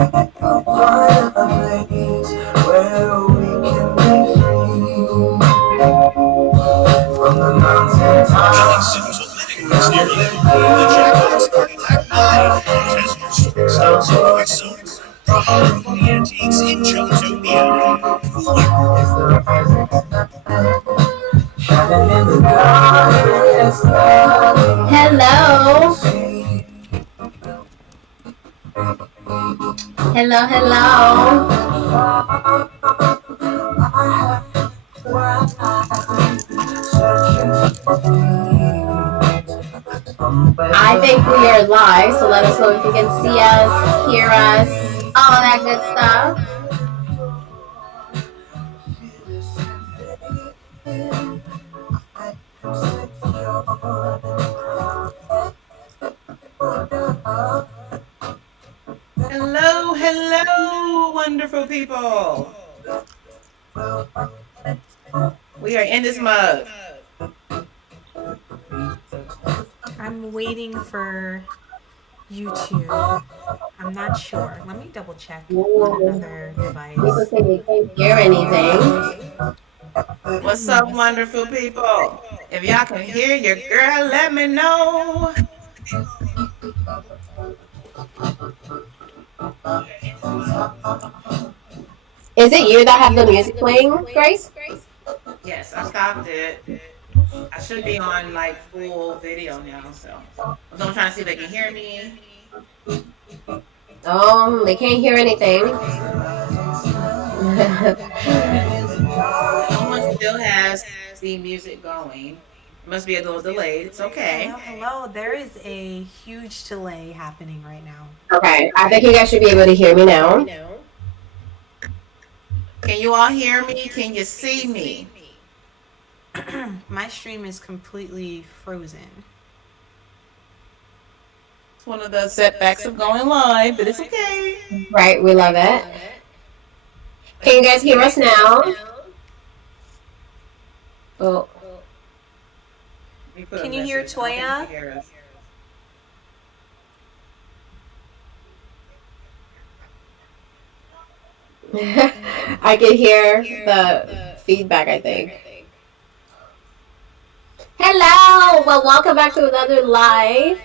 Find a place where we can be free from the mountain top to the jackals party like mine. Styles and voices, beautiful antiques in Jotopia. It's the rising shining in the darkest night. Hello. Hello, hello. I think we are live, so let us know if you can see us, hear us, all that good stuff. Hello, hello, wonderful people. We are in this mug. I'm waiting for YouTube. I'm not sure. Let me double check on another device. People say they can't hear anything. What's up, wonderful people? If y'all can hear your girl, let me know. Is it you that have the music playing, Grace? Yes, I stopped it. I should be on like full video now, so I'm trying to see if they can hear me. Oh, they can't hear anything. Someone still has the music going. It must be a little delayed. It's okay. Hello, hello. There is a huge delay happening right now. Okay, I think you guys should be able to hear me now. Can you all hear me? Can you see me? My stream is completely frozen. It's one of the setbacks of going live, but it's okay. Right, we love it. Can you guys hear us now? Oh. Can you hear Toya? I can hear the feedback, I think. Hello! Well, welcome back to another live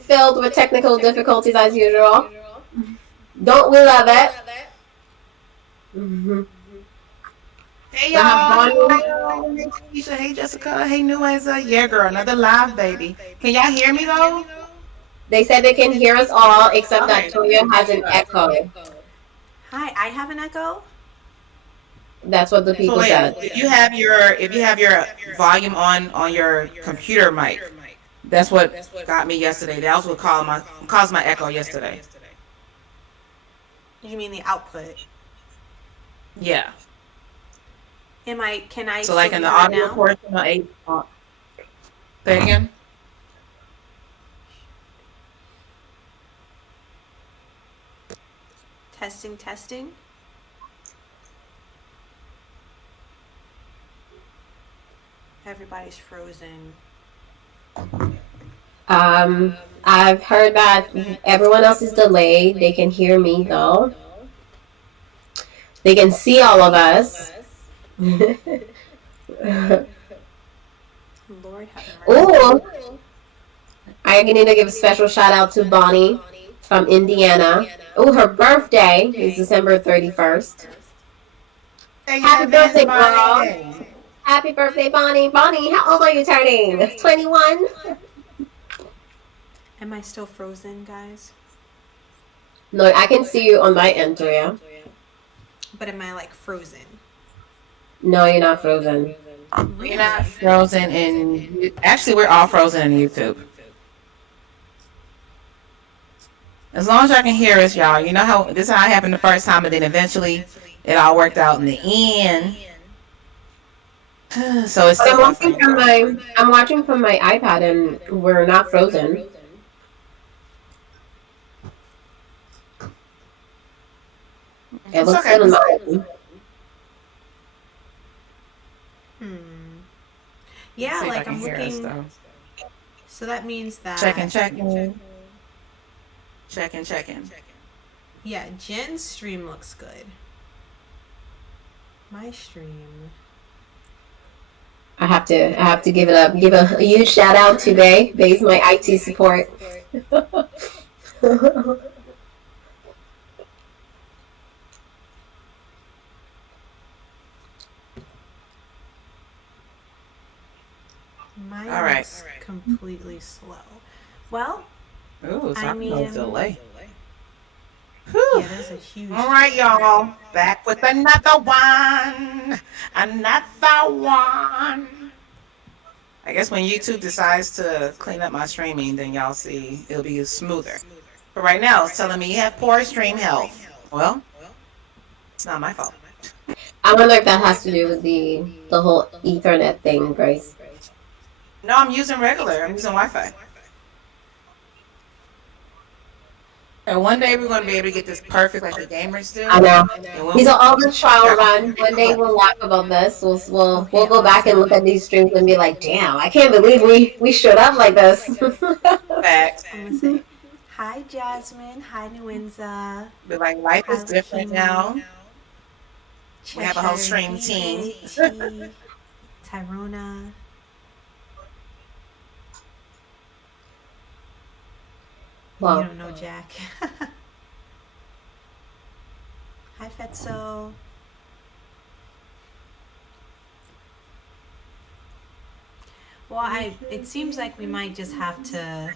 filled with technical difficulties as usual. Don't we love it? Hey y'all! Hey Keisha, hey Jessica, hey Nueza. Yeah, girl, another live baby. Can y'all hear me though? They said they can hear us all except that Toya has an echo. Hi, I have an echo. That's what the people said. If you have your volume on your computer mic, that's what got me yesterday. That was what caused my echo yesterday. You mean the output? Yeah. Can I So like in the audio portion of say it again? Testing, testing. Everybody's frozen. I've heard that everyone else is delayed. They can hear me though. They can see all of us. Lord have mercy. Oh, I need to give a special shout out to Bonnie from Indiana. Oh, her birthday is December 31st. Happy birthday, girl. Happy birthday, Bonnie. Bonnie, how old are you turning? 21? Am I still frozen, guys? No, I can see you on my end, Toya. But am I like frozen? No, you're not frozen. You're not frozen in. Actually, we're all frozen in YouTube. As long as y'all can hear us, y'all. You know how this is how it happened the first time, and then eventually it all worked out in the end. So it's. I'm watching from my iPad, and we're not frozen. It looks good on mine. Yeah, like I'm looking. So that means that checking. Yeah, Jen's stream looks good. My stream. I have to give a huge shout out to Bay. Bay's my IT support. Mine All right. looks completely slow. Well, Ooh, I sorry, no mean, delay. yeah, Whew. there's a huge. All right, y'all. Back with another one. Another one. I guess when YouTube decides to clean up my streaming, then y'all see it'll be smoother. But right now, it's telling me you have poor stream health. Well, it's not my fault. I wonder if that has to do with the whole Ethernet thing, Grace. No, I'm using regular. I'm using Wi-Fi. And one day we're going to be able to get this perfect like the gamers do. I know. And when These we- are all the trial run. One day we'll laugh about this. We'll go back and look at these streams and be like, damn, I can't believe we showed up like this. Fact. I'm gonna say, hi Jasmine, hi Nuenza. Be like, life is different now. We have a whole stream team. Tyrona. Wow. You don't know Jack. Hi Fetso. Well, it seems like we might just have to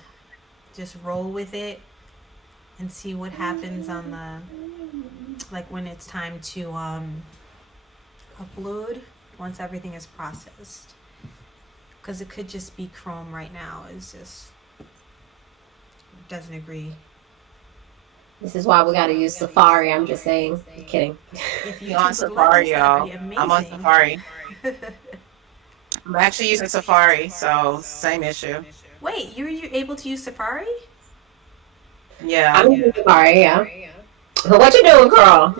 just roll with it and see what happens on the, like when it's time to upload once everything is processed. Because it could just be Chrome right now is just doesn't agree. This is why we got to use Safari. I'm just saying. I'm kidding. If You on Safari, y'all. I'm on Safari. I'm actually using Safari, so same issue. Wait, you're able to use Safari? Yeah. I'm using Safari, yeah. What you doing, Carl?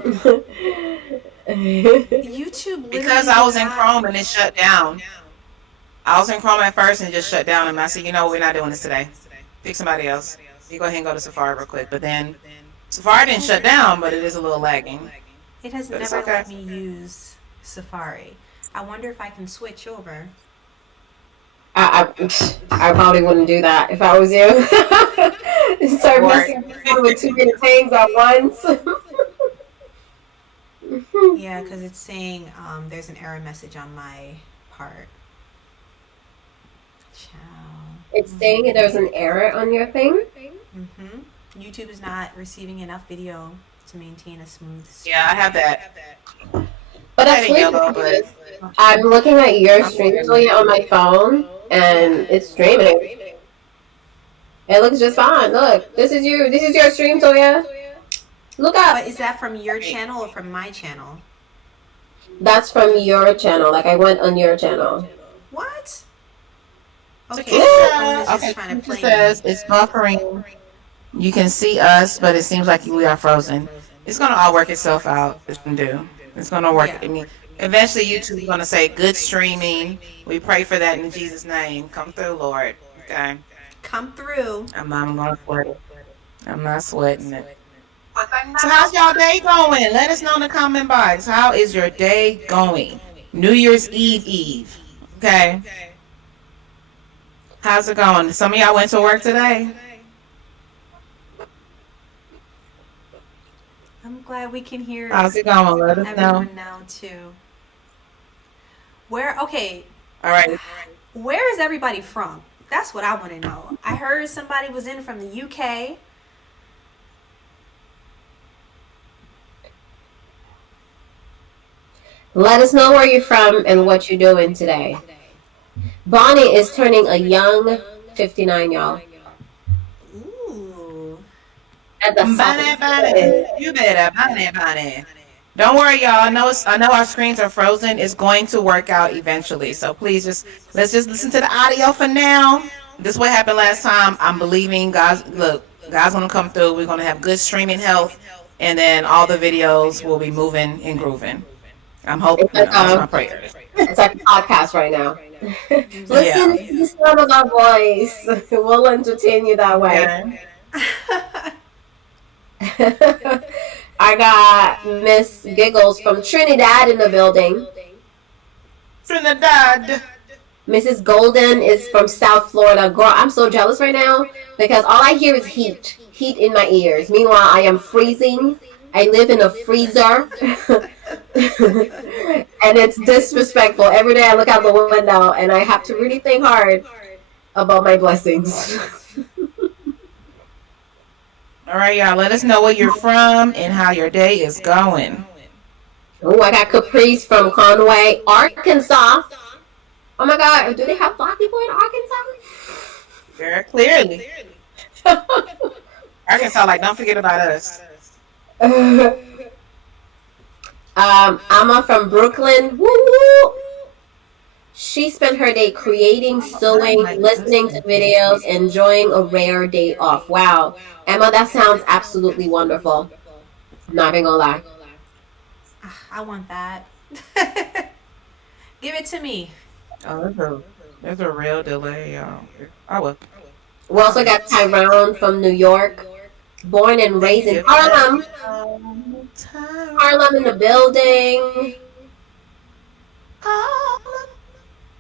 YouTube Because I was in Chrome and it shut down. I was in Chrome at first and it just shut down, and I said, you know, we're not doing this today. Pick somebody else. You go ahead and go to Safari real quick. But then Safari didn't shut down, but it is a little lagging. It has But it's never okay. let me use Safari. I wonder if I can switch over. I probably wouldn't do that if I was you. Start messing around with too many things at once. Yeah, because it's saying there's an error message on my part. Ciao. It's saying there's an error on your thing. Mm-hmm. YouTube is not receiving enough video to maintain a smooth stream. Yeah, I have that. But I that's had it yellow, weird. but I'm looking at your stream Toya on my phone, and it's streaming. It looks just fine. Look, this is you. This is your stream, Toya. Look up. But is that from your channel or from my channel? That's from your channel. Like I went on your channel. What? okay. Okay, I was just Okay. trying to It play. says it's buffering. You can see us, but it seems like we are frozen. It's gonna all work itself out. It's gonna do. It's gonna work. Yeah. I mean, eventually YouTube is gonna say good streaming. We pray for that in Jesus' name. Come through, Lord. Okay. Come through. I'm not gonna sweat it. I'm not sweating it. So how's y'all day going? Let us know in the comment box. How is your day going? New Year's Eve. Okay. How's it going? Some of y'all went to work today? I'm glad we can hear How's it going? Let us know. everyone now too. Okay, All right. where is everybody from? That's what I want to know. I heard somebody was in from the UK. Let us know where you're from and what you're doing today. Bonnie is turning a young 59, y'all. Ooh. At the Bunny. You better bunny. Don't worry, y'all. I know our screens are frozen. It's going to work out eventually. So please let's just listen to the audio for now. This is what happened last time. I'm believing God's gonna come through. We're gonna have good streaming health, and then all the videos will be moving and grooving. I'm hoping. That's my prayer. It's like a podcast right now. Listen to the sound of our voice. We'll entertain you that way. I got Miss Giggles from Trinidad in the building. Trinidad. Mrs. Golden is from South Florida. Girl, I'm so jealous right now because all I hear is heat. Heat in my ears. Meanwhile, I am freezing. I live in a freezer. And it's disrespectful. Every day I look out the window and I have to really think hard about my blessings. All right, y'all. Let us know where you're from and how your day is going. Oh, I got Caprice from Conway, Arkansas. Oh my God, do they have Black people in Arkansas? Very clearly. Arkansas, like, don't forget about us. Amma from Brooklyn. Woo! She spent her day creating, sewing, listening to videos, enjoying a rare day off. Wow. Emma, that sounds absolutely wonderful. Not even gonna lie. I want that. Give it to me. Oh, there's a real delay, y'all. I will. We also got Tyrone from New York. Born and raised in Harlem. Harlem in the building.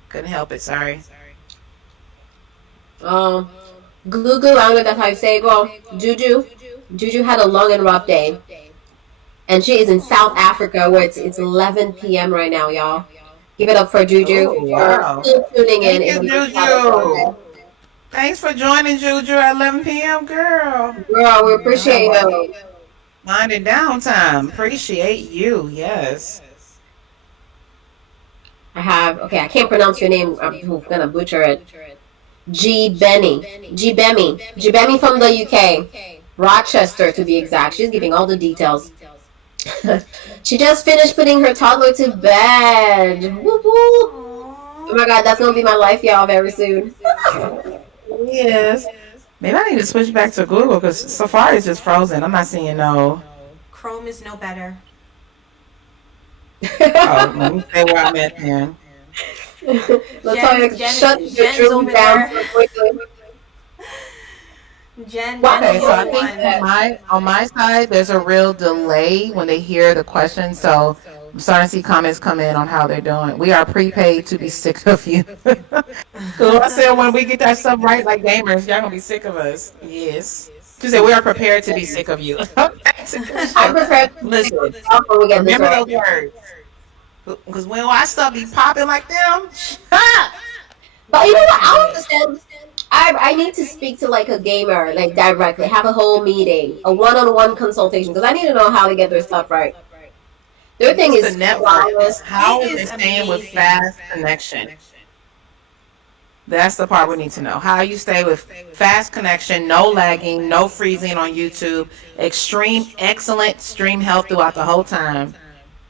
Couldn't help it, sorry. Glue, I don't know if that's how you say it, girl. Juju had a long and rough day. And she is in South Africa where it's 11 p.m. right now, y'all. Give it up for Juju. Oh, wow. Tuning in. Thank you, Juju. Thanks for joining, Juju, at 11 p.m., girl. Girl, we appreciate you. Winding down time. Appreciate you, yes. I can't pronounce your name. I'm going to butcher it. Gbemi from the UK. Rochester, to be exact. She's giving all the details. She just finished putting her toddler to bed. Woo-woo. Oh my God, that's going to be my life, y'all, very soon. Yes. Maybe I need to switch back to Google because Safari is just frozen. I'm not seeing no. Chrome is no better. Oh, let me say where I'm at then. LaToya, shut the room down so quickly. Jen, Okay, so I think on my side, there's a real delay when they hear the question. So I'm starting to see comments come in on how they're doing. We are prepaid to be sick of you. So I said when we get that stuff right, like gamers, y'all gonna be sick of us. Yes. She said we are prepared to be sick of you. I'm prepared to listen. when we get this Remember right. those words. Because when our stuff be popping like them, but you know what? I don't understand. I need to speak to like a gamer, like directly, have a whole meeting, a one-on-one consultation, because I need to know how to get their stuff right. Their thing is the network. How is it staying with fast connection? That's the part we need to know. How you stay with fast connection, no lagging, no freezing on YouTube, excellent stream health throughout the whole time.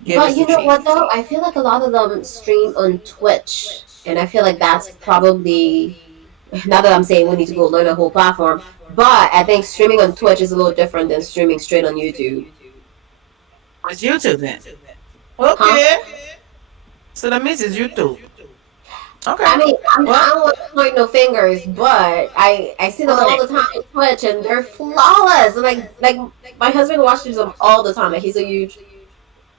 But you know what though? I feel like a lot of them stream on Twitch, and I feel like that's probably, not that I'm saying we need to go learn a whole platform, but I think streaming on Twitch is a little different than streaming straight on YouTube. It's YouTube then. Okay. So that means it's YouTube. Okay. I mean, I don't want to point no fingers, but I see them all the time on Twitch, and they're flawless. And like my husband watches them all the time. Like he's a huge,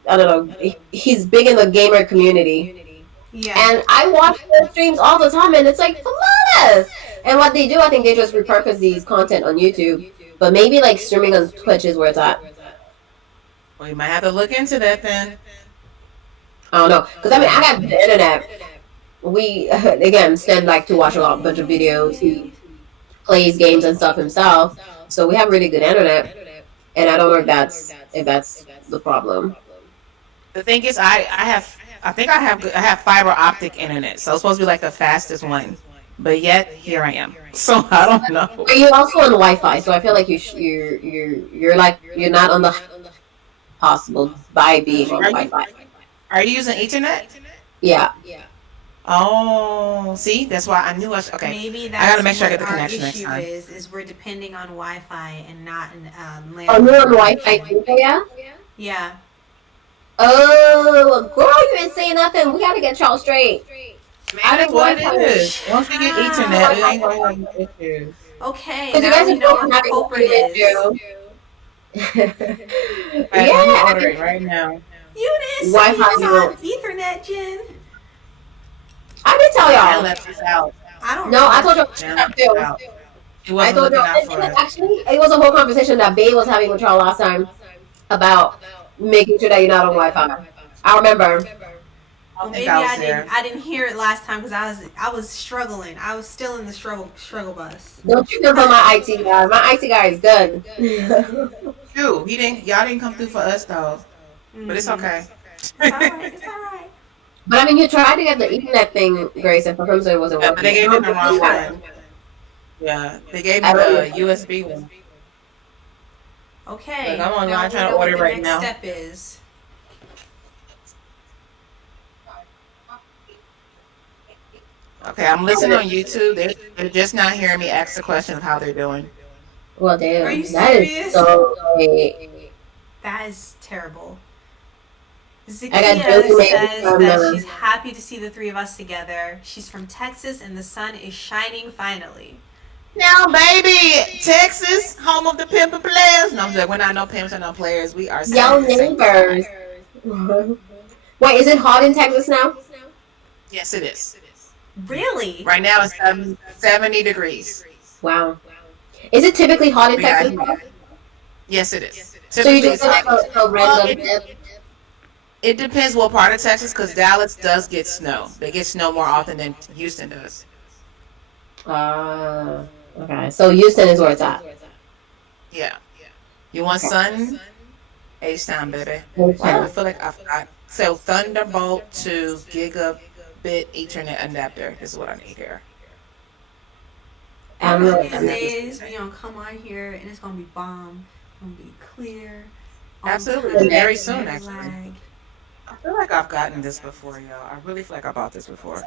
I don't know, he's big in the gamer community. Yeah. And I watch their streams all the time, and it's like flawless. And what they do, I think they just repurpose these content on YouTube. But maybe like streaming on Twitch is where it's at. Well, you might have to look into that then. I don't know, because I mean, I got the internet. We again Stan like to watch a bunch of videos. He plays games and stuff himself, so we have really good internet. And I don't know if that's the problem. The thing is, I have fiber optic internet, so it's supposed to be like the fastest one. But yet here I am, so I don't know. Are you also on Wi-Fi? So I feel like you're not on the possible by being on Wi-Fi. Are you using Ethernet? Yeah. Oh, see, that's why I knew okay. Maybe that's I gotta make sure I get the what our connection next issue time. is we're depending on Wi-Fi and not land. Are you on Wi-Fi too, yeah? Yeah. Oh, girl, you didn't say nothing. We gotta get y'all straight. I think what it is. Once we get Ethernet, it ain't gonna have no issues. Okay. Because you Now guys we are know both what the having culprit an is. issue. Let me Yeah, order it right now. You didn't say Wi-Fi. it was on Ethernet, Jen. I did tell Jan y'all. left us out. I don't No, I remember. told y'all Jan that left us too. out. He I wasn't told looking y'all. out for us. Actually, it was a whole conversation that Bae was having with y'all last time about making sure that you're not on Wi-Fi. I remember. I Well, don't think maybe I was there. I didn't hear it last time because I was struggling. I was still in the struggle bus. Don't you come for my IT guy. My IT guy is good. Shoot, y'all didn't come through for us though. But it's okay. It's all right. It's all right. But I mean, you tried to get the Ethernet thing, Grace, and for some reason it wasn't Yeah, but they working. gave me the wrong Okay. one. Yeah, they gave me I don't the know. USB one. Okay. Look, I'm online Now we trying to know what order the right next now. step is. Okay, I'm listening on YouTube. They're just not hearing me ask the question of how they're doing. Well, Are you damn, that is serious? so great. That is terrible. I got Zakia Josie Mae says from that she's happy to see the three of us together. She's from Texas and the sun is shining finally. Now, baby, Texas, home of the pimpin' players. No, I'm joking. We're not no pimps or no players. We are y'all neighbors. Wait, is it hot in Texas now? Yes, it is. Really? Right now it's 70 degrees. Wow. Is it typically hot in We got Texas? heat. Yes, it is. So you Typically, just it's get like hot. a Well, random dip? it depends what part of Texas, because Dallas does get snow. They get snow more often than Houston does. Okay. So Houston is where it's at. Yeah. You want sun? H-Town, baby. Okay. I feel like I forgot. So Thunderbolt to Gigabit Ethernet adapter is what I need here. I'm One really- of these days, we gonna come on here and it's gonna be bomb. It's gonna be clear. on Absolutely. time, Very no soon, actually. lag. I feel like I've gotten this before, y'all. I really feel like I bought this before.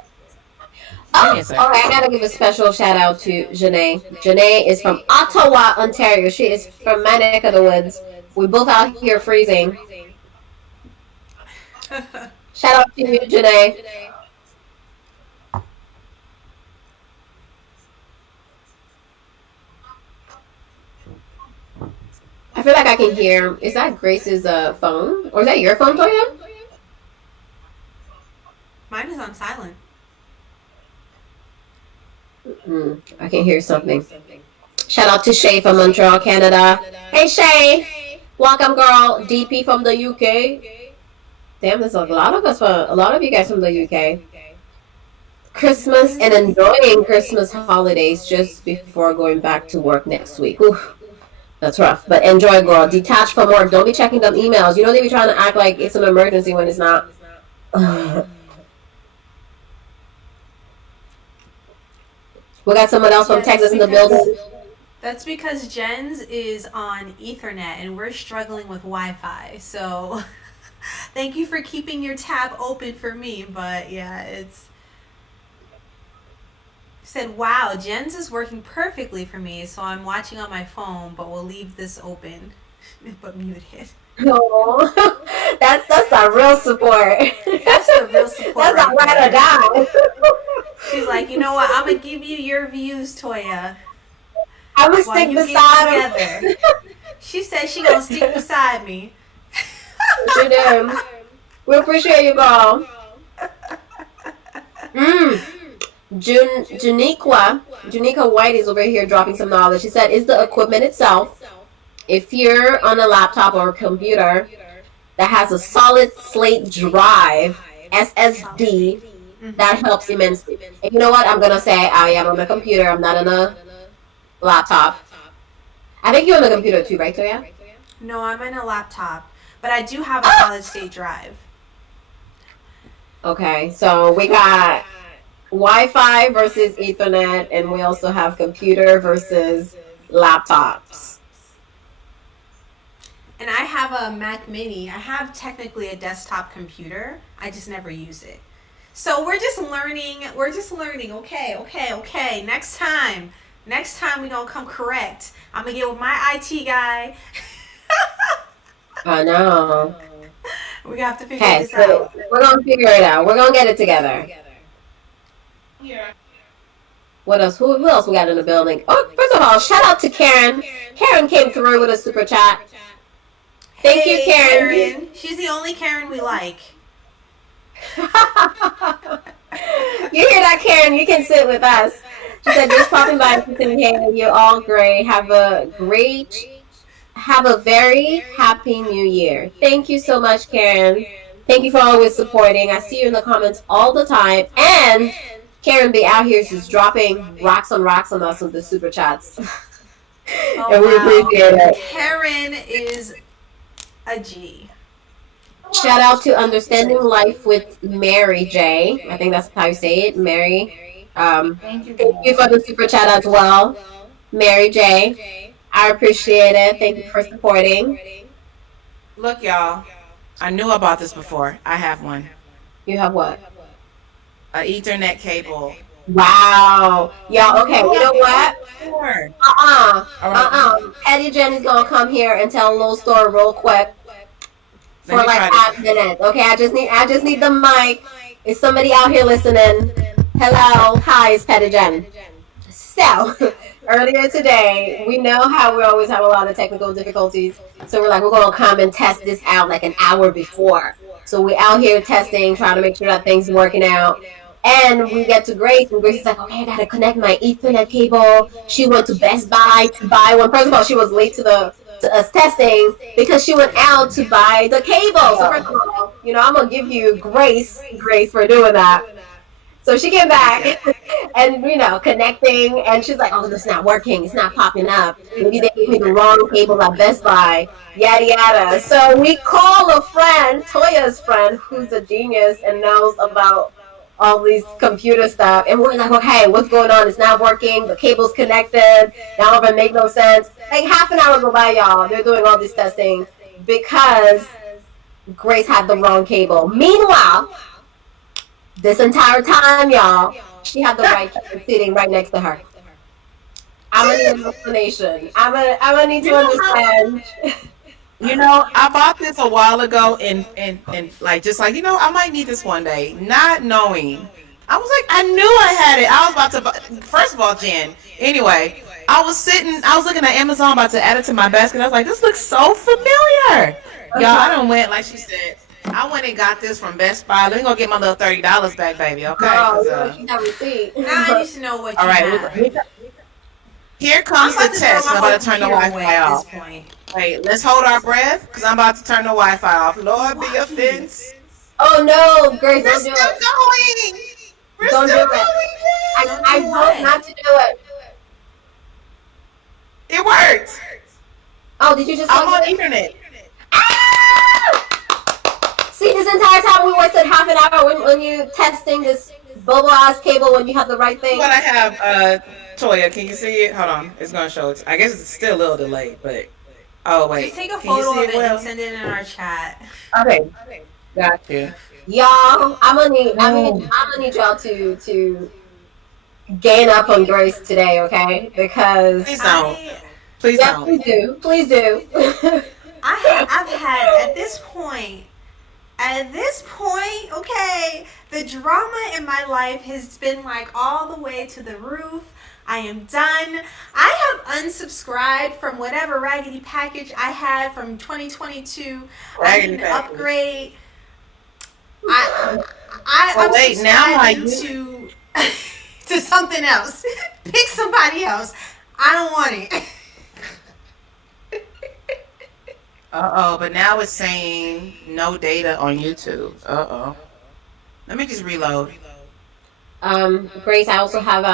Oh, Give me a second. okay. I gotta give a special shout out to Janae. Janae is from Ottawa, Ontario. She is from my neck of the woods. We both out here freezing. Shout out to you, Janae. I feel like I can hear. Is that Grace's phone, or is that your phone, Toya? Mine is on silent. I can hear something. Shout out to Shay from Montreal, Canada. Hey Shay, welcome, girl. DP from the UK. Damn, there's a lot of us from a lot of you guys from the UK. Christmas and enjoying Christmas holidays just before going back to work next week. Oof, that's rough. But enjoy, girl. Detach from work. Don't be checking them emails. You know they be trying to act like it's an emergency when it's not. We got someone else from Texas in the building. That's because Jen's is on Ethernet and we're struggling with Wi-Fi. So thank you for keeping your tab open for me. But yeah, it's said, wow, Jen's is working perfectly for me. So I'm watching on my phone, but we'll leave this open, but mute it. No, that's a real support. That's the real support. That's a right ride or there. die. She's like, you know what? I'm gonna give you your views, Toya. I'm gonna While stick you beside get him. together. She said she gonna stick beside me. She did. We appreciate you, girl. Janika White is over here dropping some knowledge. She said, "Is the equipment itself? If you're on a laptop or a computer that has a solid slate drive (SSD), that helps immensely." And you know what? I'm gonna say I am on a computer. I'm not on a laptop. I think you're on a computer too, right, Toya? No, I'm in a laptop, but I do have a solid state drive. Okay, so we got Wi-Fi versus Ethernet, and we also have computer versus laptops. And I have a Mac Mini. I have technically a desktop computer. I just never use it. So we're just learning. We're just learning. Okay. Next time we gonna come correct. I'm gonna get with my IT guy. I know. We have to figure Okay, this so out. we're gonna figure it out. We're gonna get it together. What else? Who else we got in the building? Oh, first of all, shout out to Karen. Karen came through with a super chat. Thank you, Karen. She's the only Karen we like. You hear that, Karen? You can sit with us. She said, just popping by and saying, hey, you're all great. Have a very happy new year. Thank you so much, Karen. Thank you for always supporting. I see you in the comments all the time. And Karen be out here just dropping rocks on us with the super chats. Oh, and we appreciate it. Karen is a G. Shout out to Understanding Life with Mary J. I think that's how you say it, Mary. Thank you for the super chat as well, Mary J. I appreciate it. Thank you for supporting. Look, y'all. I knew about this before. I have one. You have what? An Ethernet cable. Wow. Y'all, okay, you know what? Eddie Jen is going to come here and tell a little story real quick. For like 5 minutes. Okay, I just need the mic. Is somebody out here listening? Hello. Hi, it's Petty Jen. So, earlier today, we know how we always have a lot of technical difficulties. So we're going to come and test this out like an hour before. So we're out here testing, trying to make sure that things are working out. And we get to Grace, and Grace is like, okay, I got to connect my Ethernet cable. She went to Best Buy to buy one. First of all, she was late to us testing because she went out to buy the cable. So first of all, I'm going to give you Grace for doing that. So she came back and, connecting, and she's like, oh, this is not working. It's not popping up. Maybe they gave me the wrong cable at Best Buy, yada, yada. So we call a friend, Toya's friend, who's a genius and knows about all these computer stuff, and we're like, okay, what's going on? It's not working. The cable's connected. Now it make no sense. Like half an hour go by, y'all. They're doing all this testing because Grace had the wrong cable. Meanwhile, this entire time, y'all, she had the right cable sitting right next to her. I'm gonna need an explanation. I'm gonna need to understand. I bought this a while ago and I might need this one day, not knowing. I was like, I knew I had it. I was about to, first of all, Jen, anyway, I was looking at Amazon about to add it to my basket. I was like, this looks so familiar. Y'all, I done went, like she said, I went and got this from Best Buy. Let me go get my little $30 back, baby, okay? You have a receipt. Now I need to know what you have. Here comes the test. I'm about to turn the Wi-Fi off. Wait, let's hold our breath, because I'm about to turn the Wi-Fi off. Lord be offense. Oh, no, Grace, don't do it. Going. We're don't still do it. Going. I hope not to do it. It worked. Oh, did you just... I'm on Ethernet. See, this entire time we wasted half an hour when you testing this bubble-ass cable when you have the right thing. What I have, Toya, can you see it? Hold on. It's going to show it. I guess it's still a little delayed, but... Oh, wait. Just take a photo of it and send it in our chat. Okay. Got you. Y'all, I'm gonna need y'all to gain up on Grace today, okay? Because please don't. Please don't. Please do. I've had at this point, okay, the drama in my life has been like all the way to the roof. I am done. I have unsubscribed from whatever raggedy package I had from 2022. I need an upgrade. I'm wait, now to something else. Pick somebody else. I don't want it. But now it's saying no data on YouTube. Let me just reload. Grace, I also have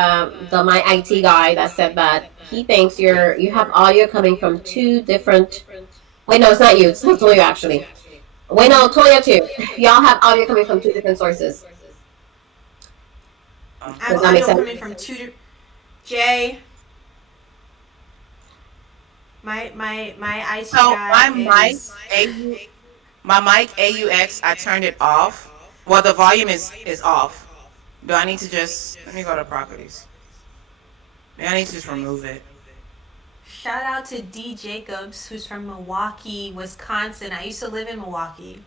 my IT guy that said that he thinks you have audio coming from two different. Wait, no, it's not you. It's Toya actually. Wait, no, Toya too. Y'all have audio coming from two different sources. I have audio coming from two. Jay. My IT guy. My mic AUX. I turned it off. Well, the volume is off. Do I need to just, let me go to properties. I need to just remove it. Shout out to D Jacobs, who's from Milwaukee, Wisconsin. I used to live in Milwaukee.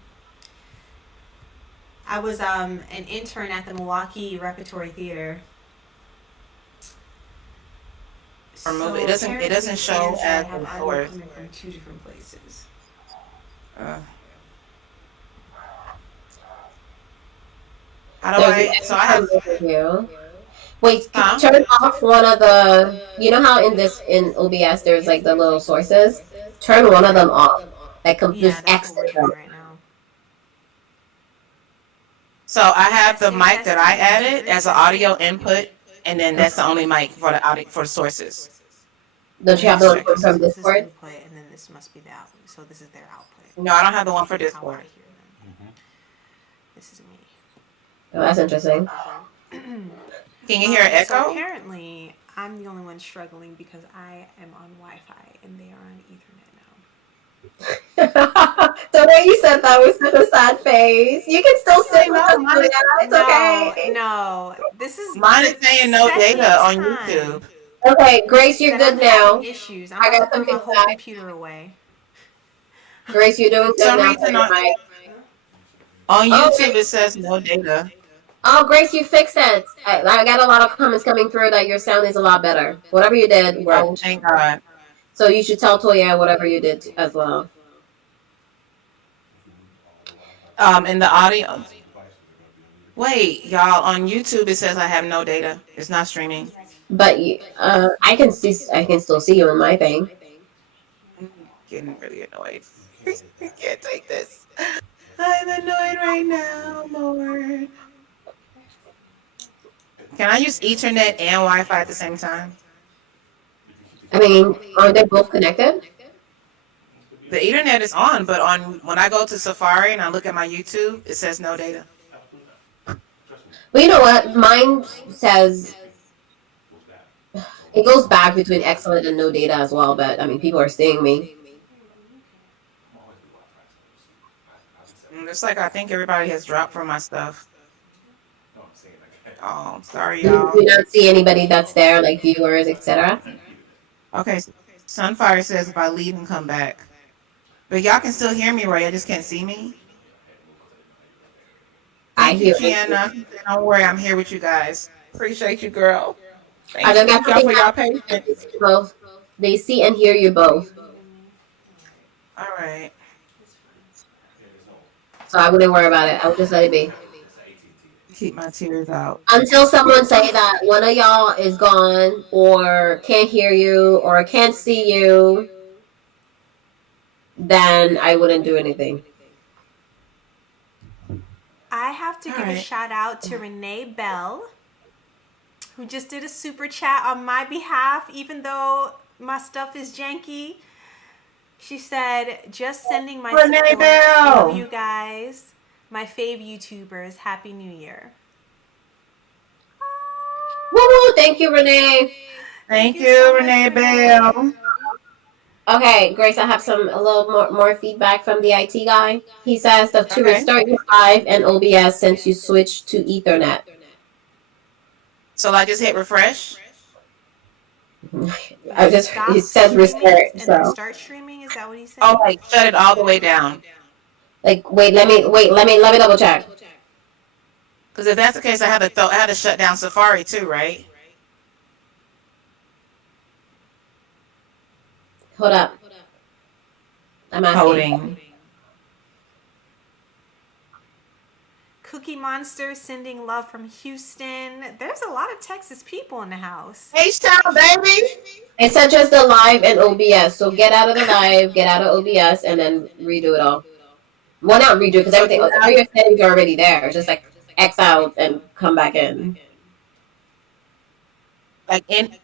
I was an intern at the Milwaukee Repertory Theater. Remove it. It doesn't show as the source. Coming from two different places. Uh, how do There's an I? So I income have, overview. Wait, huh? turn off one of the. You know how in OBS there's like the little sources. Turn one of them off. Like Yeah, just that's what we're exit doing them. right now. So I have the Testing, mic that I testing, 1, 2, added 3, as an audio testing. input, and then that's the only mic for the audio for the sources. Don't Let you me have the just one check and Okay, see. from so this is Discord? input, and then this must be the output. So this is their output. No, I don't have the one for How I Discord. hear them. This is me. Oh, that's interesting. Can you hear an So echo? apparently, I'm the only one struggling because I am on Wi-Fi and they are on Ethernet now. The way you said that was such a sad face. You can still sit I with know. us, Julia. It's okay. No. This is Mine is the saying no second data on time YouTube. Okay, Grace, you're that I'm good having now. issues. I'm I about to got throw my something whole back. computer away. Grace, you're doing For good some now for reason your mic. on Oh, YouTube it says no data. oh, Grace, you fixed it. I got a lot of comments coming through that your sound is a lot better. Whatever you did Oh, worked. thank God. So you should tell Toya whatever you did as well. In the audio. Wait, y'all, on YouTube it says I have no data. It's not streaming. But I can see, I can still see you in my thing. I'm getting really annoyed. I can't take this. I'm annoyed right now, Lord. Can I use Ethernet and Wi-Fi at the same time? I mean, aren't they both connected? The Ethernet is on, but on when I go to Safari and I look at my YouTube, it says no data. But you know what? Mine says it goes back between excellent and no data as well. But I mean, people are seeing me. It's like I think everybody has dropped from my stuff. Oh, sorry, Do y'all. you not see anybody that's there, like viewers, etc.? Okay, Sunfire says if I leave and come back. But y'all can still hear me, right? I just can't see me. I Thank you, hear it. Kiana. Don't worry, I'm here with you guys. Appreciate you, girl. I just got Thank y'all something for y'all happening. patience. They see both. They see and hear you both. All right. So I wouldn't worry about it. I would just let it be. Keep my tears out. Until someone say that one of y'all is gone or can't hear you or can't see you, then I wouldn't do anything. I have to All give a right. shout out to Renee Bell, who just did a super chat on my behalf, even though my stuff is janky. She said, just sending my Renee support. Bell. Love you guys. My fave YouTubers. Happy New Year. Woo! Thank you, Renee. Thank so you, much, Renee Bell. Okay, Grace, I have a little more feedback from the IT guy. He says that to Okay. restart your Live and OBS since you switched to Ethernet. So I just hit refresh. I just Stop he said streaming restart, and then so start streaming. Is that what he's saying? Oh, like shut it all the way down. like let me double check. Because if that's the case, I had to shut down Safari too, right? Hold up. I'm asking. Holding. Cookie Monster sending love from Houston. There's a lot of Texas people in the house. H-Town, baby. It said just the Live and OBS. So get out of the Live, get out of OBS, and then redo it all. Well, not redo because everything, all your settings are already there. Just like X out and come back in. Like in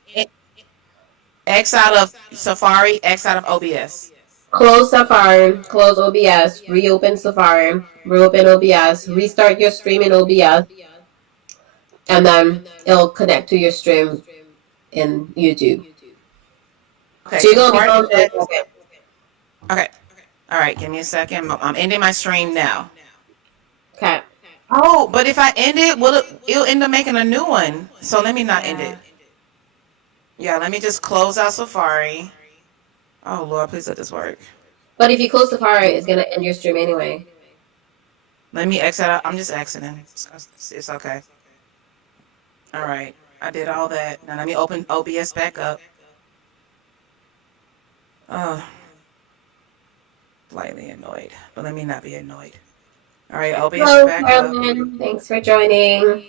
X out of Safari, X out of OBS. Close Safari, close OBS, reopen Safari, reopen OBS, restart your stream in OBS, and then it'll connect to your stream in YouTube. Okay, So you're gonna be before I on do for a that, second. okay. All right, give me a second. I'm ending my stream now. Okay. Oh, but if I end it, it'll end up making a new one. So let me not end it. Yeah, let me just close out Safari. Oh Lord, please let this work. But if you close Safari, it's gonna end your stream anyway. Let me exit out. I'm just exiting. It's okay. All right, I did all that. Now let me open OBS back up. Slightly annoyed, but let me not be annoyed. All right, open your shit Hello, back up. Carolyn. Thanks for joining.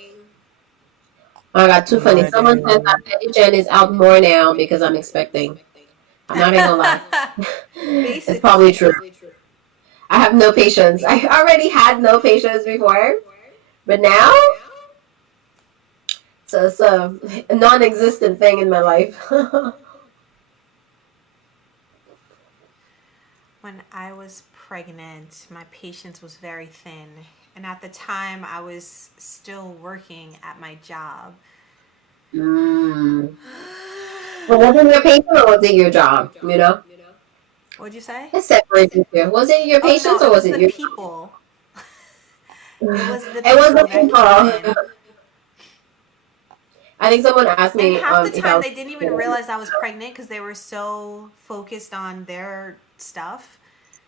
Oh, I got too funny. Someone says Monday. that Betty Jen is out more now because I'm expecting. I'm not even gonna lie. It's probably Basically. true. I have no patience. I already had no patience before, but now it's a non-existent thing in my life. When I was pregnant, my patience was very thin. And at the time, I was still working at my job. Mm. But wasn't your patient or was it your job? You know, What'd you say? it separates you two. Was it your Oh, no, patients or it was was it the your? people. It was the It was the people that came people. in. I think someone asked And me half the if I time, was. they didn't even realize I was pregnant because they were so focused on their stuff.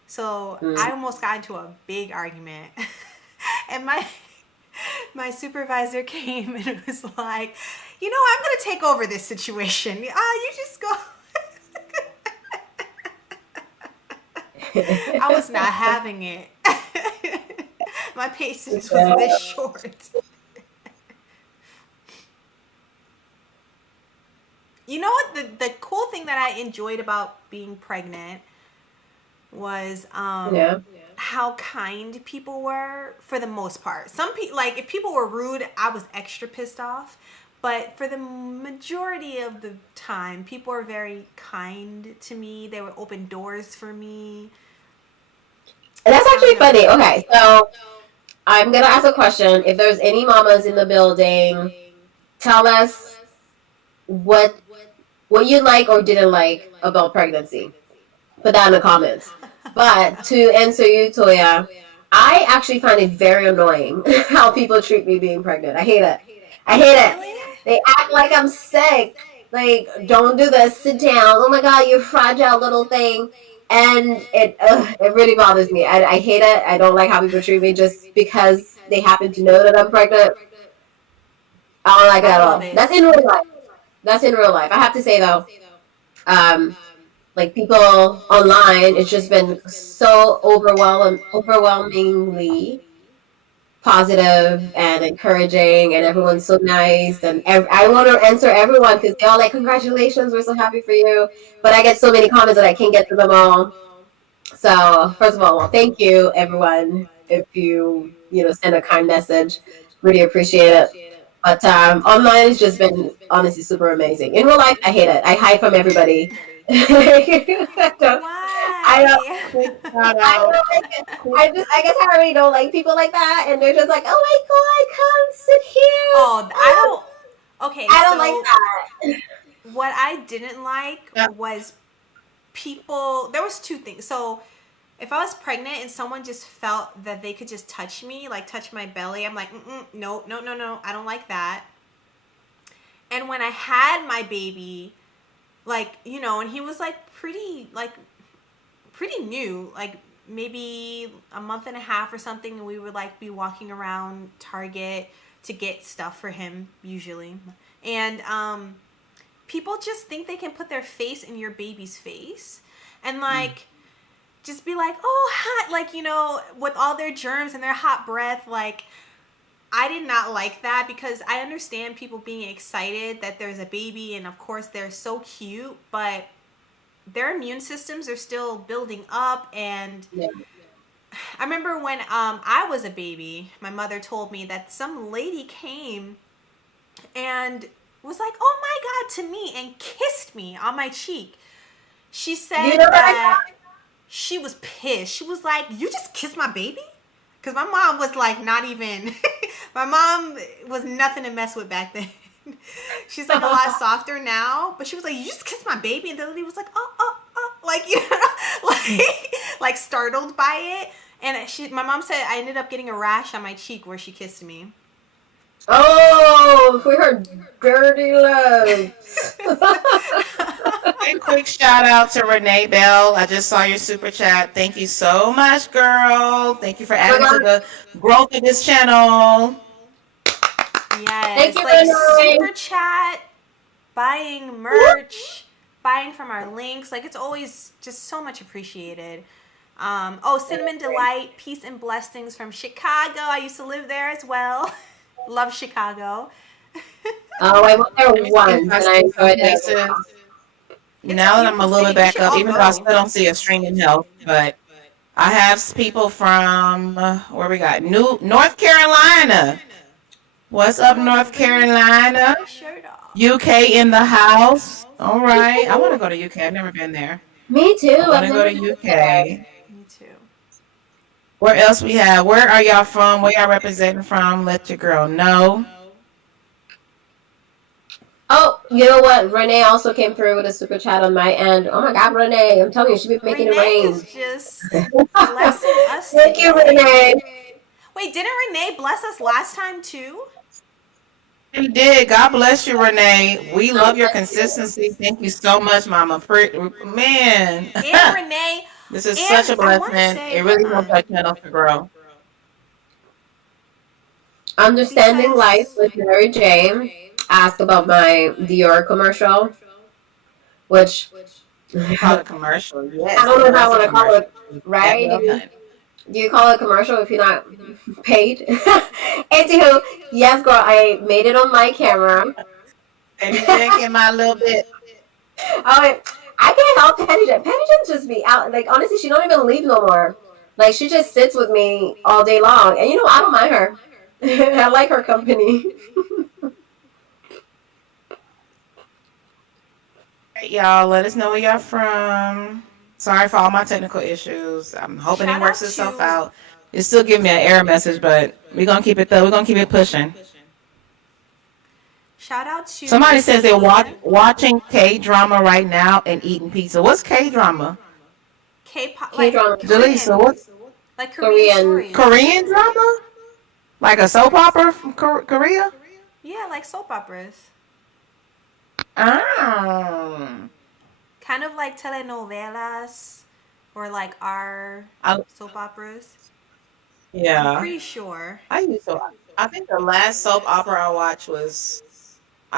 So I Mm. almost got into a big argument. And my supervisor came and it was like, I'm gonna take over this situation. You just go. I was not having it. My patience was this short. You know what? The cool thing that I enjoyed about being pregnant was Yeah. how kind people were for the most part. Some people, like, if people were rude, I was extra pissed off. But for the majority of the time, people were very kind to me. They would open doors for me. And that's I don't actually know. funny. Okay, so I'm gonna ask a question. If there's any mamas in the building, tell us what what you like or didn't like about pregnancy. Put that in the comments. But to answer you, Toya, I actually find it very annoying how people treat me being pregnant. I hate it. I hate it. Really? They act like I'm sick. Like, don't do this. Sit down. Oh my God, you fragile little thing. And it really bothers me. I hate it. I don't like how people treat me just because they happen to know that I'm pregnant. I don't like it I at love all. it. That's in real life. That's in real life. I have to say though, um, like people online, it's just been so overwhelmingly positive and encouraging, and everyone's so nice. And I want to answer everyone because they're all like, "Congratulations, we're so happy for you." But I get so many comments that I can't get to them all. So first of all, well, thank you everyone if you send a kind message. Really appreciate it. But online has just been honestly super amazing. In real life, I hate it. I hide from everybody. I don't. I don't. Why? Quick shout I out. don't like it. Quick, I guess I already don't like people like that, and they're just like, "Oh my God, come sit here." Oh, I Oh, don't. Okay, I don't like so that. what I didn't like yeah. was people. There was two things. So if I was pregnant and someone just felt that they could just touch me, like touch my belly, I'm like, no, no, no, no, I don't like that. And when I had my baby, like, and he was pretty new, like maybe a month and a half or something, and we would like be walking around Target to get stuff for him usually. And people just think they can put their face in your baby's face and like just be like, oh, hot, like, with all their germs and their hot breath. Like, I did not like that because I understand people being excited that there's a baby, and of course they're so cute, but their immune systems are still building up. And Yeah. I remember when I was a baby, my mother told me that some lady came and was like, oh my God, to me, and kissed me on my cheek. She You said know what I that thought? she was pissed. She was like, you just kissed my baby? Because my mom was like, not even, my mom was nothing to mess with back then. She's like a lot softer now, but she was like, you just kissed my baby? And the lady was like, like, like startled by it. And my mom said I ended up getting a rash on my cheek where she kissed me. Oh, for her dirty lips. A quick shout out to Renee Bell. I just saw your super chat. Thank you so much, girl. Thank you for adding to the growth of this channel. Thank Yes, you, like Renee. super chat, buying merch, buying from our links. Like, it's always just so much appreciated. Cinnamon Delight, peace and blessings from Chicago. I used to live there as well. Love Chicago. Oh, I went there Let me see if once I and I see some enjoyed it as places. well. It's a Now that I'm a beautiful little bit city. We back should up, all even though I go. still don't see a stream in health, but I have people from where we got North Carolina. What's up, Hold on, North let me Carolina? take my shirt off. UK in the house. All right. I want to go to UK. I've never been there. Me too. I want I've to go never to been there. UK. Me too. Where else we have? Where are y'all from? Where y'all representing from? Let your girl know. Oh, you know what? Renee also came through with a super chat on my end. Oh my God, Renee! I'm telling you, she be making it Renee is rain. just blessing us Thank you, today. Renee. Wait, didn't Renee bless us last time too? You did. God bless you, Renee. We God love your bless you. consistency. Thank you so much, Mama. Man, And Renee, this is such a and I want to blessing. say, It hold really helps our on, channel to grow. Understanding Life because with Mary Jane asked about my Dior commercial, which You call I it commercial. Yes, don't it know if I was a want to call commercial. it, That right? well done. Do you call it commercial if you're not paid? Anywho, yes, girl, I made it on my camera. Penny Jen came out a little bit. I can't help Penny Jen. Penny Jen just be out. Like, honestly, she don't even leave no more. Like, she just sits with me all day long. And, I don't mind her. I like her company. All right, y'all, let us know where y'all from. Sorry for all my technical issues. I'm hoping it shout works out itself to out. It still give me an error message, but we're gonna keep it though. We're gonna keep it pushing. Somebody Miss says they're Lillian. watching K drama right now and eating pizza. What's K drama? K-pop, like K-drama, Jaleesa, Korean, what's like Korean Korean. stories. Korean drama? Like a soap opera from Korea? Yeah, like soap operas. Oh. Kind of like telenovelas or like our I, soap operas. I'm yeah. pretty sure. I used to. I think the last soap opera I watched was.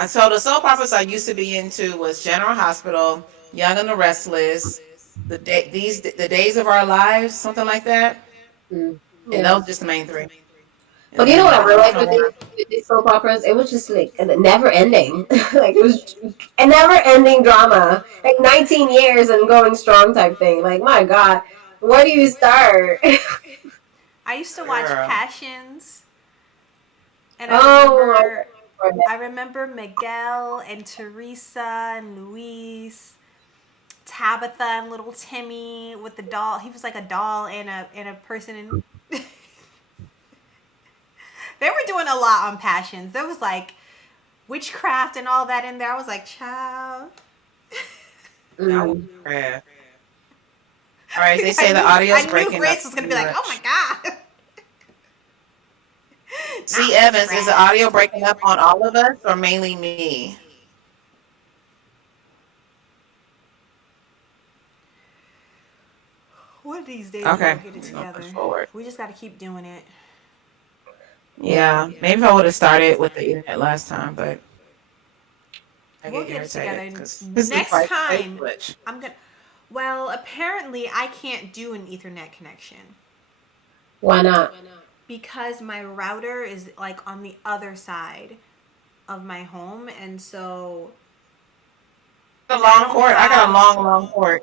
So the soap operas I used to be into was General Hospital, Young and the Restless, the Days of Our Lives, something like that. Mm, And yeah. those just the main three. But And you know what then I Oh, I don't realized know with why. these soap operas? It was just like never ending. Like, it was a never ending drama. Like 19 years and going strong type thing. Like, my God, where do you start? I used to watch Girl. Passions, and Oh, I remember Miguel and Teresa and Luis, Tabitha and little Timmy with the doll. He was like a doll and a person. They were doing a lot on Passions. There was like witchcraft and all that in there. I was like, child. That was mm. crap. All right, they say the audio's I knew breaking up Grace was gonna too be like, oh my much. god. C. Not Evans, is the witchcraft. audio breaking up on all of us or mainly me? One of these days Okay, we'll get it we're gonna together. push forward. We just got to keep doing it. Yeah, maybe if I would have started with the internet last time, but I We'll get get it irritated together. because this is Next like a time, glitch. I'm gonna. Well, apparently I can't do an Ethernet connection Why not? because my router is like on the other side of my home, and so The and I long don't cord. I got a have. long cord.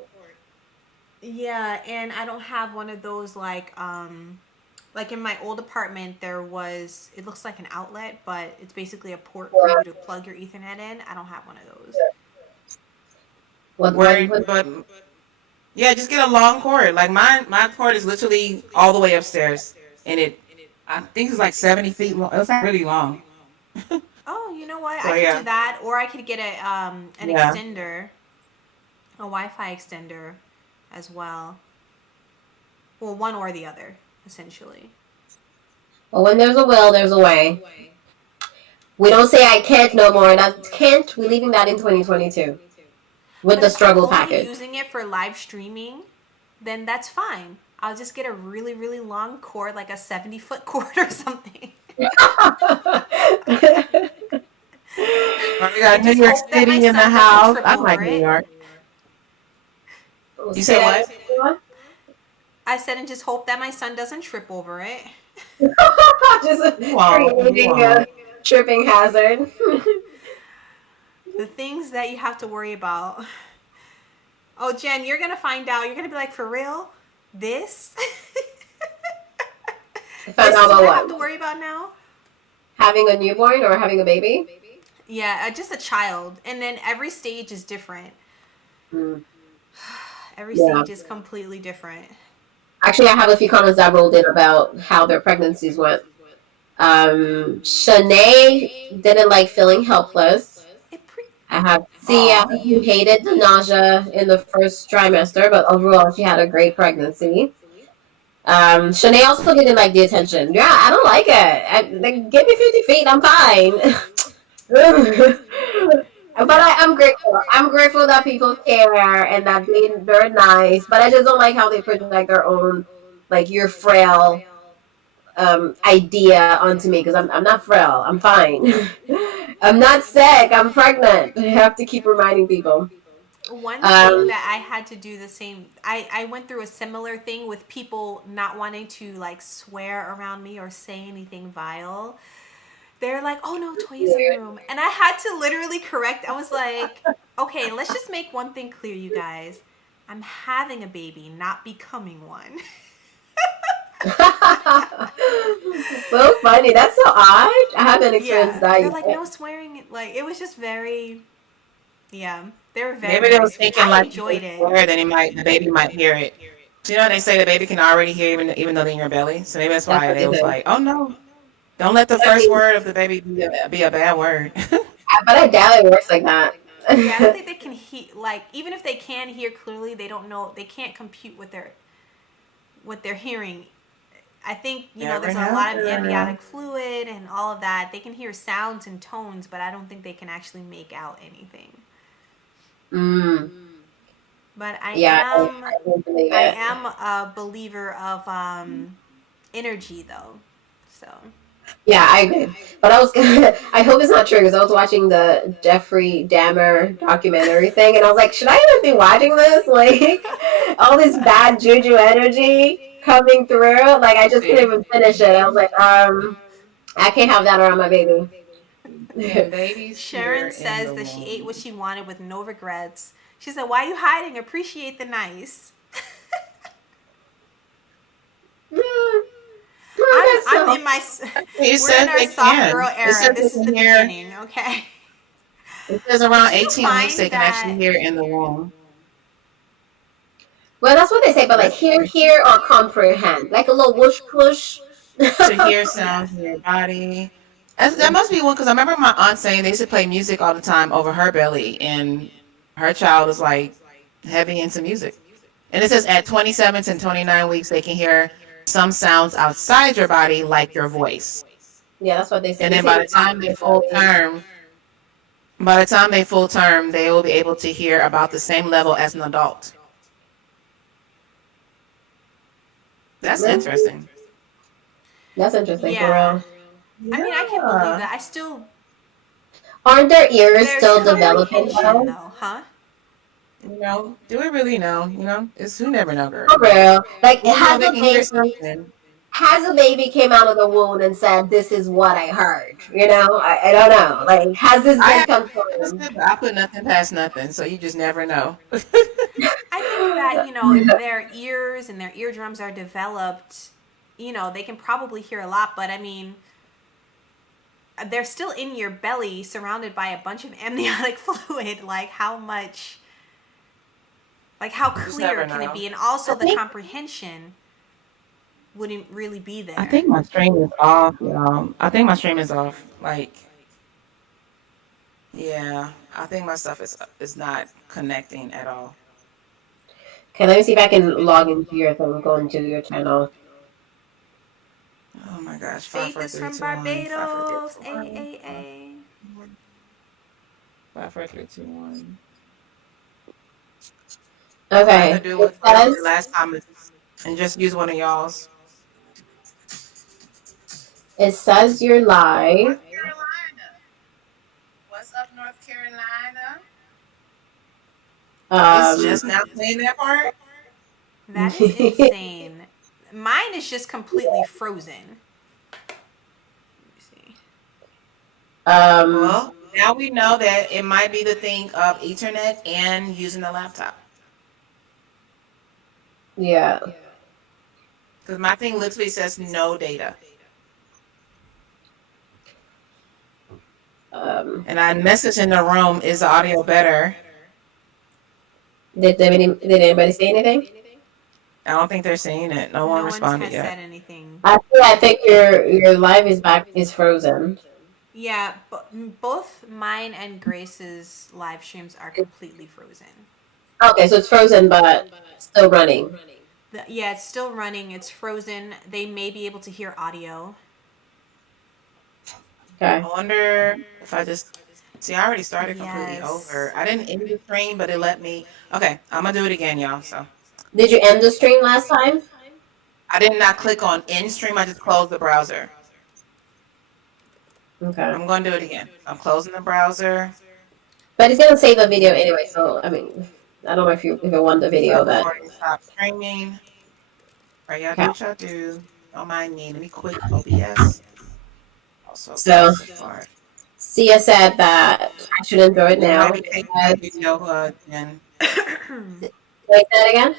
Yeah, and I don't have one of those like in my old apartment there was, it looks like an outlet, but it's basically a port for you to plug your Ethernet in. I don't have one of those. But yeah, just get a long cord. Like my cord is literally all the way upstairs, and I think it's like 70 feet long. It's not really long. Oh, you know what? So I could do yeah, that, or I could get an yeah. extender, a Wi-Fi extender as well. Well, one or the other, essentially. Well, when there's a will, there's a way. We don't say I can't no more. That can't. We're leaving that in 2022 with But the if I'm struggle only package. using it for live streaming, then that's fine. I'll just get a really, really long cord, like a 70-foot cord or something. We got And New just York hope that my City in the son doesn't house. trip I like over New it. York. We'll You say said that what? again. I said, and just hope that my son doesn't trip over it. Just You creating a won't. tripping hazard. The things that you have to worry about. Oh, Jen, you're gonna find out. You're gonna be like, for real? This? Find This out is about what I have to what? worry about now? Having a newborn or having a baby? Yeah, just a child. And then every stage is different. Mm, Every yeah. stage is completely different. Actually, I have a few comments that rolled in about how their pregnancies went. Shanae didn't like feeling helpless. I have Sia Aw. who hated the nausea in the first trimester, but overall she had a great pregnancy. Shanae also didn't like the attention. Yeah, I don't like it. Like, give me 50 feet, I'm fine. But I'm grateful. I'm grateful that people care and that they're nice. But I just don't like how they project their own, like, you're frail idea onto me because I'm not frail. I'm fine. I'm not sick. I'm pregnant. I have to keep reminding people. One thing Um, that I had to do the same, I went through a similar thing with people not wanting to like swear around me or say anything vile. They're like, oh no, Toya's in the room. And I had to literally correct. I was like, okay, let's just make one thing clear, you guys. I'm having a baby, not becoming one. so funny. That's so odd. I haven't experienced Yeah. that They're like, yet. no swearing. Like, it was just very, yeah. They were very, Maybe they very was sweet. thinking I like if they enjoyed it. swear, then the baby might hear it. So, they say the baby can already hear even though they're in your belly. So maybe that's That's why what they they was say. like, oh no, don't let the I first mean, word of the baby be a bad word. but I doubt it works like that. Yeah, I don't think they can hear. Like, even if they can hear clearly, they don't know. They can't compute what they're hearing. I think Never there's a know, lot of never know. amniotic fluid and all of that. They can hear sounds and tones, but I don't think they can actually make out anything. Mm, But yeah, I don't believe I it. am a believer of energy, though. So Yeah, I agree. But I was I hope it's not true because I was watching the Jeffrey Dahmer documentary thing and I was like, should I even be watching this? Like all this bad juju energy coming through. Like I just couldn't See, even finish it. I was like, I can't have that around my baby. can babies hear Sharon in says the that she ate what womb? she wanted with no regrets. She said, "Why are you hiding? Appreciate the nice." Yeah, I'm that's I'm so. in my It we're in says our they soft can. girl It era. says they This is the can hear. beginning, okay? It says Did around you 18 weeks they find can actually that? hear in the womb. Well, that's what they say, but like That's hear or comprehend, like a little whoosh push. to hear Yeah. sounds in your body. That must be one because I remember my aunt saying they used to play music all the time over her belly, and her child is like heavy into music. And it says at 27 to 29 weeks they can hear some sounds outside your body, like your voice. Yeah, that's what they say. And They then say your body, belly. by the time they full term, they will be able to hear about the same level as an adult. That's Really? interesting. That's interesting for Yeah. real. I mean, I can't believe Yeah. that. I still Aren't their ears there's still developing comprehension though? though, huh? Do we really know? It's who never know, girl. For real. Like We know they can hear something. has a baby came out of the womb and said, "This is what I heard." You know, I don't know. Like, has this I been haven't confirmed? tested, but I put nothing past nothing, so you just never know. I think that, if their ears and their eardrums are developed, they can probably hear a lot, but I mean, they're still in your belly surrounded by a bunch of amniotic fluid. Like, how You just clear never can it know. be? And also I the think comprehension wouldn't really be I there. think my stream is off, y'all. I think my stream is off. Like, yeah, I think my stuff is not connecting at all. Okay, let me see if I can log into your thing, go into your channel. Oh my gosh, five, Faith four, is three, from two, one, five, four, three, Barbados. two, A one, A A. 5, 4, 3, 2, 1. I'm gonna have Okay. to do It what I did says last time and just use one of y'all's. it says you're live. North Carolina. What's up, North Carolina? It's Um just now playing that part. That is insane. Mine is just completely frozen. Let me see. Well, now we know that it might be the thing of Ethernet and using the laptop. Yeah. Because my thing literally says no data. And I messaged in the room, is the audio better? Did anybody say anything? I don't think they're saying it. No one responded yet. Said anything. I think your live is frozen. Yeah, but both mine and Grace's live streams are completely frozen. Okay, so it's frozen, but still running. Yeah, it's still running. It's frozen. They may be able to hear audio. Okay. I wonder if I just see. I already started completely over. I didn't end the stream, but it let me. Okay, I'm gonna do it again, y'all. So. Did you end the stream last time? I did not click on end stream. I just closed the browser. Okay. I'm going to do it again. I'm closing the browser. But it's going to save a video anyway, so, I mean, I don't know if you want the video, but... Stop streaming. All right, y'all do what y'all do. Don't mind me. Let me quit OBS. Also, so, Sia said that I should enjoy it now. Say that again?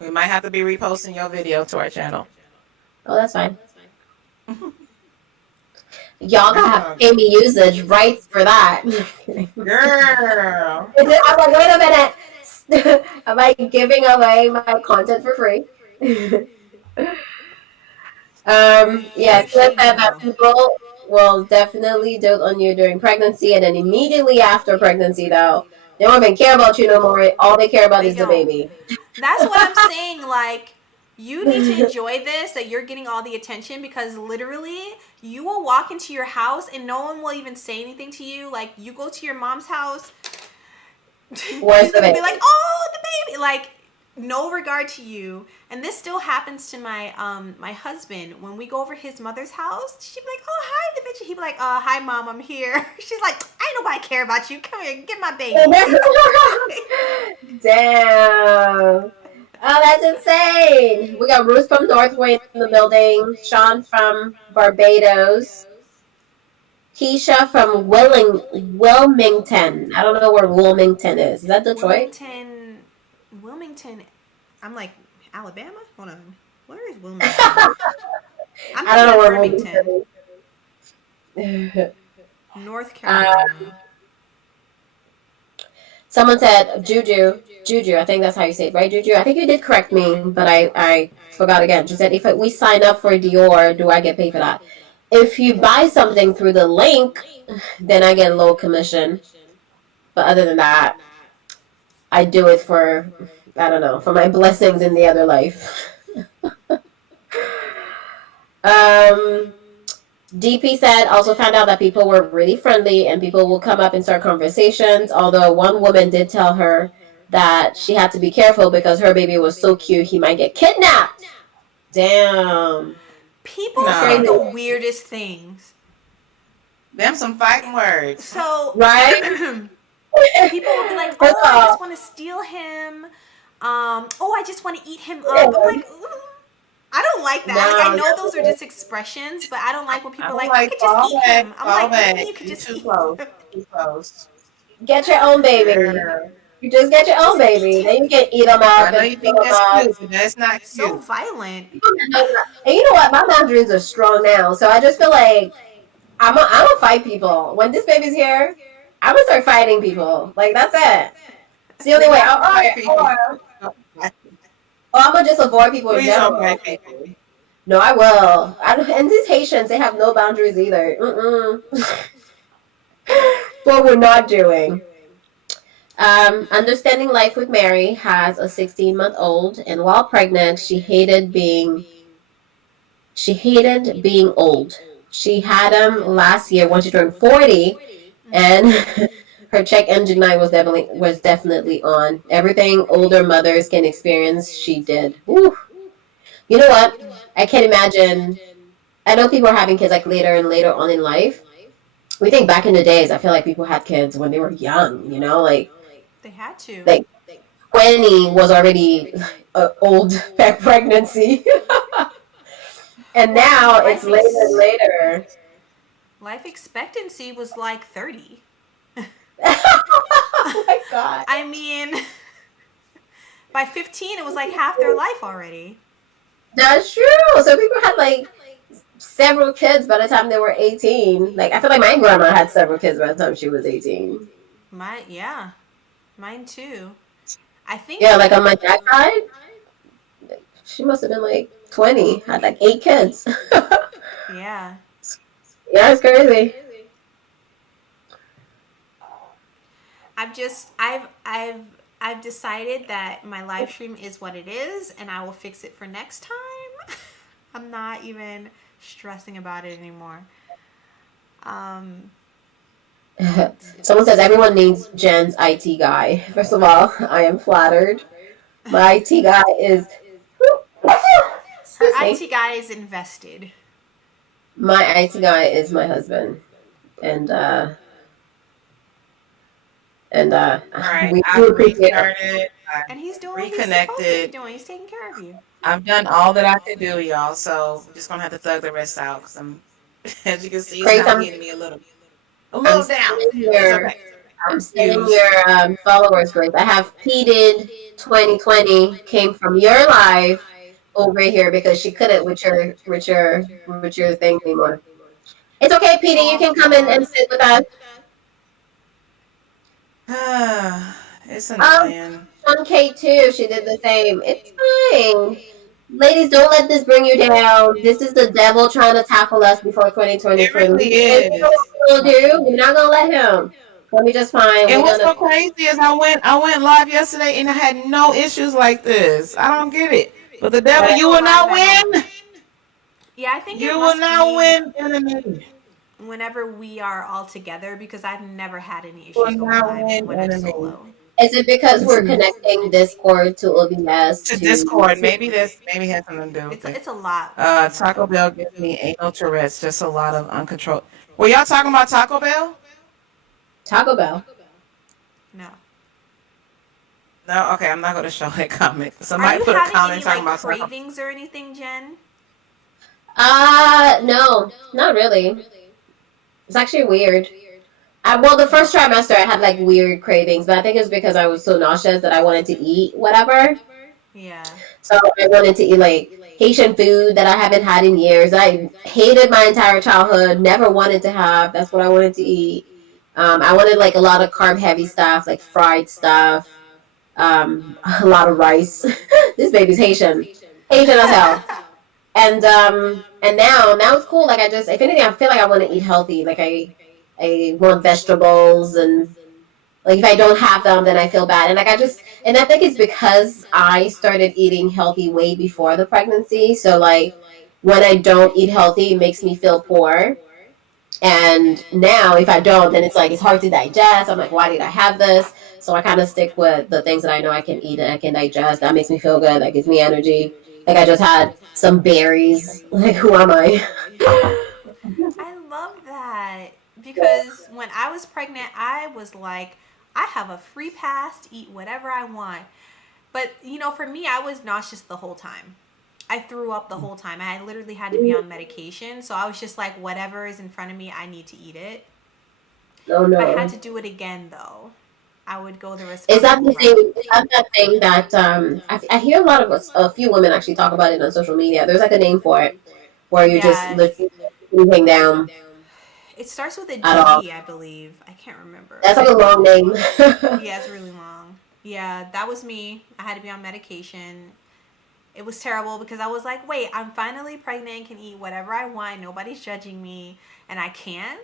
We might have to be reposting your video to our channel. Oh, that's fine. Y'all gotta pay me usage rights for that. Girl. I'm like, wait a minute. Am I giving away my content for free? Yeah, so said that people will definitely dote on you during pregnancy, and then immediately after pregnancy, though, they don't even care about you no more. All they care about is the baby. That's what I'm saying. Like, you need to enjoy this, that you're getting all the attention, because literally you will walk into your house and no one will even say anything to you. Like, you go to your mom's house, where's the baby? Be like, oh, the baby. Like, no regard to you. And this still happens to my my husband. When we go over his mother's house, she'd be like, oh, hi, the bitch. He'd be like, hi, Mom, I'm here. She's like, I ain't nobody care about you. Come here, get my baby. Damn. Oh, that's insane. We got Ruth from Northway in the building, Sean from Barbados, Keisha from Wilmington. I don't know where Wilmington is. Is that Detroit? Wilmington. I'm like, Alabama? Hold on. Where is Wilmington? I don't know where Wilmington is. North Carolina. Someone said Juju, I think that's how you say it, right, Juju? I think you did correct me, but I forgot again. She said, if we sign up for Dior, do I get paid for that? If you buy something through the link, then I get a low commission. But other than that, I do it for, I don't know, for my blessings in the other life. DP said, also found out that people were really friendly and people will come up and start conversations. Although one woman did tell her that she had to be careful because her baby was so cute, he might get kidnapped. Damn. People say the weirdest things. Them some fighting words. So, right? People will be like, oh, I just want to steal him. Oh, I just want to eat him up. I'm like, ooh. I don't like that. No, like, I know those are just expressions, but I don't like when people are like, I could just eat him. I'm like, you could just eat him. Too close. Get your own baby. You just get your own baby. Then you can eat them up. I know you think that's cute, but that's not cute. So violent. And you know what? My boundaries are strong now. So I just feel like I'm gonna fight people. When this baby's here, I'm gonna start fighting people. Like, that's it. It's the only way. I'm gonna just avoid people in general. No, I will. And these Haitians, they have no boundaries either. What we're not doing. Understanding Life with Mary has a 16-month-old, and while pregnant, she hated being old. She had him last year when she turned 40, and her check engine light was definitely on. Everything older mothers can experience, she did. Whew. You know what? I can't imagine. I know people are having kids like later and later on in life. We think back in the days, I feel like people had kids when they were young, you know, like they had to. Like 20 was already old pregnancy. And Well, I now mean, it's later and later. life expectancy was like 30. Oh my god. I mean, by 15, it was like half their life already. That's true. So people had like several kids by the time they were 18. Like I feel like my grandma had several kids by the time she was 18. Yeah, mine too. I think. Yeah, like on my dad's side, she must have been like 20, had like 8 kids. Yeah. Yeah, it's crazy. I've decided that my live stream is what it is, and I will fix it for next time. I'm not even stressing about it anymore. Um, Someone says everyone needs Jen's IT guy. First of all, I am flattered. My IT guy is. her Excuse me. IT guy is invested. My IT guy is my husband, and All right, we do I've appreciate him. restarted. I And he's doing what he's supposed to be reconnected. doing. He's taking care of you. I've done all that I could do, y'all. So I'm just gonna have to thug the rest out because I'm, as you can see, it's Grace, kind of getting me a I'm little down. seeing It's your okay. I'm seeing Excuse. your followers, Grace. I have P 2020 came from your live over here because she couldn't with your thing anymore. It's okay, PD. You Oh can come in God. and sit with us. It's Um, annoying. Sean K too. She did the same. It's fine. Ladies, don't let this bring you down. This is the devil trying to tackle us before It 2023. really And you know what is. we're gonna do? We're not gonna let him. Let me just fine. And We're what's gonna so crazy is I went live yesterday and I had no issues like this. I don't get it. But the Yeah, devil, I you go will live not at. win. Yeah, I think it You will must not be win, enemy. whenever we are all together because I've never had any You will issues going not live win, when I'm enemy. solo. Is it because This we're is connecting Discord to OBS to to Discord. Maybe has something to do with it. It's a lot. Taco Bell gives me anal Tourette's. Just a lot of uncontrolled. Were y'all talking about Taco Bell? Taco Bell? No. No. Okay, I'm not going to show that comment. Are Somebody you put a having comment any talking like about Taco. cravings or anything, Jen? No, not really. It's actually weird. Well, the first trimester I had like weird cravings, but I think it's because I was so nauseous that I wanted to eat whatever. Yeah. So I wanted to eat like Haitian food that I haven't had in years. I hated my entire childhood, never wanted to have. That's what I wanted to eat. I wanted like a lot of carb heavy stuff, like fried stuff, a lot of rice. This baby's Haitian, Haitian as hell. And now it's cool. Like I just, if anything, I feel like I want to eat healthy. Like I want vegetables, and like if I don't have them, then I feel bad. And like and I think it's because I started eating healthy way before the pregnancy. So like when I don't eat healthy, it makes me feel poor. And now if I don't, then it's like it's hard to digest. I'm like, why did I have this? So I kind of stick with the things that I know I can eat and I can digest. That makes me feel good. That gives me energy. Like I just had some berries. Like who am I? I love that because when I was pregnant, I was like, I have a free pass to eat whatever I want. But for me, I was nauseous the whole time. I threw up the whole time. I literally had to be on medication, so I was just like, whatever is in front of me, I need to eat it. Oh If I had no. to do it again, though, I would go the Is that responsible the thing? route. Is that that thing that I hear a lot of us, a few women actually talk about it on social media. There's like a name for it where you just Yeah, literally hang down it starts with a at all. D, I believe. I can't remember. That's like a long name. Yeah, it's really long. Yeah, that was me. I had to be on medication. It was terrible because I was like, wait, I'm finally pregnant and can eat whatever I want. Nobody's judging me, and I can't.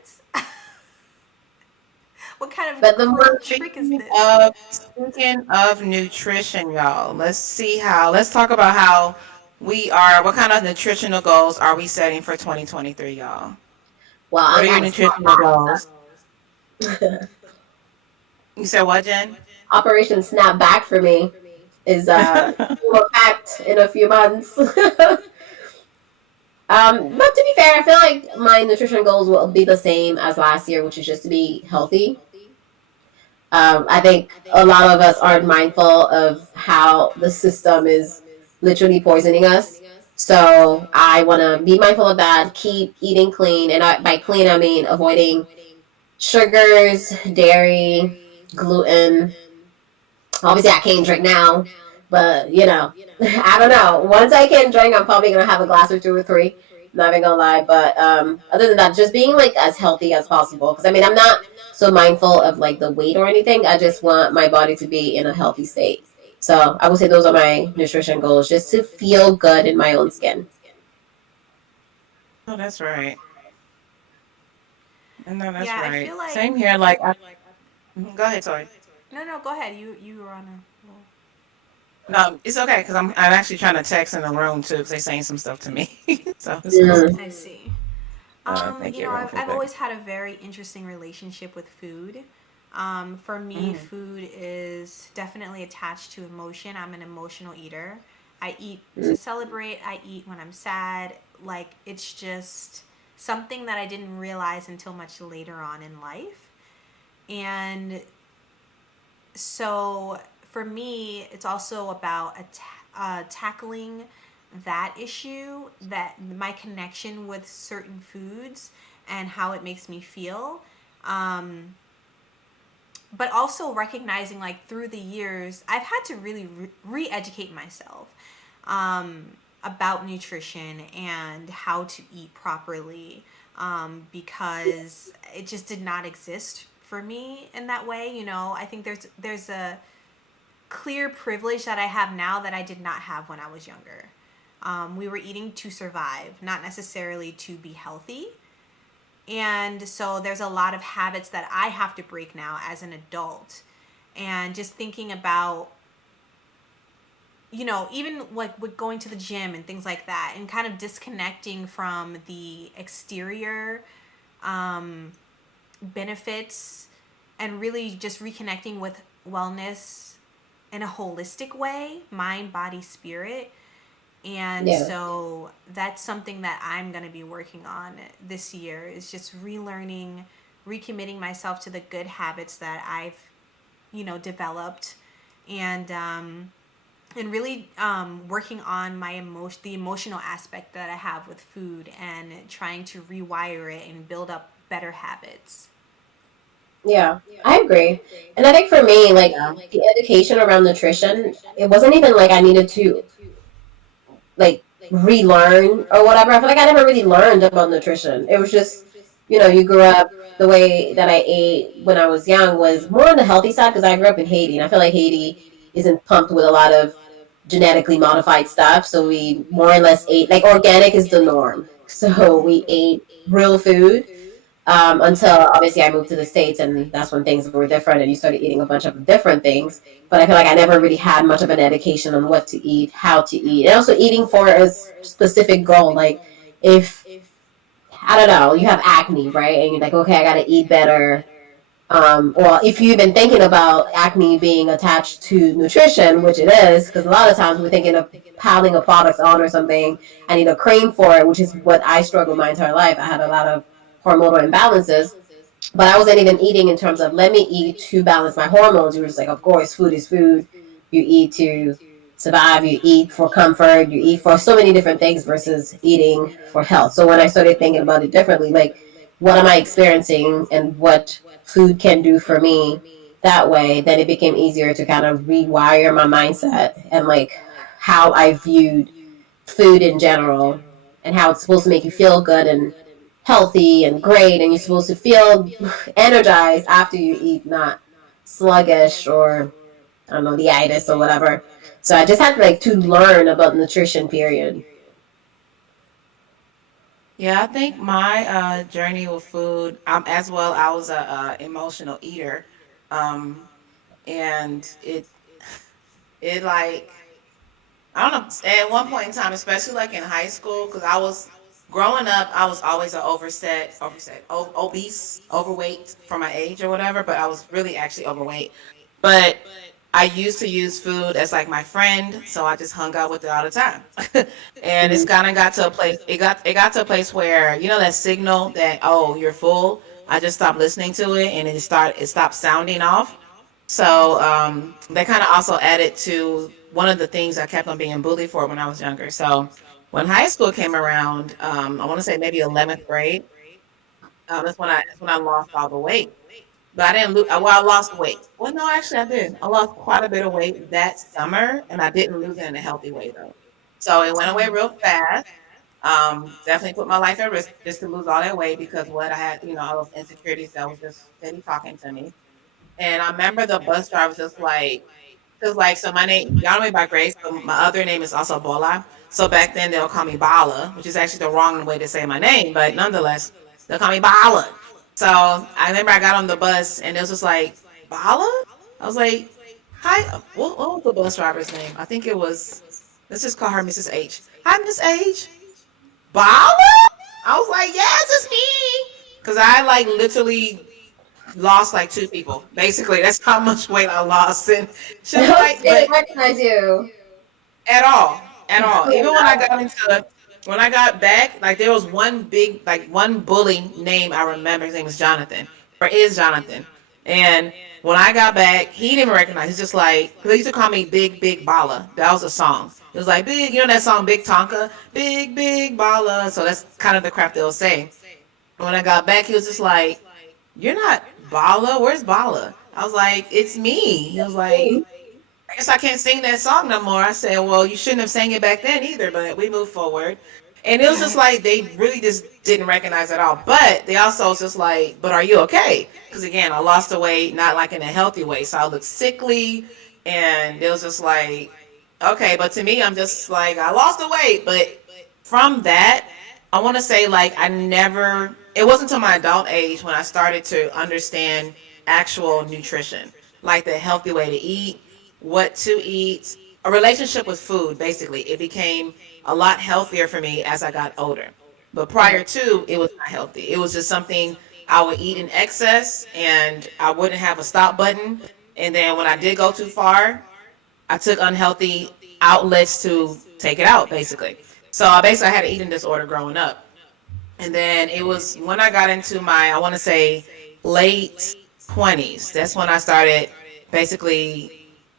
What kind of But the cruel more trick is this? Speaking of nutrition, y'all, let's talk about how what kind of nutritional goals are we setting for 2023, y'all? well, What I are your got a small nutritional goals? You said what, Jen? Operation Snap Back for me is full effect in a few months. But to be fair, I feel like my nutrition goals will be the same as last year, which is just to be healthy. I think a lot of us aren't mindful of how the system is literally poisoning us. So I want to be mindful of that, keep eating clean. And by clean, I mean avoiding sugars, dairy, gluten. Obviously, I can't drink now, but I don't know. Once I can drink, I'm probably gonna have a glass or two or three. Not even gonna lie, but other than that, just being like as healthy as possible. Because I mean, I'm not so mindful of like the weight or anything. I just want my body to be in a healthy state. So I would say those are my nutrition goals, just to feel good in my own skin. Oh, that's right. And no, that's Yeah, I right. feel like Same here. Like, go ahead, sorry. no, go ahead. You were on a roll. No, it's okay because I'm actually trying to text in the room too because they're saying some stuff to me. So it's cool. Mm. I see. Thank You you, know, everyone, for I've that. always had a very interesting relationship with food. For me, Mm, food is definitely attached to emotion. I'm an emotional eater. I eat to Mm. celebrate, I eat when I'm sad. Like, it's just something that I didn't realize until much later on in life. And so for me, it's also about tackling that issue, that my connection with certain foods and how it makes me feel. Um, but also recognizing, like, through the years, I've had to really re-educate myself about nutrition and how to eat properly, because it just did not exist for me in that way. I think there's a clear privilege that I have now that I did not have when I was younger. We were eating to survive, not necessarily to be healthy. And so there's a lot of habits that I have to break now as an adult. And just thinking about, even like with going to the gym and things like that, and kind of disconnecting from the exterior um, benefits, and really just reconnecting with wellness in a holistic way, mind, body, spirit. And Yeah. so that's something that I'm going to be working on this year, is just relearning, recommitting myself to the good habits that I've, developed, and really working on the emotional aspect that I have with food, and trying to rewire it and build up better habits. Yeah, I agree. And I think for me, like the education around nutrition, it wasn't even like I needed to like relearn or whatever. I feel like I never really learned about nutrition. It was just, you grew up the way that I ate when I was young was more on the healthy side because I grew up in Haiti, and I feel like Haiti isn't pumped with a lot of genetically modified stuff. So we more or less ate like organic is the norm. So we ate real food until obviously I moved to the States, and that's when things were different and you started eating a bunch of different things. But I feel like I never really had much of an education on what to eat, how to eat, and also eating for a specific goal. Like if I don't know, you have acne, right? And you're like, okay, I got to eat better. Or if you've been thinking about acne being attached to nutrition, which it is, because a lot of times we're thinking of piling of products on or something. I need a cream for it, which is what I struggled my entire life. I had a lot of hormonal imbalances, but I wasn't even eating in terms of let me eat to balance my hormones. You were just like, of course, food is food. You eat to survive, you eat for comfort, you eat for so many different things versus eating for health. So when I started thinking about it differently, like what am I experiencing and what food can do for me that way, then it became easier to kind of rewire my mindset and like how I viewed food in general and how it's supposed to make you feel good and healthy and great, and you're supposed to feel energized after you eat, not sluggish or I don't know, the itis or whatever. So I just had like to learn about nutrition. Period. Yeah, I think my journey with food, as well, I was a emotional eater, um, and it like I don't know. At one point in time, especially like in high school, because I was growing up, I was always an obese, overweight for my age or whatever. But I was really actually overweight. But I used to use food as like my friend, so I just hung out with it all the time. And it's Mm-hmm. kind of got to a place. It got to a place where that signal that, oh, you're full. I just stopped listening to it, and it stopped sounding off. So they kind of also added to one of the things I kept on being bullied for when I was younger. So when high school came around, I want to say maybe 11th grade, that's when I lost all the weight. But I didn't lose. Well, I lost weight. Well, no, actually, I did. I lost quite a bit of weight that summer, and I didn't lose it in a healthy way though. So it went away real fast. Definitely put my life at risk just to lose all that weight because what I had, all those insecurities that was just steady talking to me. And I remember the bus driver was just like, because like, so my name, y'all know me by Grace, but my other name is also Bola. So back then they'll call me Bala, which is actually the wrong way to say my name, but nonetheless, they'll call me Bala. So I remember I got on the bus and it was just like, Bala? I was like, hi, what was the bus driver's name? I think it was, let's just call her Mrs. H. Hi, Miss H. Bala? I was like, yes, it's me. Because I like literally lost like two people. Basically, that's how much weight I lost. And she was like, They didn't recognize you. at all, at all. Even when I got back, like there was one big, like one bully name I remember. His name was Jonathan, or is Jonathan. And when I got back, he didn't even recognize. He's just like, cause they used to call me Big Big Bala. That was a song. It was like big, that song Big Tonka, Big Big Bala. So that's kind of the crap they'll say. When I got back, he was just like, "You're not Bala. Where's Bala?" I was like, "It's me." He was like, "I guess I can't sing that song no more." I said, "Well, you shouldn't have sang it back then either." But we moved forward, and it was just like they really just didn't recognize it at all. But they also was just like, "But are you okay?" Because again, I lost the weight, not like in a healthy way, so I looked sickly, and it was just like, okay. But to me, I'm just like, I lost the weight, but from that, I want to say like I never. It wasn't until my adult age when I started to understand actual nutrition, like the healthy way to eat, what to eat, a relationship with food. Basically, it became a lot healthier for me as I got older. But prior to, it was not healthy. It was just something I would eat in excess, and I wouldn't have a stop button. And then when I did go too far, I took unhealthy outlets to take it out, basically. So I basically had an eating disorder growing up. And then it was when I got into my, I want to say, late 20s. That's when I started basically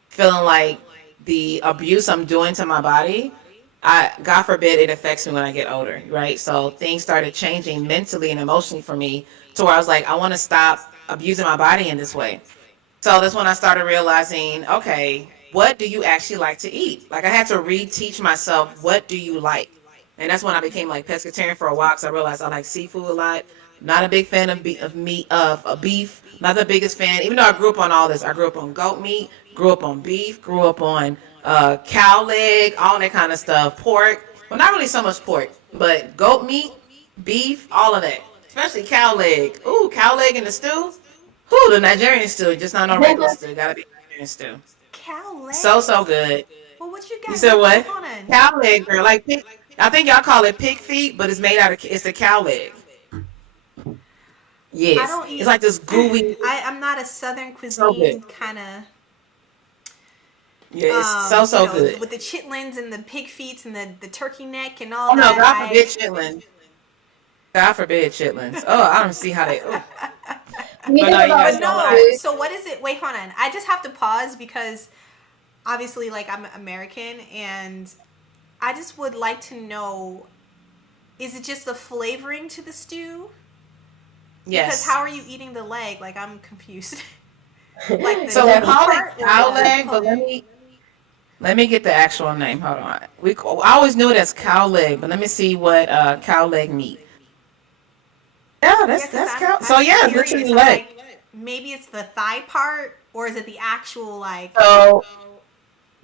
feeling like the abuse I'm doing to my body, God forbid it affects me when I get older, right? So things started changing mentally and emotionally for me to where I was like, I want to stop abusing my body in this way. So that's when I started realizing, okay, what do you actually like to eat? Like I had to reteach myself, what do you like? And that's when I became like pescatarian for a while because I realized I like seafood a lot. Not a big fan of meat of beef. Not the biggest fan. Even though I grew up on all this, I grew up on goat meat, grew up on beef, grew up on cow leg, all that kind of stuff. Pork. Well, not really so much pork, but goat meat, beef, all of that. Especially cow leg. Ooh, cow leg in the stew. Ooh, the Nigerian stew, just not no regular stew. Gotta be Nigerian stew. Cow leg? So good. Well, what you You got said what? going on? Cow leg, girl. Like pig, I think y'all call it pig feet, but it's made out of it's a cow leg. I Yes, don't eat. it's like this gooey. I'm not a Southern So cuisine good. kind of. Yeah, it's so good. With the chitlins and the pig feet and the turkey neck and Oh all no, that. God forbid chitlins. God forbid chitlins. Oh, I don't see how they. Oh. We But know no, you about guys But don't no, like. so what is it? Wait, hold on. I just have to pause because obviously, like, I'm American and I just would like to know, is it just the flavoring to the stew? Because Yes. how are you eating the leg? Like, I'm confused. Like the So we meat call it part or cow the leg, but let me get the actual name. Hold on. I always knew it as cow leg, but let me see what cow leg meat. Yeah, Yeah, because that's I'm cow. I'm So yeah, it's curious. literally I'm leg. like, maybe it's the thigh part or is it the actual like? So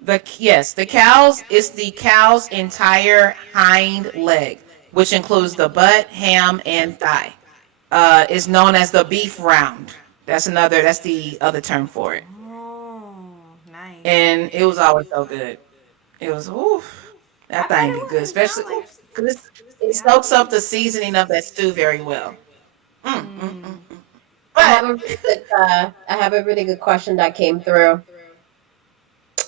the cows is the cow's entire hind leg, which includes the butt, ham, and thigh. Is known as the beef round. That's the other term for it. Oh, nice. And it was always so good. It was oof, I that bet thing it be good, was. It sounds especially like because it yeah. soaks up the seasoning of that stew very well. Mm, mm, mm, Mm. mm. I have But a really good, I have a really good question that came through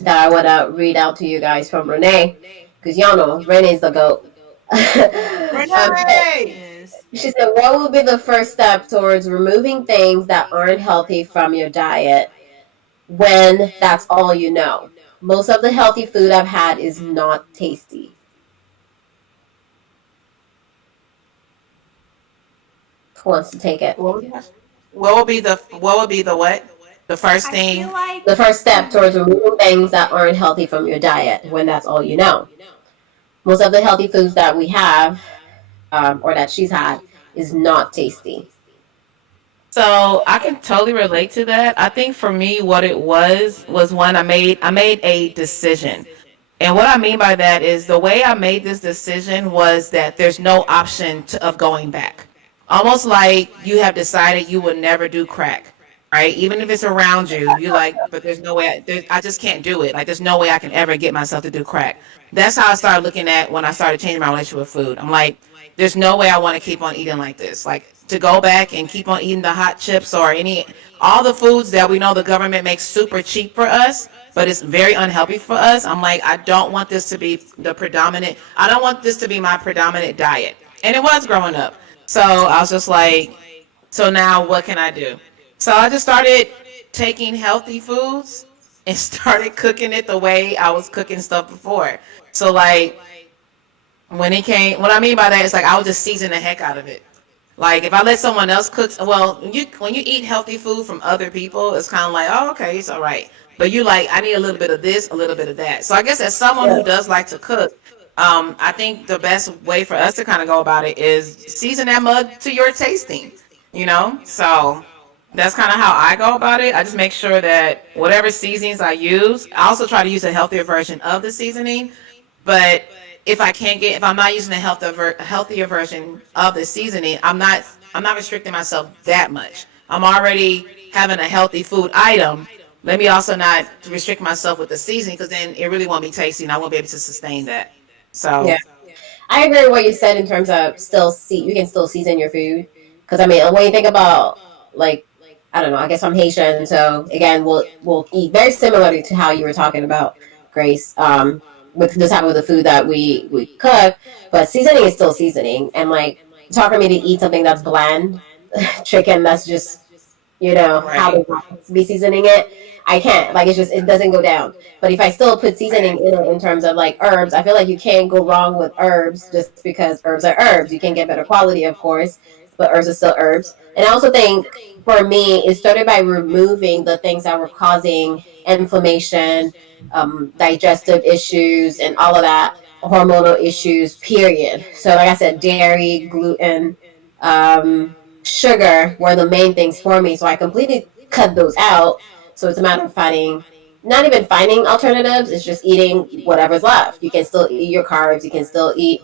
that I want to read out to you guys from Renee, because y'all know Renee's the goat. She Renee, is. She said, "What will be the first step towards removing things that aren't healthy from your diet?" when that's all you know. Most of the healthy food I've had is not tasty. Who wants to take it? What would be what would be the what? The first I feel thing. like The first step towards removing things that aren't healthy from your diet when that's all you know. Most of the healthy foods that we have, or that she's had, is not tasty. So I can totally relate to that. I think for me, what it was when I made a decision. And what I mean by that is the way I made this decision was that there's no option of going back. Almost like you have decided you would never do crack, right? Even if it's around you, you like, but there's no way, I just can't do it. Like, there's no way I can ever get myself to do crack. That's how I started looking at when I started changing my relationship with food. I'm like, there's no way I want to keep on eating like this. Like, to go back and keep on eating the hot chips or all the foods that we know the government makes super cheap for us, but it's very unhealthy for us. I'm like, I don't want this to be I don't want this to be my predominant diet. And it was growing up. So I was just like, so now what can I do? So I just started taking healthy foods and started cooking it the way I was cooking stuff before. So like what I mean by that is like I would just season the heck out of it. Like if I let someone else cook, well, when you eat healthy food from other people, it's kind of like, oh, okay, it's all right. But you like, I need a little bit of this, a little bit of that. So I guess as someone who does like to cook, I think the best way for us to kind of go about it is season that mug to your tasting, So that's kind of how I go about it. I just make sure that whatever seasonings I use, I also try to use a healthier version of the seasoning. But if I'm not using a healthier version of the seasoning, I'm not restricting myself that much. I'm already having a healthy food item. Let me also not restrict myself with the seasoning because then it really won't be tasty and I won't be able to sustain that. Yeah, So I agree with what you said in terms of you can still season your food. Because I mean, when you think about, like, I don't know, I guess I'm Haitian, so again, we'll eat very similarly to how you were talking about, Grace, with the type of the food that we cook. But seasoning is still seasoning, and like, it's hard for me to eat something that's bland, chicken that's just, how right, they be seasoning it. I can't. Like, it's just, it doesn't go down. But if I still put seasoning right, in it in terms of like herbs, I feel like you can't go wrong with herbs just because herbs are herbs. You can get better quality, of course, but herbs are still herbs. And I also think for me, it started by removing the things that were causing inflammation, digestive issues, and all of that, hormonal issues, period. So, like I said, dairy, gluten, sugar were the main things for me. So I completely cut those out. So it's a matter of not even finding alternatives. It's just eating whatever's left. You can still eat your carbs. You can still eat,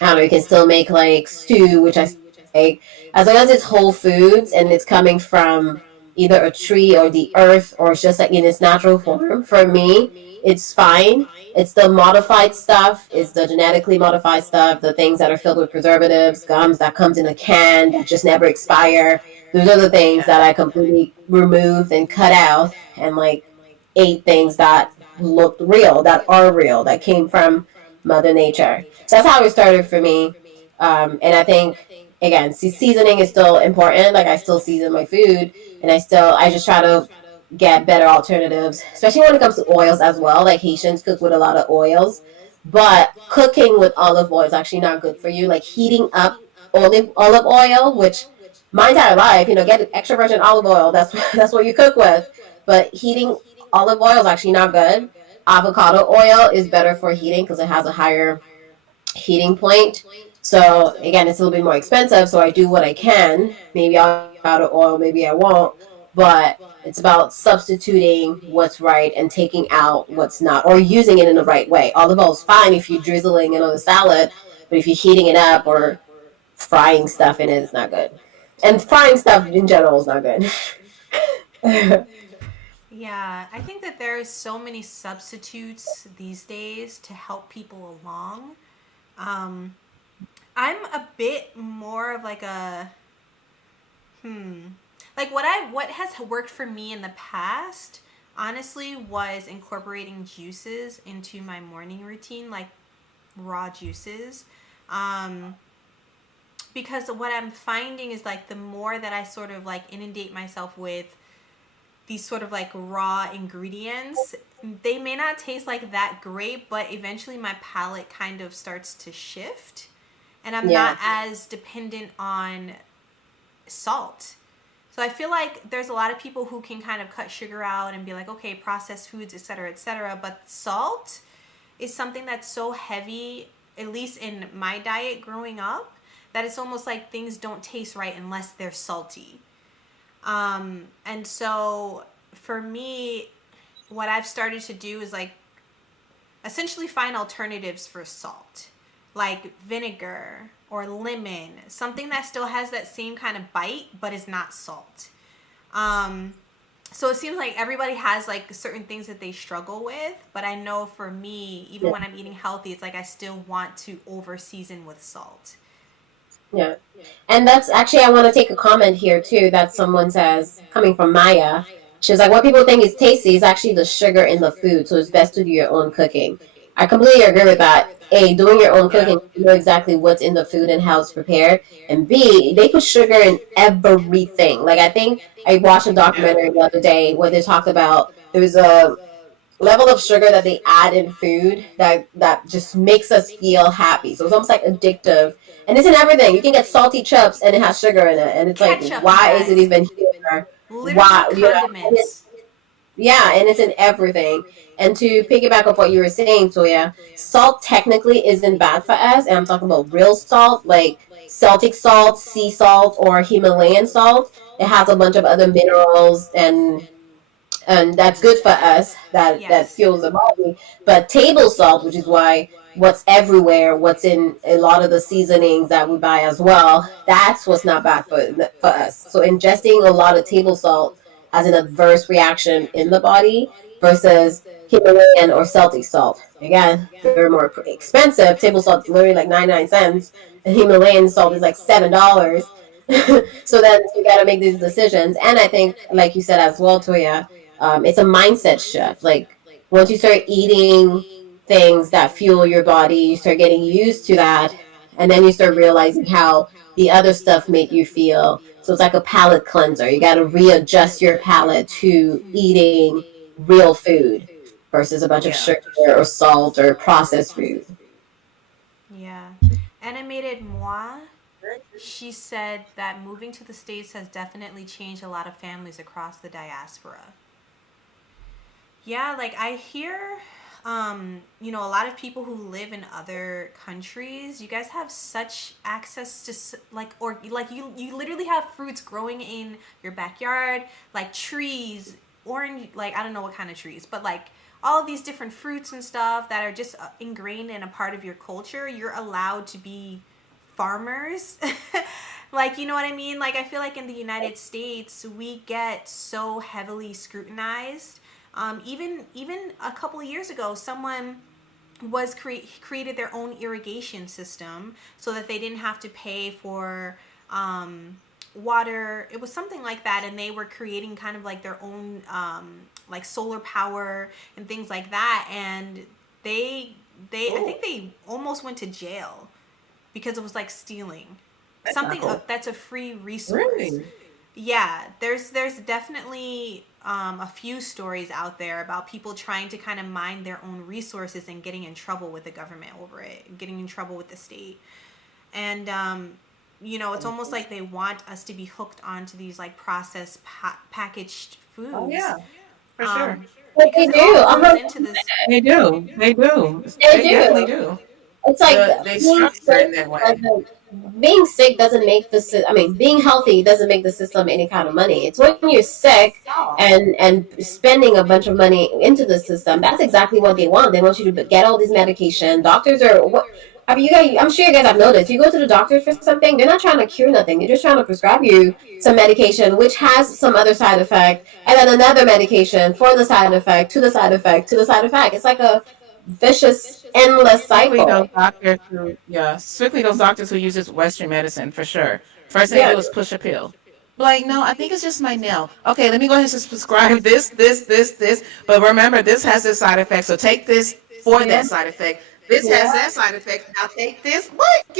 I don't know, you can still make like stew, which I like, as long as it's whole foods and it's coming from either a tree or the earth or it's just like in its natural form. For me, it's fine. It's the modified stuff, it's the genetically modified stuff, the things that are filled with preservatives, gums that comes in a can that just never expire. Those are the things that I completely removed and cut out, and like ate things that looked real, that are real, that came from Mother Nature. So that's how it started for me. And I think, again, seasoning is still important. Like, I still season my food, and I just try to get better alternatives, especially when it comes to oils as well. Like, Haitians cook with a lot of oils, but cooking with olive oil is actually not good for you. Like, heating up olive oil, which my entire life, get extra virgin olive oil. That's what you cook with. But heating olive oil is actually not good. Avocado oil is better for heating because it has a higher heating point. So again, it's a little bit more expensive. So I do what I can. Maybe I'll out of oil, maybe I won't. But it's about substituting what's right and taking out what's not, or using it in the right way. Olive oil is fine if you're drizzling it on a salad, but if you're heating it up or frying stuff in it, it's not good. And frying stuff in general is not good. yeah, I think that there is so many substitutes these days to help people along. Um, I'm a bit more of like a like what has worked for me in the past honestly was incorporating juices into my morning routine, like raw juices. Um, because what I'm finding is like the more that I sort of like inundate myself with these sort of like raw ingredients, they may not taste like that great, but eventually my palate kind of starts to shift and I'm Yeah. not as dependent on salt. So I feel like there's a lot of people who can kind of cut sugar out and be like, okay, processed foods, et cetera. But salt is something that's so heavy, at least in my diet growing up, that it's almost like things don't taste right unless they're salty. And so for me, what I've started to do is like essentially find alternatives for salt, like vinegar or lemon, something that still has that same kind of bite but is not salt. So it seems like everybody has like certain things that they struggle with, but I know for me, even Yeah. when I'm eating healthy, it's like I still want to over season with salt. Yeah. And that's actually, I want to take a comment here too that someone says, coming from Maya. She was like, what people think is tasty is actually the sugar in the food, so it's best to do your own cooking. I completely agree with that. A, doing your own Yeah. cooking, you know exactly what's in the food and how it's prepared. And B, they put sugar in everything. Like, I think I watched a Yeah. documentary the other day where they talked about there was a level of sugar that they add in food that just makes us feel happy. So it's almost like addictive. And it's in everything. You can get salty chips and it has sugar in it. And it's like, Ketchup, you why is it guys. even here? Literally Why? You know, and condiments. yeah, and it's in everything. And to piggyback off what you were saying, Toya, salt technically isn't bad for us. And I'm talking about real salt, like Celtic salt, sea salt, or Himalayan salt. It has a bunch of other minerals and that's good for us. That Yes. fuels the body. But table salt, which is why what's everywhere, what's in a lot of the seasonings that we buy as well, that's what's not bad for us. So ingesting a lot of table salt has an adverse reaction in the body versus Himalayan or Celtic salt. Again, they're more expensive. Table salt is literally like 99 cents, and Himalayan salt is like $7. So then you got to make these decisions. And I think, like you said as well, Toya, it's a mindset shift. Like once you start eating things that fuel your body, you start getting used to that, and then you start realizing how the other stuff made you feel. So it's like a palate cleanser. You got to readjust your palate to eating real food versus a bunch of Yeah. sugar or salt or processed food. Yeah. Animated Moi, she said that moving to the States has definitely changed a lot of families across the diaspora. Yeah, like I hear, a lot of people who live in other countries, you guys have such access to like, or like you literally have fruits growing in your backyard, like trees, orange, like I don't know what kind of trees, but like all of these different fruits and stuff that are just ingrained in a part of your culture. You're allowed to be farmers. Like, you know what I mean? Like, I feel like in the United States, we get so heavily scrutinized. Even a couple of years ago, someone was created their own irrigation system so that they didn't have to pay for water. It was something like that, and they were creating kind of like their own like solar power and things like that. And they I think they almost went to jail because it was like stealing That's not something cool. that's a free resource. Really? Yeah, there's definitely a few stories out there about people trying to kind of mine their own resources and getting in trouble with the government over it, getting in trouble with the state. And it's almost like they want us to be hooked onto these like processed packaged Oh foods. yeah, for sure. But they Because it do. all I'm goes not, into this. They do. They do. they They definitely do. do. It's like They being structure sick in that way. doesn't being sick doesn't make I mean, being healthy doesn't make the system any kind of money. It's when you're sick Oh, and spending a bunch of money into the system. That's exactly what they want. They want you to get all these medication. Doctors are what. I mean, you guys, I'm sure you guys have noticed. You go to the doctor for something, they're not trying to cure nothing. They're just trying to prescribe you some medication, which has some other side effect, and then another medication for the side effect, to the side effect, to the side effect. It's like a vicious, endless strictly those cycle. doctors who, yeah, strictly those doctors who uses Western medicine for sure. First thing they Yeah, do is push a pill. Like, no, I think it's just my nail. Okay, let me go ahead and just prescribe this. But remember, this has this side effect. So take this for yeah, that side effect. This has yeah, that side effect. Now take this. What?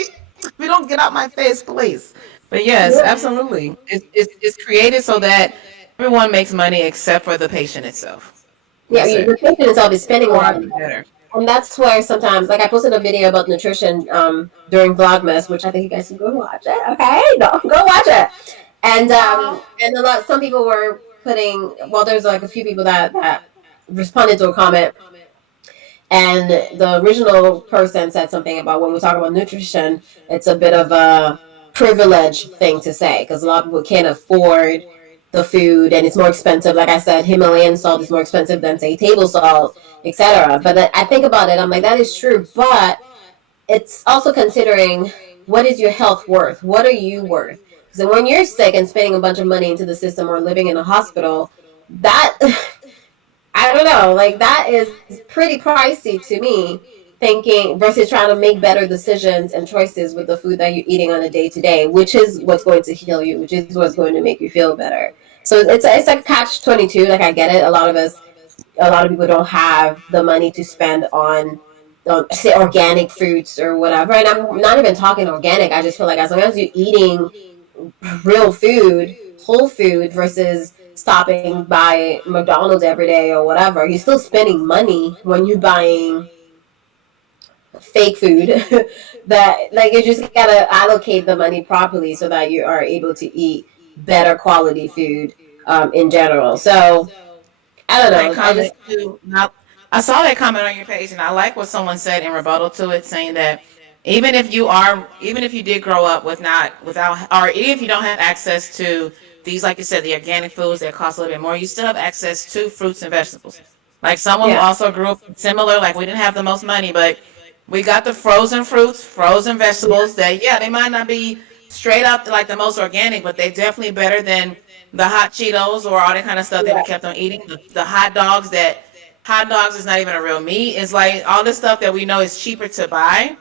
We don't get out my face, please. But yes, yeah. Mm-hmm. absolutely. It's created so that everyone makes money except for the patient itself. Yeah, That's it. the patient itself is spending a Or lot. better. And that's where sometimes, like I posted a video about nutrition during Vlogmas, which I think you guys should go watch it. Okay, no, go watch it. And some people were putting. Well, there's like a few people that responded to a comment, and the original person said something about when we talk about nutrition, it's a bit of a privilege thing to say because a lot of people can't afford the food and it's more expensive. Like I said, Himalayan salt is more expensive than say table salt, etc. But I think about it, I'm like, that is true, but it's also considering what is your health worth? What are you worth? So when you're sick and spending a bunch of money into the system or living in a hospital, that I don't know, like that is pretty pricey to me. Thinking versus trying to make better decisions and choices with the food that you're eating on a day to day, which is what's going to heal you, which is what's going to make you feel better. So it's like catch-22. Like I get it. A lot of people don't have the money to spend on say organic fruits or whatever. And I'm not even talking organic. I just feel like as long as you're eating real food, whole food versus stopping by McDonald's every day or whatever, you're still spending money when you're buying fake food. That like you just gotta allocate the money properly so that you are able to eat better quality food in general. So I don't That know. I comment just too. I saw that comment on your page, and I like what someone said in rebuttal to it, saying that even if you did grow up without, or even if you don't have access to these, like you said, the organic foods that cost a little bit more, you still have access to fruits and vegetables. Like someone who yeah. also grew up similar, like we didn't have the most money, but we got the frozen fruits, frozen vegetables that, yeah, they might not be straight up like the most organic, but they definitely better than the hot Cheetos or all that kind of stuff that we kept on eating. The hot dogs that hot dogs is not even a real meat. It's like all this stuff that we know is cheaper to buy.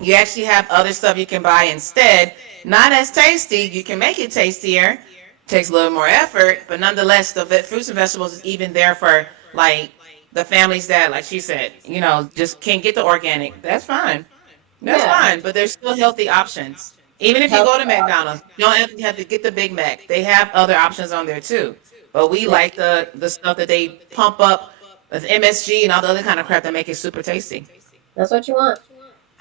You actually have other stuff you can buy instead. Not as tasty. You can make it tastier. Takes a little more effort, but nonetheless, the fruits and vegetables is even there for like the families that, like she said, just can't get the organic. That's fine. That's Yeah. fine. But there's still healthy options. Even if you go to McDonald's, you don't have to get the Big Mac. They have other options on there too. But we Yeah. like the stuff that they pump up with MSG and all the other kind of crap that make it super tasty. That's what you want.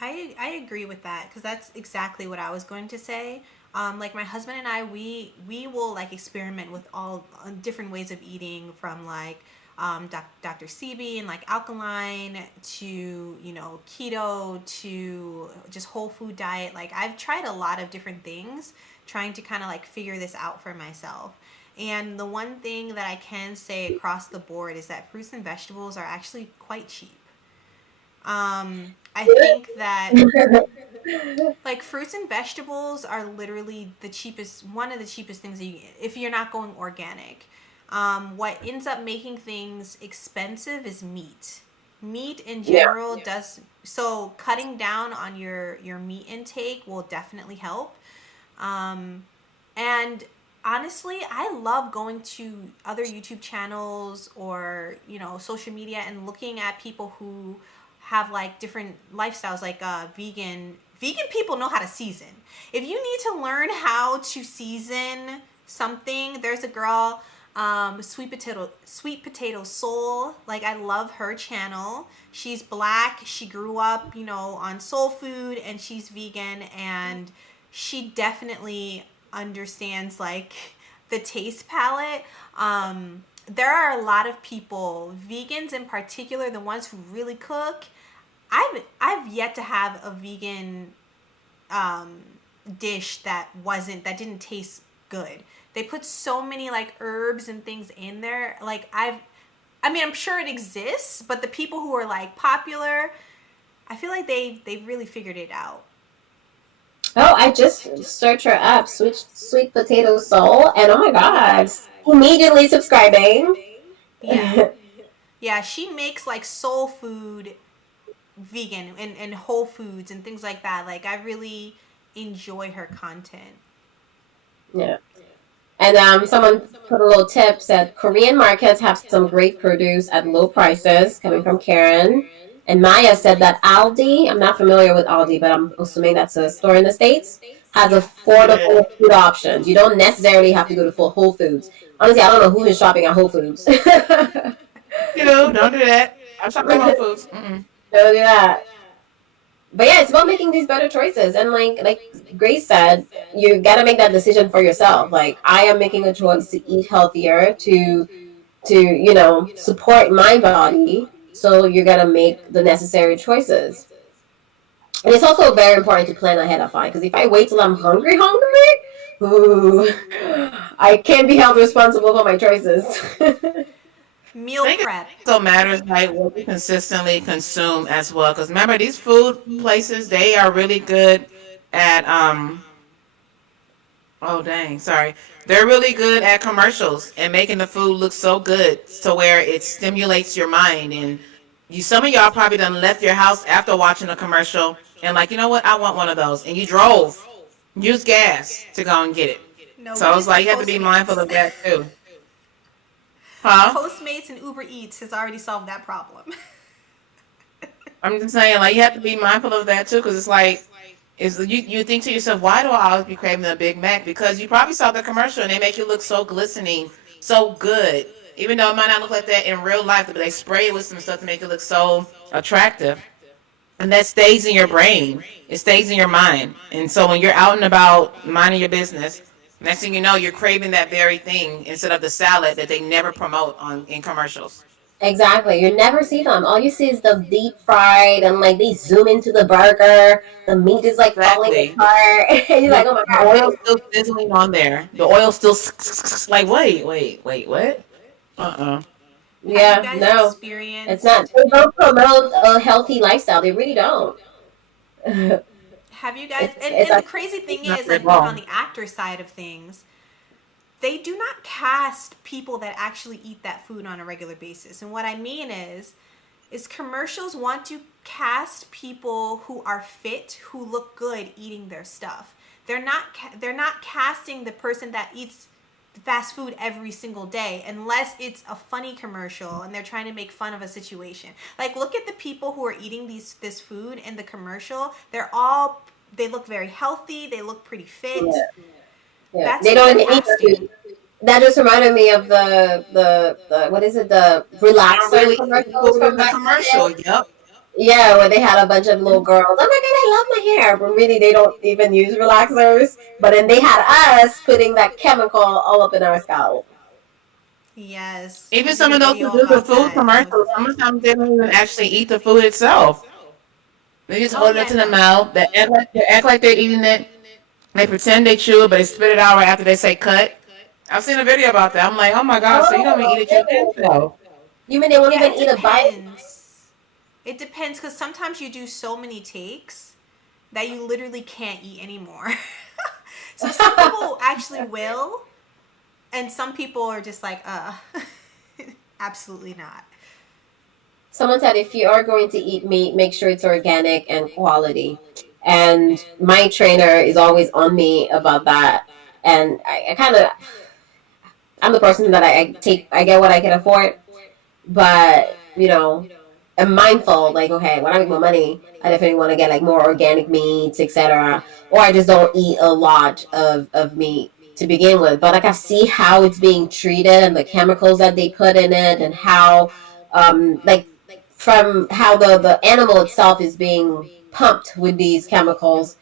I agree with that because that's exactly what I was going to say. Like my husband and I, we will like experiment with all different ways of eating, from like Dr. Sebi and like alkaline to keto to just whole food diet. Like I've tried a lot of different things, trying to kind of like figure this out for myself. And the one thing that I can say across the board is that fruits and vegetables are actually quite cheap. I think that like fruits and vegetables are literally one of the cheapest things that you get if you're not going organic. What ends up making things expensive is meat. Meat in general does so. Cutting down on your meat intake will definitely help. And honestly, I love going to other YouTube channels or social media and looking at people who have like different lifestyles, like vegan people know how to season. If you need to learn how to season something, there's a girl, sweet potato soul. Like I love her channel. She's Black. She grew up on soul food, and she's vegan, and she definitely understands like the taste palette. There are a lot of people, vegans in particular, the ones who really cook. I've yet to have a vegan dish that didn't taste good. They put so many like herbs and things in there. Like I'm sure it exists, but the people who are like popular, I feel like they've really figured it out. Oh, I just searched her up, sweet potato soul, and oh my god, immediately subscribing. Yeah, she makes like soul food vegan and whole foods and things like that. Like I really enjoy her content. Yeah. And someone put a little tip, said Korean markets have some great produce at low prices, coming from Karen. And Maya said that Aldi, I'm not familiar with Aldi, but I'm assuming that's a store in the States, has Yeah. affordable food options. You don't necessarily have to go to full Whole Foods. Honestly, I don't know who is shopping at Whole Foods. Don't You know, don't do that. I shop at Whole Foods. Mm-mm. do that. But yeah, it's about making these better choices. And like Grace said, you gotta make that decision for yourself. Like I am making a choice to eat healthier, to support my body. So you're gonna make the necessary choices. And it's also very important to plan ahead. I find because if I wait till I'm hungry, ooh, I can't be held responsible for my choices. Meal I think it prep. also matters like what we consistently consume as well. Because remember, these food places, they are really good at oh dang, sorry. They're really good at commercials and making the food look so good to where it stimulates your mind. And you, some of y'all probably done left your house after watching a commercial and like, you know what, I want one of those. And you drove, use gas to go and get it. No, So we I was just like, did you have to be mindful Postmates. of that too. Huh? Postmates and Uber Eats has already solved that problem. I'm just saying, like, you have to be mindful of that too, because it's like, is you think to yourself, why do I always be craving a Big Mac? Because you probably saw the commercial and they make you look so glistening, so good. Even though it might not look like that in real life, but they spray it with some stuff to make it look so attractive. And that stays in your brain. It stays in your mind. And so when you're out and about minding your business, next thing you know, you're craving that very thing instead of the salad that they never promote on in commercials. Exactly. You never see them. All you see is the deep fried and like they zoom into the burger. The meat is like falling Exactly. apart. And you're like, oh my The God, what oil's is still sizzling on there. The oil's still like, wait, what? Uh-uh. Have you Yeah, guys no. It's not. experienced They don't promote a healthy lifestyle. They really don't. it's have you guys it's and the a, crazy thing Not is very like being on long. the actor side of things, they do not cast people that actually eat that food on a regular basis. And what I mean is commercials want to cast people who are fit, who look good eating their stuff. They're not casting the person that eats fast food every single day unless it's a funny commercial and they're trying to make fun of a situation. Like look at the people who are eating this food in the commercial. They look very healthy, they look pretty fit. yeah, yeah. That's They who don't they're even eat the casting. food. That just reminded me of the what is it? The Not relaxer really eating commercials food from in the back in the day. commercial. Yep. Yeah, where they had a bunch of little girls. Oh my God, I love my hair. But really, they don't even use relaxers. But then they had us putting that chemical all up in our scalp. Yes, we Even did some a of those who video do the about food that. It was commercials, sometimes they don't even actually eat the food itself. They just oh hold it yeah, up to the no. mouth. They act like they're eating it. They pretend they chew it, but they spit it out right after they say cut. I've seen a video about that. I'm like, oh my god, so you don't even eat Oh, it yourself. you mean they won't Yeah, even it eat a bite? depends. It depends because sometimes you do so many takes that you literally can't eat anymore. So some people actually will, and some people are just like, absolutely not. Someone said if you are going to eat meat, make sure it's organic and quality. And my trainer is always on me about that. And I kind of, I'm the person that I get what I can afford, but I'm mindful. Like, okay, when I make my money, I definitely want to get like more organic meats, etc. Or I just don't eat a lot of meat to begin with. But like I see how it's being treated and the chemicals that they put in it, and how like from how the animal itself is being pumped with these chemicals,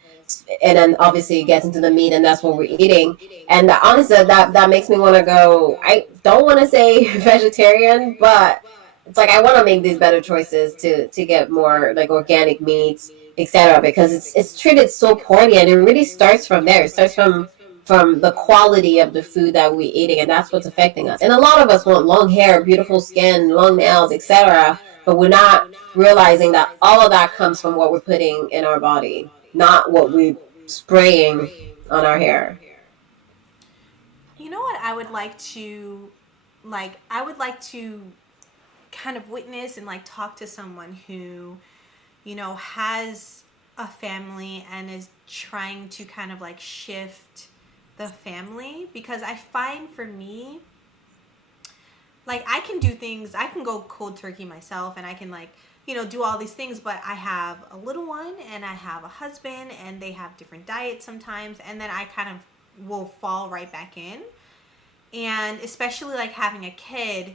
and then obviously it gets into the meat, and that's what we're eating. And honestly, that makes me want to go. I don't want to say vegetarian, but it's like I want to make these better choices to get more like organic meats, etc. Because it's treated so poorly, and it really starts from there. It starts from the quality of the food that we're eating, and that's what's affecting us. And a lot of us want long hair, beautiful skin, long nails, etc. But we're not realizing that all of that comes from what we're putting in our body, not what we're spraying on our hair. You know what I would like to, I would like to kind of witness and like talk to someone who, has a family and is trying to kind of like shift the family, because I find for me, like I can do things, I can go cold turkey myself and I can like do all these things, but I have a little one and I have a husband and they have different diets sometimes, and then I kind of will fall right back in. And especially like having a kid,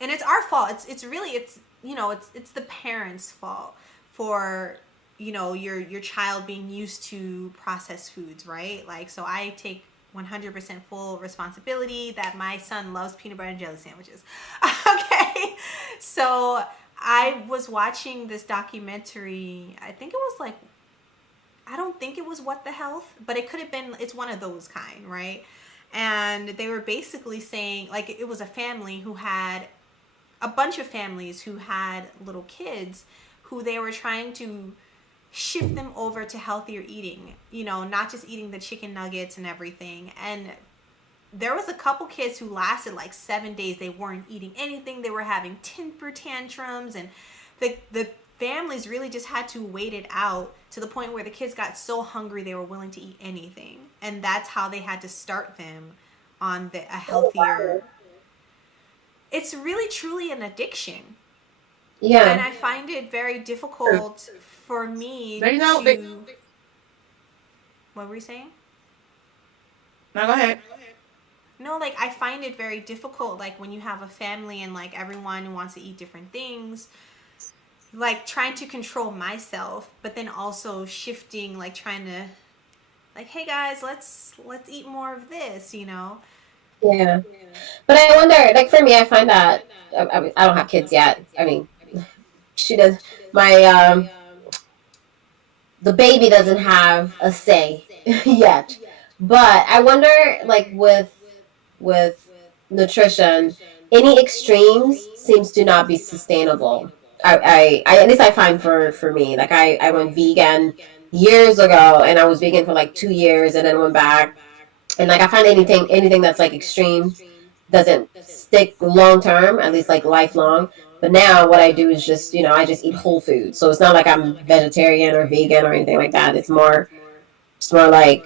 and it's our fault. It's really it's the parents' fault for your child being used to processed foods, right? Like, so I take 100% full responsibility that my son loves peanut butter and jelly sandwiches. Okay, so I was watching this documentary. I think it was like, I don't think it was What the Health, but it could have been. It's one of those kind, right? And they were basically saying, like, it was a family who had a bunch of families who had little kids who they were trying to shift them over to healthier eating, not just eating the chicken nuggets and everything. And there was a couple kids who lasted like 7 days. They weren't eating anything. They were having temper tantrums, and the families really just had to wait it out to the point where the kids got so hungry they were willing to eat anything. And that's how they had to start them on a healthier. It's really truly an addiction. Yeah. And I find it very difficult for me to. What were you saying? No, go ahead. No, like, I find it very difficult, like, when you have a family and like everyone wants to eat different things, like trying to control myself, but then also shifting, like trying to, like, hey guys, let's eat more of this, Yeah. But I wonder, like, for me, I find that I don't have kids yet. I mean, she does. My the baby doesn't have a say yet. But I wonder, like, with nutrition, any extremes seems to not be sustainable. I at least I find for me, like, I went vegan years ago, and I was vegan for like 2 years, and then went back, and like I find anything that's like extreme doesn't stick long term, at least like lifelong. But now what I do is just I just eat whole food, so it's not like I'm vegetarian or vegan or anything like that. It's more like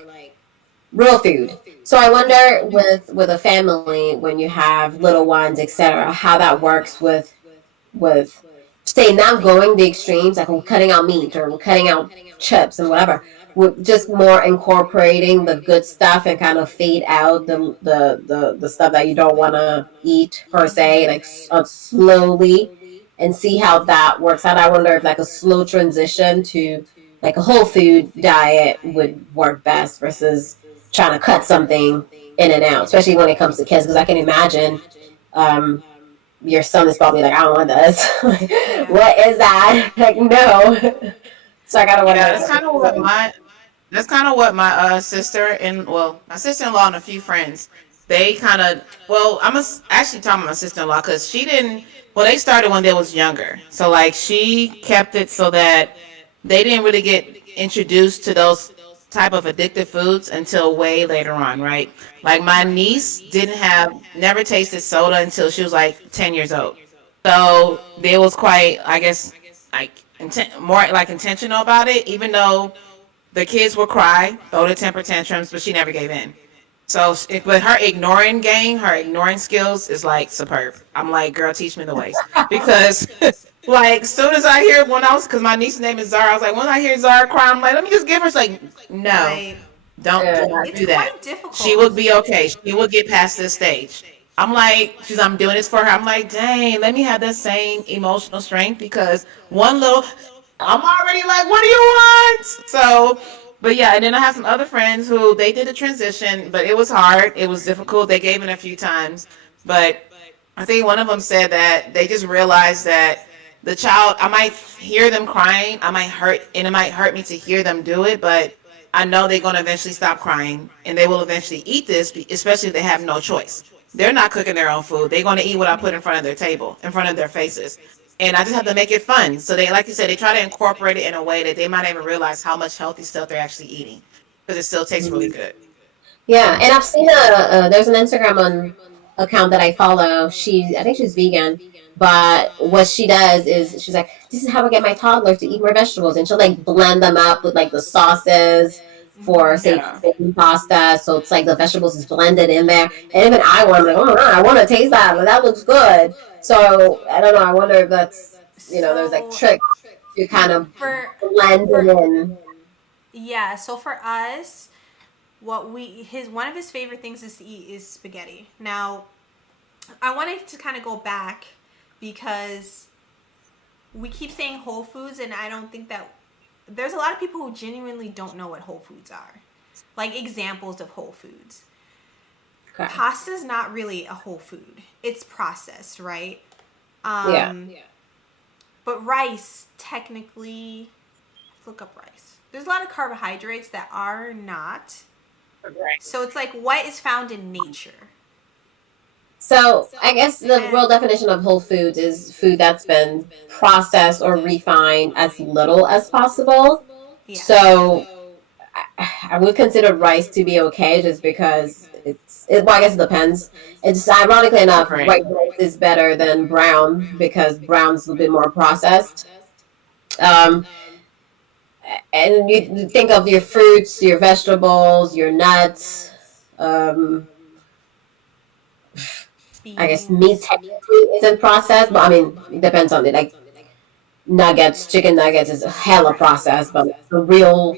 real food. So I wonder with a family, when you have little ones, etc., how that works with say not going the extremes, like we're cutting out meat or we're cutting out chips and whatever. We're just more incorporating the good stuff and kind of fade out the stuff that you don't want to eat per se, like slowly, and see how that works out. I wonder if like a slow transition to like a whole food diet would work best versus trying to cut something in and out, especially when it comes to kids, because I can imagine your son is probably like, I don't want this. What is that? Like, no. So I gotta wonder. Yeah, that's kind of what my my sister-in-law and a few friends, they kind of, actually talking about my sister-in-law, because they started when they was younger, so like she kept it so that they didn't really get introduced to those type of addictive foods until way later on, right? Like my niece never tasted soda until she was like 10 years old. So they was quite, I guess, like more like intentional about it, even though the kids would cry, throw the temper tantrums, but she never gave in. So, but her ignoring skills is like superb. I'm like, girl, teach me the ways, because like soon as I hear because my niece's name is Zara, I was like, when I hear Zara cry, I'm like, let me just give her. She's like, no, Right. don't It's do that. quite difficult. She will be okay. She will get past this stage. I'm doing this for her. I'm like, dang, let me have that same emotional strength, because I'm already like, what do you want? So, but yeah, and then I have some other friends who they did the transition, but it was hard. It was difficult. They gave in a few times, but I think one of them said that they just realized that the child, I might hear them crying, it might hurt me to hear them do it, but I know they're going to eventually stop crying, and they will eventually eat this, especially if they have no choice. They're not cooking their own food. They're going to eat what I put in front of their table, in front of their faces. And I just have to make it fun. So they, like you said, they try to incorporate it in a way that they might not even realize how much healthy stuff they're actually eating, because it still tastes really good. Yeah, and I've seen there's an Instagram account that I follow. I think she's vegan, but what she does is she's like, this is how I get my toddler to eat more vegetables, and she'll like blend them up with like the sauces for say pasta, so it's like the vegetables is blended in there. And even I'm like, oh, I want to taste that, but that looks good. So I don't know. I wonder if that's there's like So tricks to kind of for blend it in. yeah, so for us, one of his favorite things is to eat is spaghetti. Now, I wanted to kind of go back because we keep saying Whole Foods, and I don't think that there's a lot of people who genuinely don't know what Whole Foods are. Like examples of Whole Foods. Okay. Pasta is not really a whole food. It's processed, right? Yeah. But rice, technically, let's look up rice. There's a lot of carbohydrates that are not. Right. So it's like what is found in nature. So I guess the real definition of whole foods is food that's been processed or refined as little as possible. Yeah. So I would consider rice to be okay just because well, I guess it depends. It's ironically enough, Right. white rice is better than brown because brown's a little bit more processed. And you think of your fruits, your vegetables, your nuts. I guess meat Beans. technically isn't processed, but I mean, it depends on it. Like nuggets, chicken nuggets is hella processed, but the real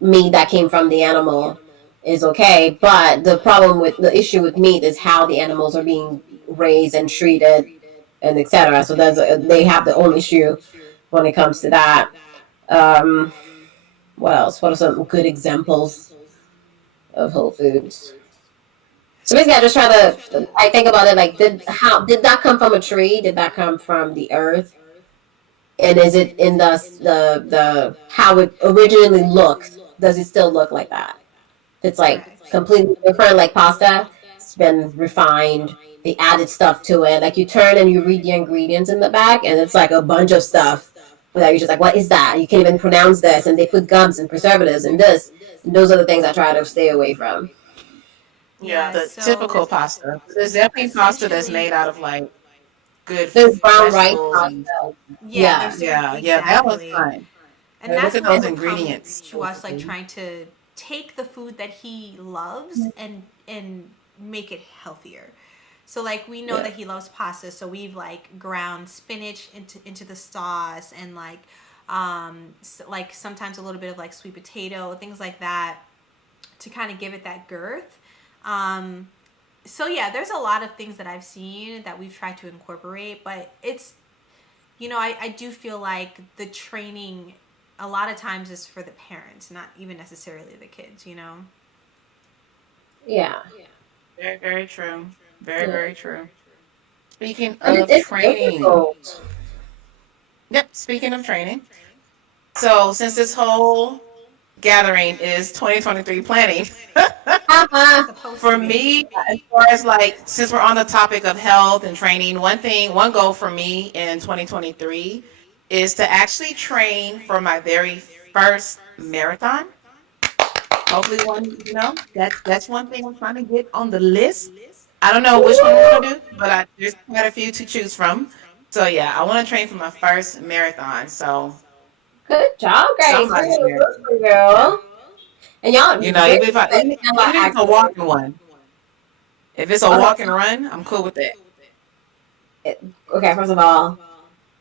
meat that came from the animal is okay. But the issue with meat is how the animals are being raised and treated, and etc. So they have the own issue when it comes to that. What else? What are some good examples of whole foods? So basically, I think about it like, did that come from a tree? Did that come from the earth? And is it in the how it originally looked? Does it still look like that? It's like Right. completely different, like pasta. It's been refined. They added stuff to it. Like you turn and you read the ingredients in the back, and it's like a bunch of stuff. That you're just like, what is that? You can't even pronounce this, and they put gums and preservatives and this. And those are the things I try to stay away from. Yeah, Yeah, the so typical pasta. There's definitely pasta that's essentially, made out of like good There's brown rice vegetables and pasta. yeah, Yeah. there's certain yeah, that one's exactly. fine. And Like, look that's at more those of a problem ingredients. to us, like trying to take the food that he loves and make it healthier. So like we know Yeah. that he loves pasta, so we've like ground spinach into the sauce and like like sometimes a little bit of like sweet potato, things like that to kind of give it that girth. So yeah, there's a lot of things that I've seen that we've tried to incorporate, but it's I do feel like the training a lot of times is for the parents, not even necessarily the kids, Yeah. Very, very true. Very, Yeah. very true. Speaking And of it's training. difficult. Yep, speaking of training. So since this whole gathering is 2023 planning, Supposed for to be. me, as far as like, since we're on the topic of health and training, one goal for me in 2023 is to actually train for my very first marathon. Hopefully that's one thing I'm trying to get on the list. I don't know which one we're gonna do, but there's quite a few to choose from. So yeah, I want to train for my first marathon. So Good job, Grace. somebody Good there, for yeah. you. And y'all, Grace Even if I, is even hella if it's a active. walking one, if it's a Okay. walk and run, I'm cool with that. Okay. First of all,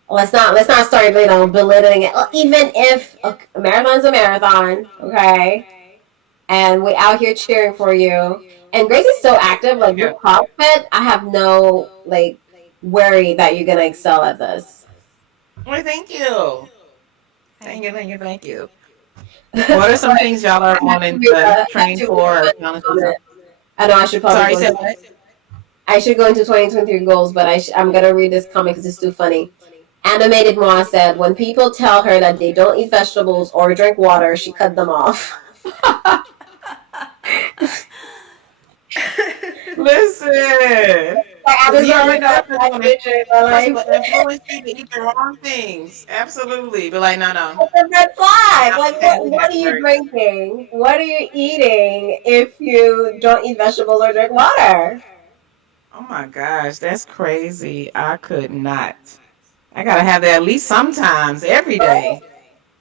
let's not start belittling it. Even if a marathon's a marathon, okay, and we're out here cheering for you. And Grace is so active. Like Yeah. with CrossFit, I have no worry that you're gonna excel at this. Well, thank you. Thank you, And thank you, thank you. What are some things y'all are wanting to I have train to read for or a challenge comment. yourself? I know I should probably Sorry, go you said into what? I should go into 2023 goals, but I'm gonna read this comment because it's too funny. Animated Moa said, "When people tell her that they don't eat vegetables or drink water, she cut them off." Listen. Like, I just You want already to know that person gonna like, influence you to eat the wrong things. Absolutely. But like, no. it's a red flag. I Like, can't do what that are you first. drinking? What are you eating if you don't eat vegetables or drink water? Oh my gosh, that's crazy. I could not. I gotta have that at least sometimes, every day.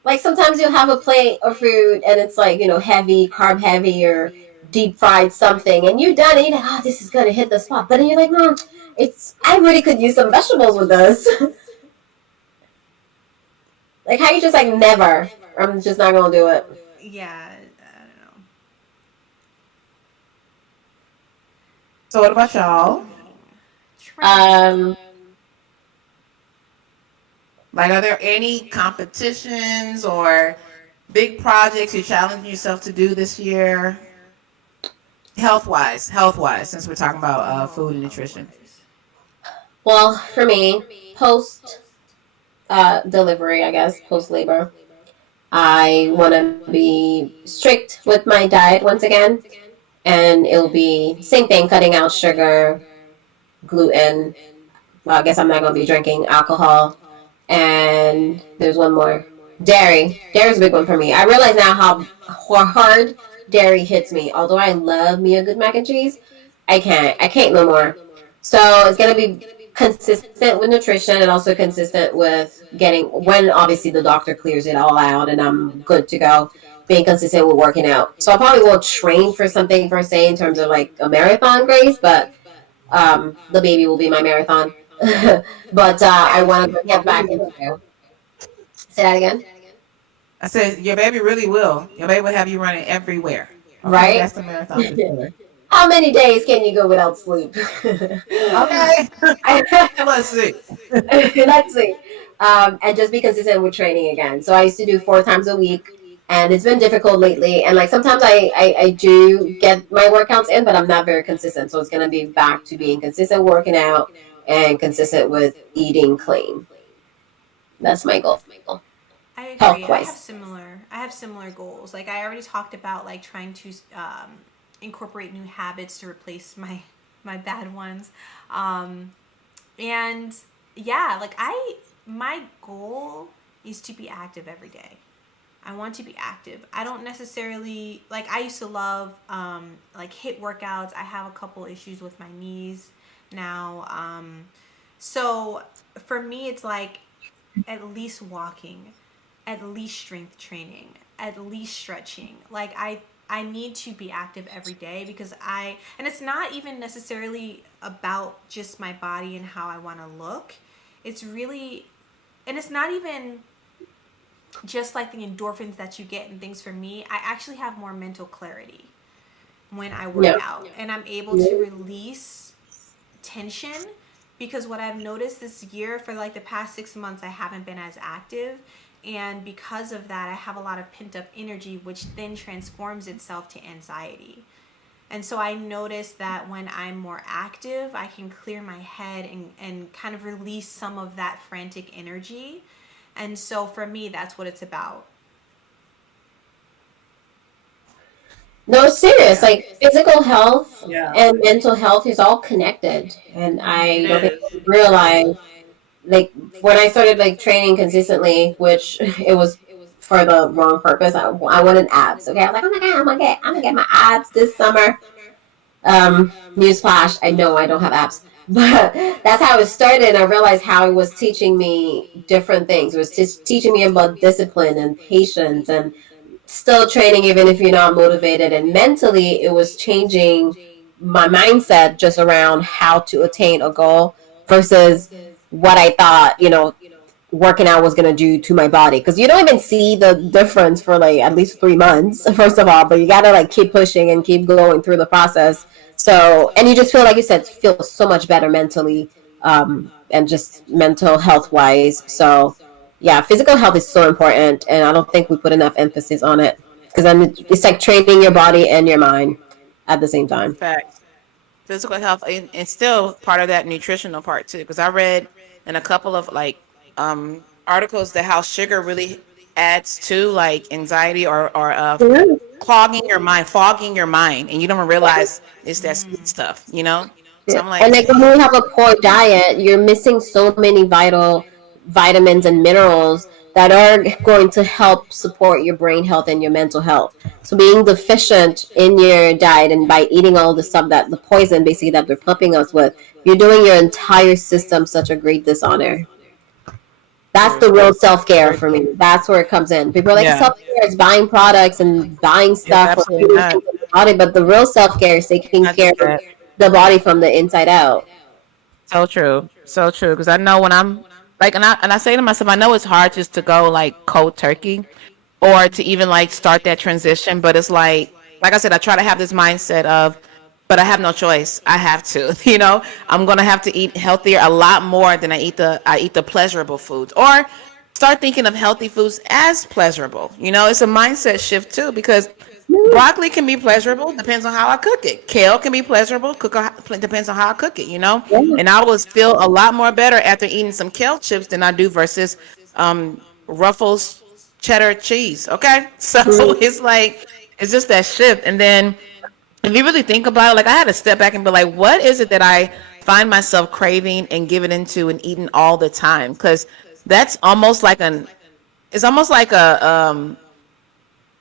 Like sometimes you'll have a plate of food and it's like, heavy, carb heavy or deep fried something and you're done and you're like, oh, this is gonna hit the spot. But then you're like, I really could use some vegetables with this. Like how you just like never. I'm just not gonna do it. Yeah, I don't know. So what about y'all? Um, Like, are there any competitions or big projects you challenge yourself to do this year? Health wise, since we're talking about food and nutrition. well, for me, post delivery, I guess, post labor, I want to be strict with my diet once again, and it'll be same thing, cutting out sugar, gluten. Well, I guess I'm not gonna be drinking alcohol, and there's one more, dairy. Dairy's a big one for me. I realize now how hard dairy hits me. Although I love me a good mac and cheese, I can't no more. So it's gonna be consistent with nutrition and also consistent with getting when obviously the doctor clears it all out and I'm good to go. Being consistent with working out. So I probably won't train for something per se in terms of like a marathon race, but the baby will be my marathon. But I want to get back into it. Say that again. I said your baby really will. Your baby will have you running everywhere. Okay, Right? that's the marathon for sure. How many days can you go without sleep? Okay. Let's see. Let's see. And just be consistent with training again. So I used to do 4 times a week, and it's been difficult lately. And like sometimes I do get my workouts in, but I'm not very consistent. So it's gonna be back to being consistent working out and consistent with eating clean. That's my goal. I agree. Health wise. I have similar goals. Like I already talked about, like trying to incorporate new habits to replace my bad ones, and yeah, like my goal is to be active every day. I want to be active. I don't necessarily like. I used to love like HIIT workouts. I have a couple issues with my knees now, so for me, it's like at least walking, at least strength training, at least stretching. Like I need to be active every day because and it's not even necessarily about just my body and how I want to look. It's really, and it's not even just like the endorphins that you get and things. For me, I actually have more mental clarity when I work out, and I'm able to release tension, because what I've noticed this year, for like the past 6 months, I haven't been as active. And because of that, I have a lot of pent up energy, which then transforms itself to anxiety. And so I noticed that when I'm more active, I can clear my head and kind of release some of that frantic energy. And so for me, that's what it's about. No, serious. Like physical health and mental health is all connected, and I don't think I realize. Like when I started like training consistently, which it was for the wrong purpose. I wanted abs. Okay, I was like, oh my god, I'm gonna get my abs this summer. Newsflash, I know I don't have abs, but that's how it started. And I realized how it was teaching me different things. It was just teaching me about discipline and patience and still training even if you're not motivated. And mentally, it was changing my mindset just around how to attain a goal versus what I thought, working out was going to do to my body. Because you don't even see the difference for like at least 3 months, first of all, but you got to like keep pushing and keep going through the process. So, and you just feel, like you said, feel so much better mentally, and just mental health wise. So, yeah, physical health is so important, and I don't think we put enough emphasis on it, because then it's like training your body and your mind at the same time. Facts. Physical health and still part of that nutritional part too, because I read in a couple of like articles that how sugar really adds to like anxiety or clogging your mind, fogging your mind, and you don't realize it's that sweet stuff, So I'm like, and like when you have a poor diet, you're missing so many vital vitamins and minerals that are going to help support your brain health and your mental health. So being deficient in your diet and by eating all the stuff, that the poison basically that they're pumping us with, you're doing your entire system such a great dishonor. That's the real self-care for me. That's where it comes in. People are like, self-care is buying products and buying stuff for the body, but the real self-care is taking care of the body from the inside out. So true. So true. Because I know when I'm like, and I say to myself, I know it's hard just to go like cold turkey, or to even like start that transition, but it's like I said, I try to have this mindset of, but I have no choice. I have to, I'm gonna have to eat healthier a lot more than I eat the pleasurable foods, or start thinking of healthy foods as pleasurable. It's a mindset shift too, because broccoli can be pleasurable, depends on how I cook it. Kale can be pleasurable, depends on how I cook it. Yeah. And I will feel a lot more better after eating some kale chips than I do versus Ruffles cheddar cheese. Okay, so Mm. it's just that shift. And then if you really think about it, like, I had to step back and be like, what is it that I find myself craving and giving into and eating all the time? Because that's almost like it's almost like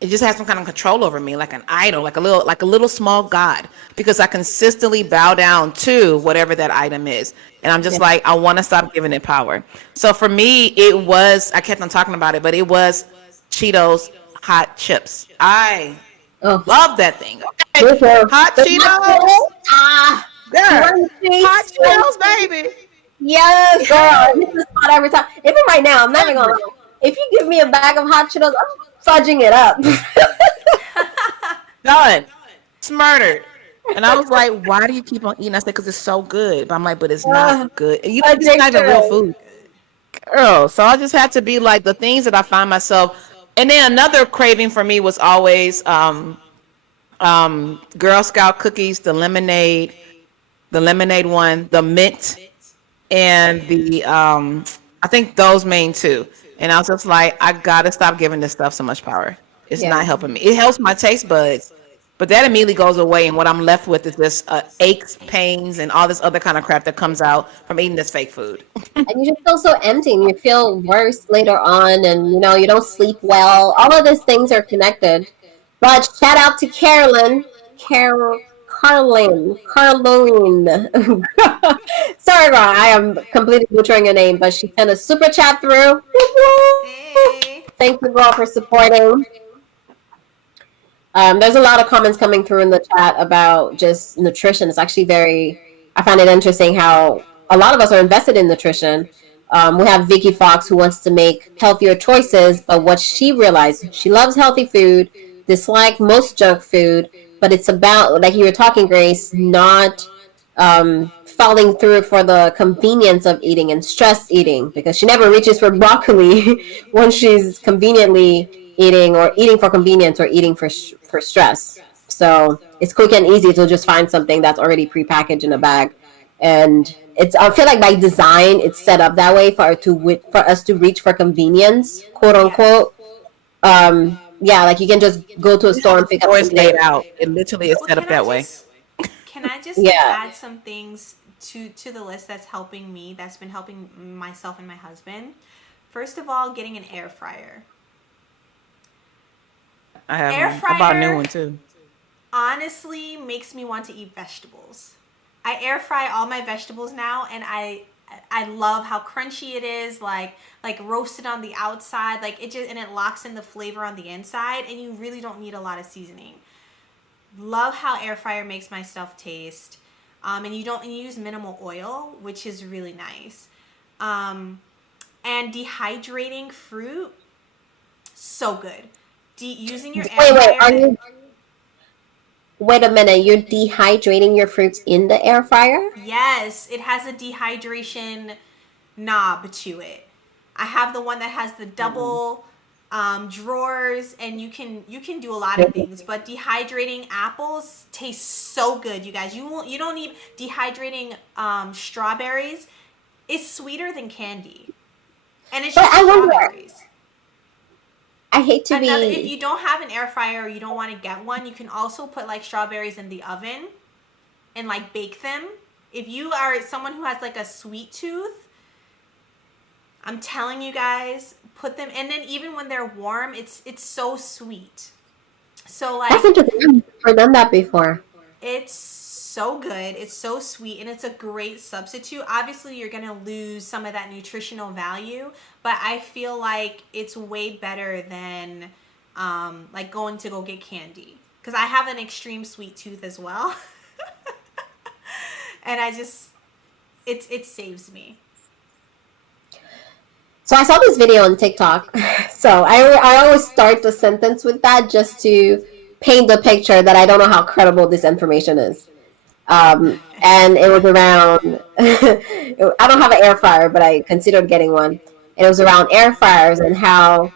it just has some kind of control over me, like an idol, like a little small god, because I consistently bow down to whatever that item is. And I'm just Yeah. like, I want to stop giving it power. So for me, I kept on talking about it, but it was Cheetos hot chips. I Oh, love that thing. Okay. me too. Hot The hot Cheetos. Cheetos, ah, Yeah. crunchy, Hot spicy. Cheetos, baby. Yes, girl. It hits the spot every time. Even right now, I'm not even gonna Every lie. If you give me a bag of hot Cheetos, I'm fudging it up. done. It's murdered. And I was like, why do you keep on eating? I said, because it's so good. But I'm like, but it's not Ah, good. And it's not even real addictive. food. Girl. So I just had to be like the things that I find myself. And then another craving for me was always Girl Scout cookies, the lemonade one, the mint, and the I think those main two. And I was just like, I gotta stop giving this stuff so much power. It's Yeah. not helping me. It helps my taste buds, but that immediately goes away, and what I'm left with is this aches, pains, and all this other kind of crap that comes out from eating this fake food. And you just feel so empty and you feel worse later on and you don't sleep well. All of these things are connected. But shout out to Carolyn. Carlene. Sorry, girl, I am completely butchering your name, but she sent a super chat through. Hey. Thank you, girl, for supporting. There's a lot of comments coming through in the chat about just nutrition. It's actually I find it interesting how a lot of us are invested in nutrition. We have Vicky Fox who wants to make healthier choices, but what she realized, she loves healthy food, dislike most junk food, but it's about, like you were talking, Grace, not falling through for the convenience of eating and stress eating, because she never reaches for broccoli when she's conveniently eating, or eating for convenience, or eating for stress. So it's quick and easy to just find something that's already prepackaged in a bag, and I feel like by design it's set up that way for us to reach for convenience, quote Yes. unquote. Yeah, like you can just go to a store and pick up Or it's something that laid out. It literally is Well, set up that way. can I just like yeah. add some things to the list that's helping me, that's been helping myself and my husband. First of all, getting an air fryer. I have Air one. I bought a new fryer one too. honestly makes me want to eat vegetables. I air fry all my vegetables now, and I love how crunchy it is, like roasted on the outside, like it locks in the flavor on the inside, and you really don't need a lot of seasoning. Love how air fryer makes my stuff taste, and you use minimal oil, which is really nice. And dehydrating fruit, so good. Using your air Wait, fryer. wait a minute. You're dehydrating your fruits in the air fryer? Yes, it has a dehydration knob to it. I have the one that has the double drawers, and you can do a lot of things. But dehydrating apples tastes so good, you guys. You don't need dehydrating strawberries. It's sweeter than candy, and it's But just I wonder, strawberries. I hate to If be. you don't have an air fryer or you don't want to get one, you can also put like strawberries in the oven and like bake them. If you are someone who has like a sweet tooth, I'm telling you guys, put them, and then even when they're warm, it's so sweet. So That's like interesting. I've never done that before. it's so good. It's so sweet, and it's a great substitute. Obviously, you're going to lose some of that nutritional value, but I feel like it's way better than like going to go get candy, because I have an extreme sweet tooth as well. And it saves me. So I saw this video on TikTok. So I always start the sentence with that just to paint the picture that I don't know how credible this information is. And it was around. I don't have an air fryer, but I considered getting one. And it was around air fryers and how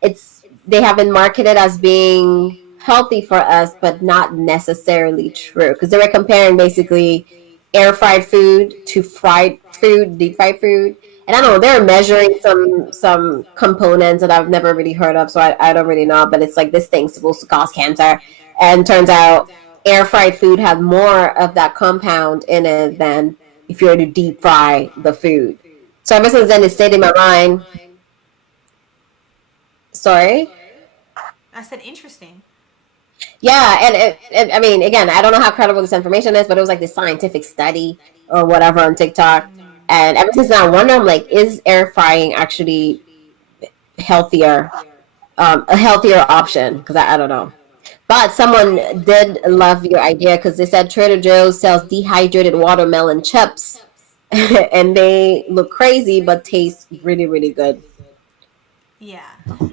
they have been marketed as being healthy for us, but not necessarily true. Because they were comparing basically air fried food to fried food, deep fried food. And I don't know, they're measuring some components that I've never really heard of, so I don't really know. But it's like this thing's supposed to cause cancer, and turns out air fried food has more of that compound in it than if you were to deep fry the food. So ever since then, it stayed in my mind. Sorry. I said interesting. Yeah, and I mean, again, I don't know how credible this information is, but it was like this scientific study or whatever on TikTok. And ever since then, I wonder, I'm like, is air frying actually healthier, a healthier option? Because I don't know. But someone did love your idea because they said Trader Joe's sells dehydrated watermelon chips, and they look crazy but taste really, really good. Yeah,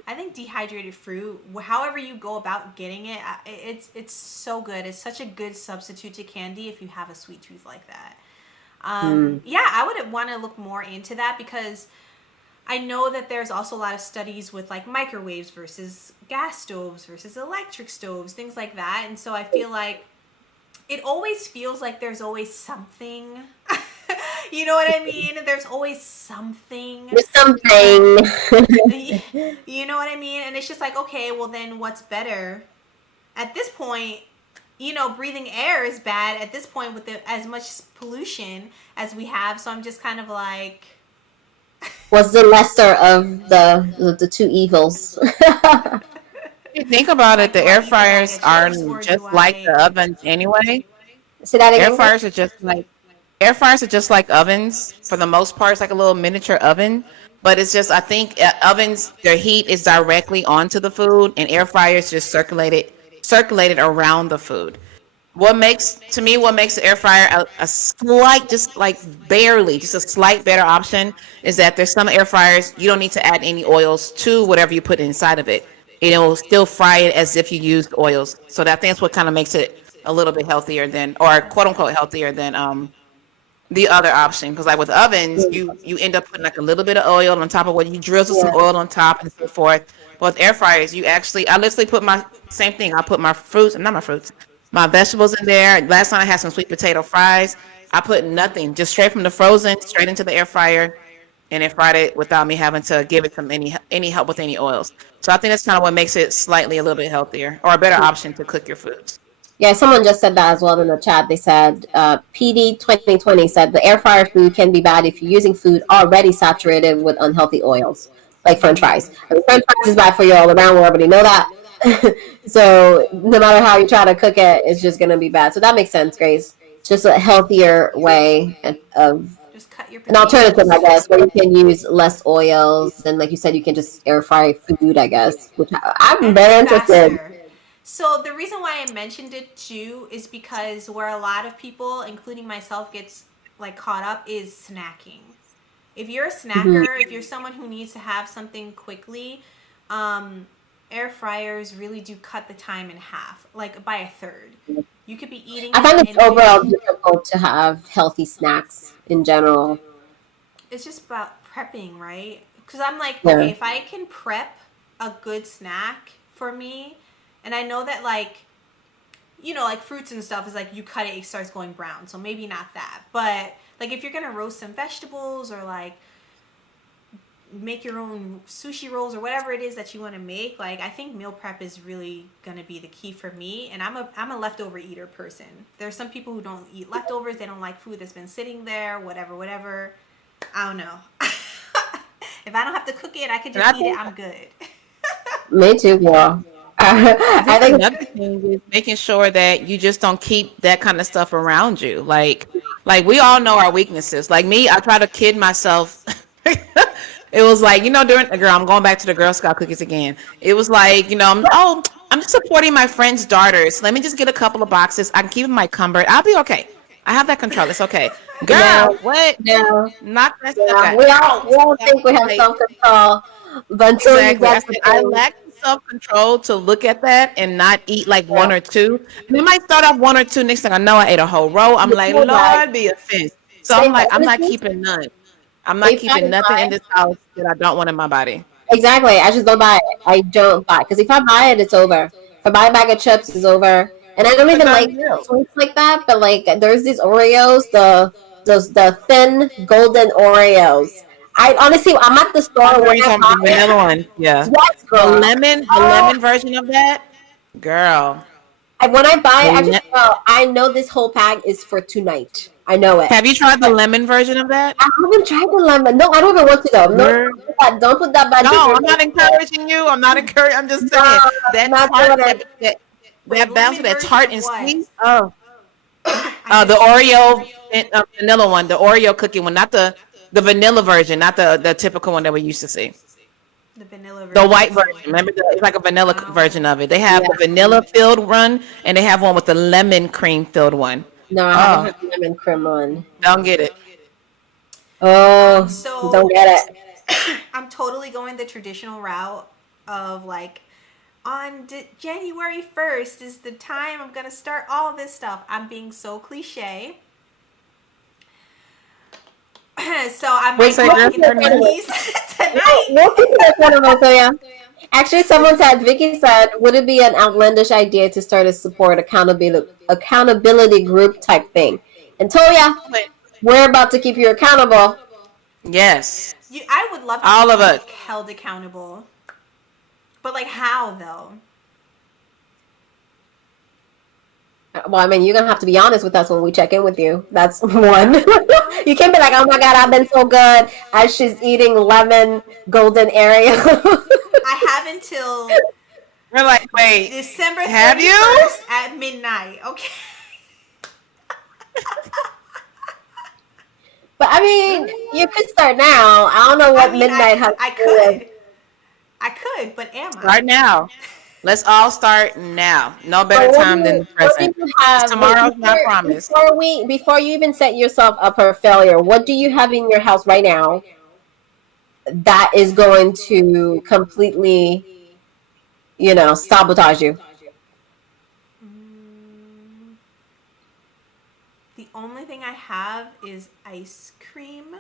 I think dehydrated fruit, however you go about getting it, it's so good. It's such a good substitute to candy if you have a sweet tooth like that. Yeah, I would want to look more into that because I know that there's also a lot of studies with like microwaves versus gas stoves versus electric stoves, things like that. And so I feel like it always feels like there's always something. You know what I mean? There's always something. There's something. You know what I mean? And it's just like, okay, well then what's better? At this point, breathing air is bad at this point with as much pollution as we have. So I'm just kind of like, what's the lesser of the two evils? You think about it, the air fryers are just like the ovens anyway. Say that again. Air fryers are just like ovens for the most part. It's like a little miniature oven, but it's just I think ovens, their heat is directly onto the food, and air fryers just circulated around the food. What makes the air fryer a slight, just like barely, just a slight better option is that there's some air fryers you don't need to add any oils to whatever you put inside of it. It will still fry it as if you used oils. So that that's what kind of makes it a little bit healthier than, or quote unquote healthier than the other option. Because like with ovens, you end up putting like a little bit of oil on top of what you drizzle some oil on top and so forth. But with air fryers, I literally put my same thing. I put my vegetables in there. Last night I had some sweet potato fries. I put nothing, just straight from the frozen, straight into the air fryer, and it fried it without me having to give it some any help with any oils. So I think that's kind of what makes it slightly a little bit healthier or a better option to cook your foods. Yeah, someone just said that as well in the chat. They said PD 2020 said the air fryer food can be bad if you're using food already saturated with unhealthy oils, like French fries. I mean, French fries is bad for you all around. We already know that. So no matter how you try to cook it, it's just gonna be bad. So that makes sense, Grace. It's just a healthier way of just cut your an alternative, I guess, where you can use less oils, and like you said, you can just air fry food, I guess. Which I'm very interested. So the reason why I mentioned it too is because where a lot of people, including myself, gets like caught up is snacking. If you're a snacker, if you're someone who needs to have something quickly, air fryers really do cut the time in half, like by a third. You could be eating. I find it's overall difficult to have healthy snacks in general. It's just about prepping, right? Because I'm like, okay, if I can prep a good snack for me, and I know that like, like fruits and stuff is like you cut it, it starts going brown. So maybe not that. But like if you're going to roast some vegetables or like make your own sushi rolls or whatever it is that you want to make, like I think meal prep is really going to be the key for me. And I'm a leftover eater person. There's some people who don't eat leftovers. They don't like food that's been sitting there, whatever. I don't know. If I don't have to cook it, I can just eat it. I'm good. Me too, girl. I think another thing is making sure that you just don't keep that kind of stuff around you. Like we all know our weaknesses. Like me, I try to kid myself. It was like, I'm going back to the Girl Scout cookies again. It was like, I'm just supporting my friend's daughters. Let me just get a couple of boxes. I can keep them in my cupboard. I'll be okay. I have that control. It's okay. Girl, No, what? no, Knock that stuff yeah. out. We all think we have Like, self control, but until you exactly. I get the said I thing. lack the self control to look at that and not eat like Yeah. one or two. And it might start off one or two. Next thing I know, I ate a whole row. I'm You like, know, like, Lord be offense. So I'm same, like, I'm not honestly, keeping none. I'm not if I keeping nothing in buy, this house that I don't want in my body. exactly, I just don't buy it. I don't buy it. Because if I buy it, it's over. If I buy a bag of chips, it's over. And I don't A even done like deal. sweets like that, but like, there's these Oreos, the thin golden Oreos. I honestly, I'm at the I store know when you're I talking buy about the vanilla it. one. Yeah. Yes, girl. The Oh, lemon version of that, girl. when I buy The it, I just le- I know this whole pack is for tonight. I know it. Have you tried the lemon version of that? I haven't tried the lemon. No, I don't even want to though. No, Girl. don't put that bad No, sugar. I'm not encouraging you. I'm not encouraging. I'm just saying No, that not tart, doing it. Wait, that bounce, lemon that version tart of and what? sweet. Oh, I the missed it. Oreo vanilla one, the Oreo cookie one, not the vanilla version, not the typical one that we used to see. The vanilla The version white is the version. one. Remember, it's like a vanilla version Oh. of it. They have Yeah. the vanilla filled one, and they have one with the lemon cream filled one. No, I haven't Oh, had the lemon cream one. don't get it. Oh, don't So get it. I'm totally going the traditional route of like on January 1st is the time I'm gonna start all this stuff. I'm being so cliche. So I Wait, might we'll be keep making the it anyway. cookies tonight. We'll keep it accountable, so yeah. Actually, someone said, Vicky said, would it be an outlandish idea to start a support accountability group type thing? And Toya, we're about to keep you accountable. Yes, I would love to all be of us. like held accountable, but like how though? Well, I mean, you're gonna have to be honest with us when we check in with you. That's one. You can't be like, "Oh my God, I've been so good," as she's eating lemon golden area. I have until We're like, wait, December have you? 31st at midnight. Okay. But I mean, you could start now. I don't know what I mean, midnight has I to do with. could. I could, but am I? Start now. Let's all start now. No But better time than the what do present. you have? Wait, Tomorrow's not promised. before you even set yourself up for failure, what do you have in your house right now that is going to completely, sabotage you? The only thing I have is ice cream.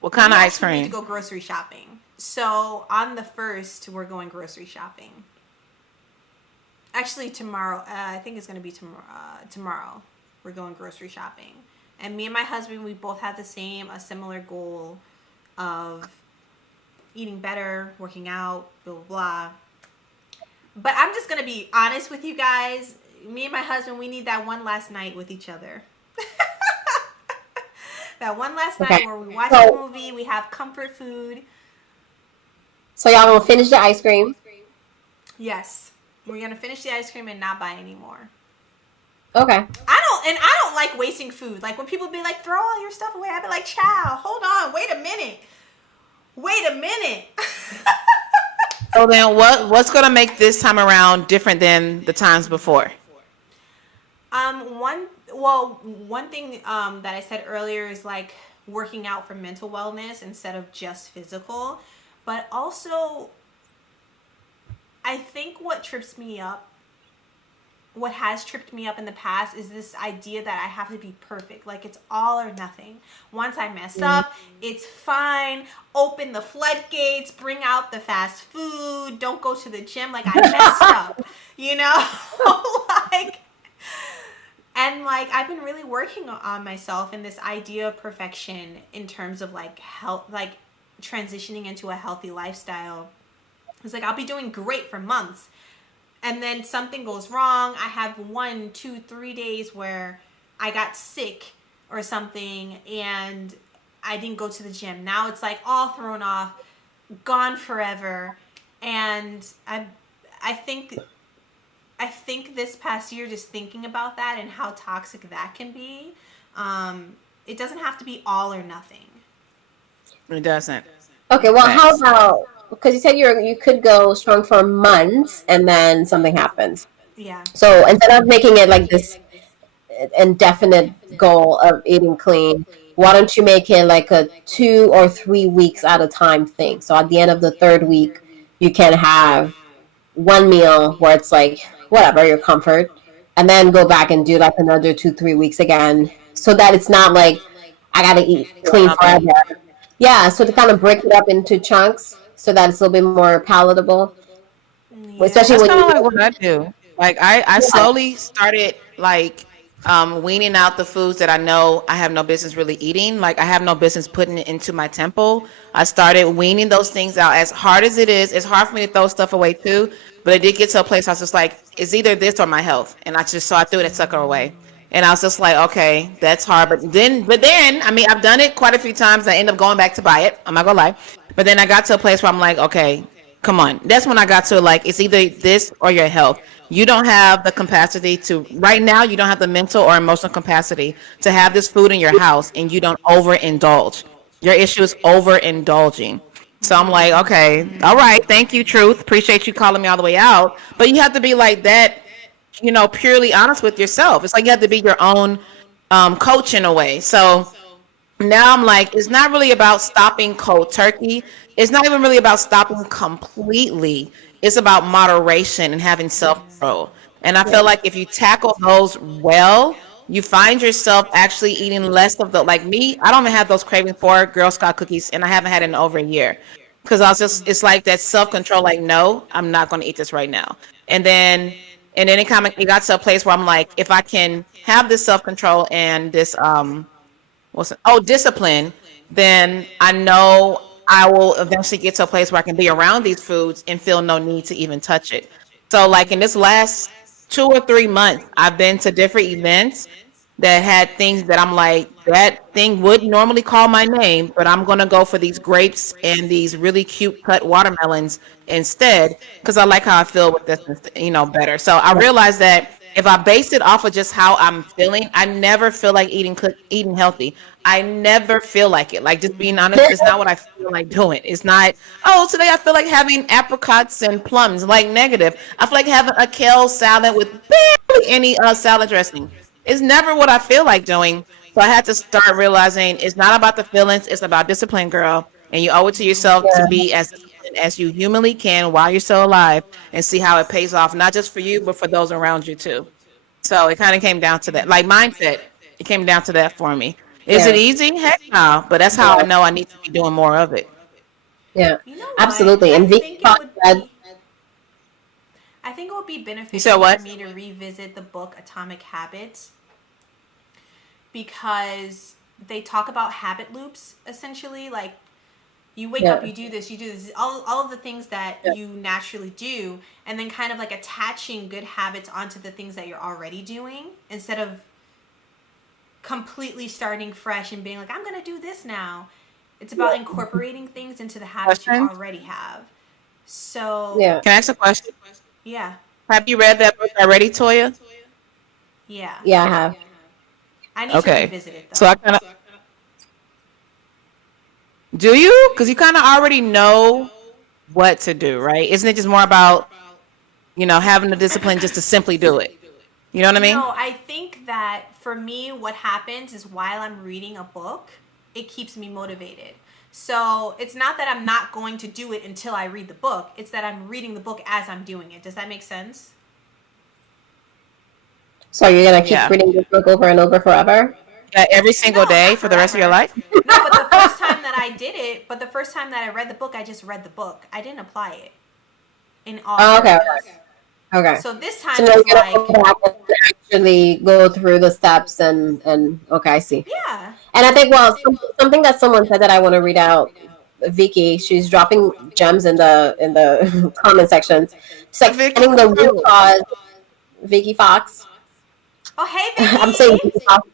What kind of We ice actually need cream? to go grocery shopping. So on the 1st, we're going grocery shopping. Actually, tomorrow. I think it's going to be tomorrow. We're going grocery shopping. And me and my husband, we both have a similar goal of eating better, working out, blah, blah, blah. But I'm just going to be honest with you guys. Me and my husband, we need that one last night with each other. That one last night Okay. where we watch So- a movie, we have comfort food. So y'all gonna finish the ice cream. Yes. We're going to finish the ice cream and not buy anymore. Okay. I don't like wasting food. Like when people be like, throw all your stuff away, I be like, child, hold on, wait a minute. So then, what's gonna make this time around different than the times before? One thing that I said earlier is like working out for mental wellness instead of just physical. But also, I think what has tripped me up in the past is this idea that I have to be perfect. Like it's all or nothing. Once I mess up, it's fine. Open the floodgates, bring out the fast food, don't go to the gym. Like I messed up, like I've been really working on myself in this idea of perfection in terms of like health, like transitioning into a healthy lifestyle. It's like I'll be doing great for months. And then something goes wrong. I have 1, 2, 3 days where I got sick or something and I didn't go to the gym. Now it's like all thrown off, gone forever. And I think this past year, just thinking about that and how toxic that can be, it doesn't have to be all or nothing. It doesn't. Okay. Well, how Facts. about, because you said you could go strong for months and then something happens. Yeah. So instead of making it like this, indefinite goal of eating clean, why don't you make it like a 2 or 3 weeks at a time thing? So at the end of the third week, you can have one meal where it's like whatever your comfort, and then go back and do like another 2 3 weeks again, so that it's not like I gotta eat clean forever. Yeah, so to kind of break it up into chunks so that it's a little bit more palatable, Yeah. especially That's when kind of like you what I do. Like I yeah, slowly started like weaning out the foods that I know I have no business really eating. Like I have no business putting it into my temple. I started weaning those things out. As hard as it is, it's hard for me to throw stuff away too. But it did get to a place I was just like, it's either this or my health. And I threw that sucker away. And I was just like, okay, that's hard. But then, I mean, I've done it quite a few times. I end up going back to buy it. I'm not gonna lie. But then I got to a place where I'm like, okay, come on. That's when I got to like, it's either this or your health. You don't have the capacity to, right now, you don't have the mental or emotional capacity to have this food in your house and you don't overindulge. Your issue is overindulging. So I'm like, okay, all right, thank you, truth. Appreciate you calling me all the way out. But you have to be like that, purely honest with yourself. It's like you have to be your own coach in a way. So now I'm like, it's not really about stopping cold turkey. It's not even really about stopping completely. It's about moderation and having self control. And I feel yeah. like if you tackle those well, you find yourself actually eating less of the, like me, I don't even have those cravings for Girl Scout cookies, and I haven't had it in over a year. Because I was just, it's like that self control, like, no, I'm not going to eat this right now. And then, it got to a place where I'm like, if I can have this self control and this, discipline, then I know I will eventually get to a place where I can be around these foods and feel no need to even touch it. So like in this last 2 or 3 months, I've been to different events that had things that I'm like, that thing would normally call my name, but I'm gonna go for these grapes and these really cute cut watermelons instead because I like how I feel with this, better. So I realized that if I base it off of just how I'm feeling, I never feel like eating healthy. I never feel like it. Like just being honest, it's not what I feel like doing. It's not, oh, today I feel like having apricots and plums. Like negative. I feel like having a kale salad with barely any salad dressing. It's never what I feel like doing. So I had to start realizing it's not about the feelings, it's about discipline, girl. And you owe it to yourself to be as disciplined as you humanly can while you're still alive and see how it pays off, not just for you, but for those around you too. So it kind of came down to that. Like mindset, it came down to that for me. Is it Yeah. easy? Heck no. But that's how I Yeah. know I need to be doing more of it. Yeah. You know what? Absolutely. And Vicky said, I think it would be You said beneficial for what? me to revisit the book Atomic Habits because they talk about habit loops essentially. Like you wake up, yeah. you do this, all of the things that you naturally do, and then kind of like attaching good habits onto the things that you're already doing instead of completely starting fresh and being like, I'm going to do this now. It's about incorporating things into the habits you Question? already have. So, Yeah. Can I ask a question? yeah, Have you read that book already, Toya? yeah. Yeah, I have. I need to Okay. revisit it So I though. kind of do you? Because you kind of already know what to do, right? Isn't it just more about having the discipline just to simply do it? You know what I mean? No, I think that for me, what happens is while I'm reading a book, it keeps me motivated. So it's not that I'm not going to do it until I read the book. It's that I'm reading the book as I'm doing it. Does that make sense? So you're gonna keep Yeah. reading this book over and over forever? Yeah, every single No, day not for the rest of your forever. life. No, but the first time that I did it, but the first time that I read the book, I just read the book. I didn't apply it in all Oh, okay. areas. Okay. So this So time now it's you're gonna like, go back and actually go through the steps and okay, I see. yeah. And I think something that someone said that I want to read out, Vicky, she's dropping gems in the comment sections. She's like Vicky, finding the root cause. Vicky Fox. Oh, hey, I'm saying Vicky. Vicky Fox.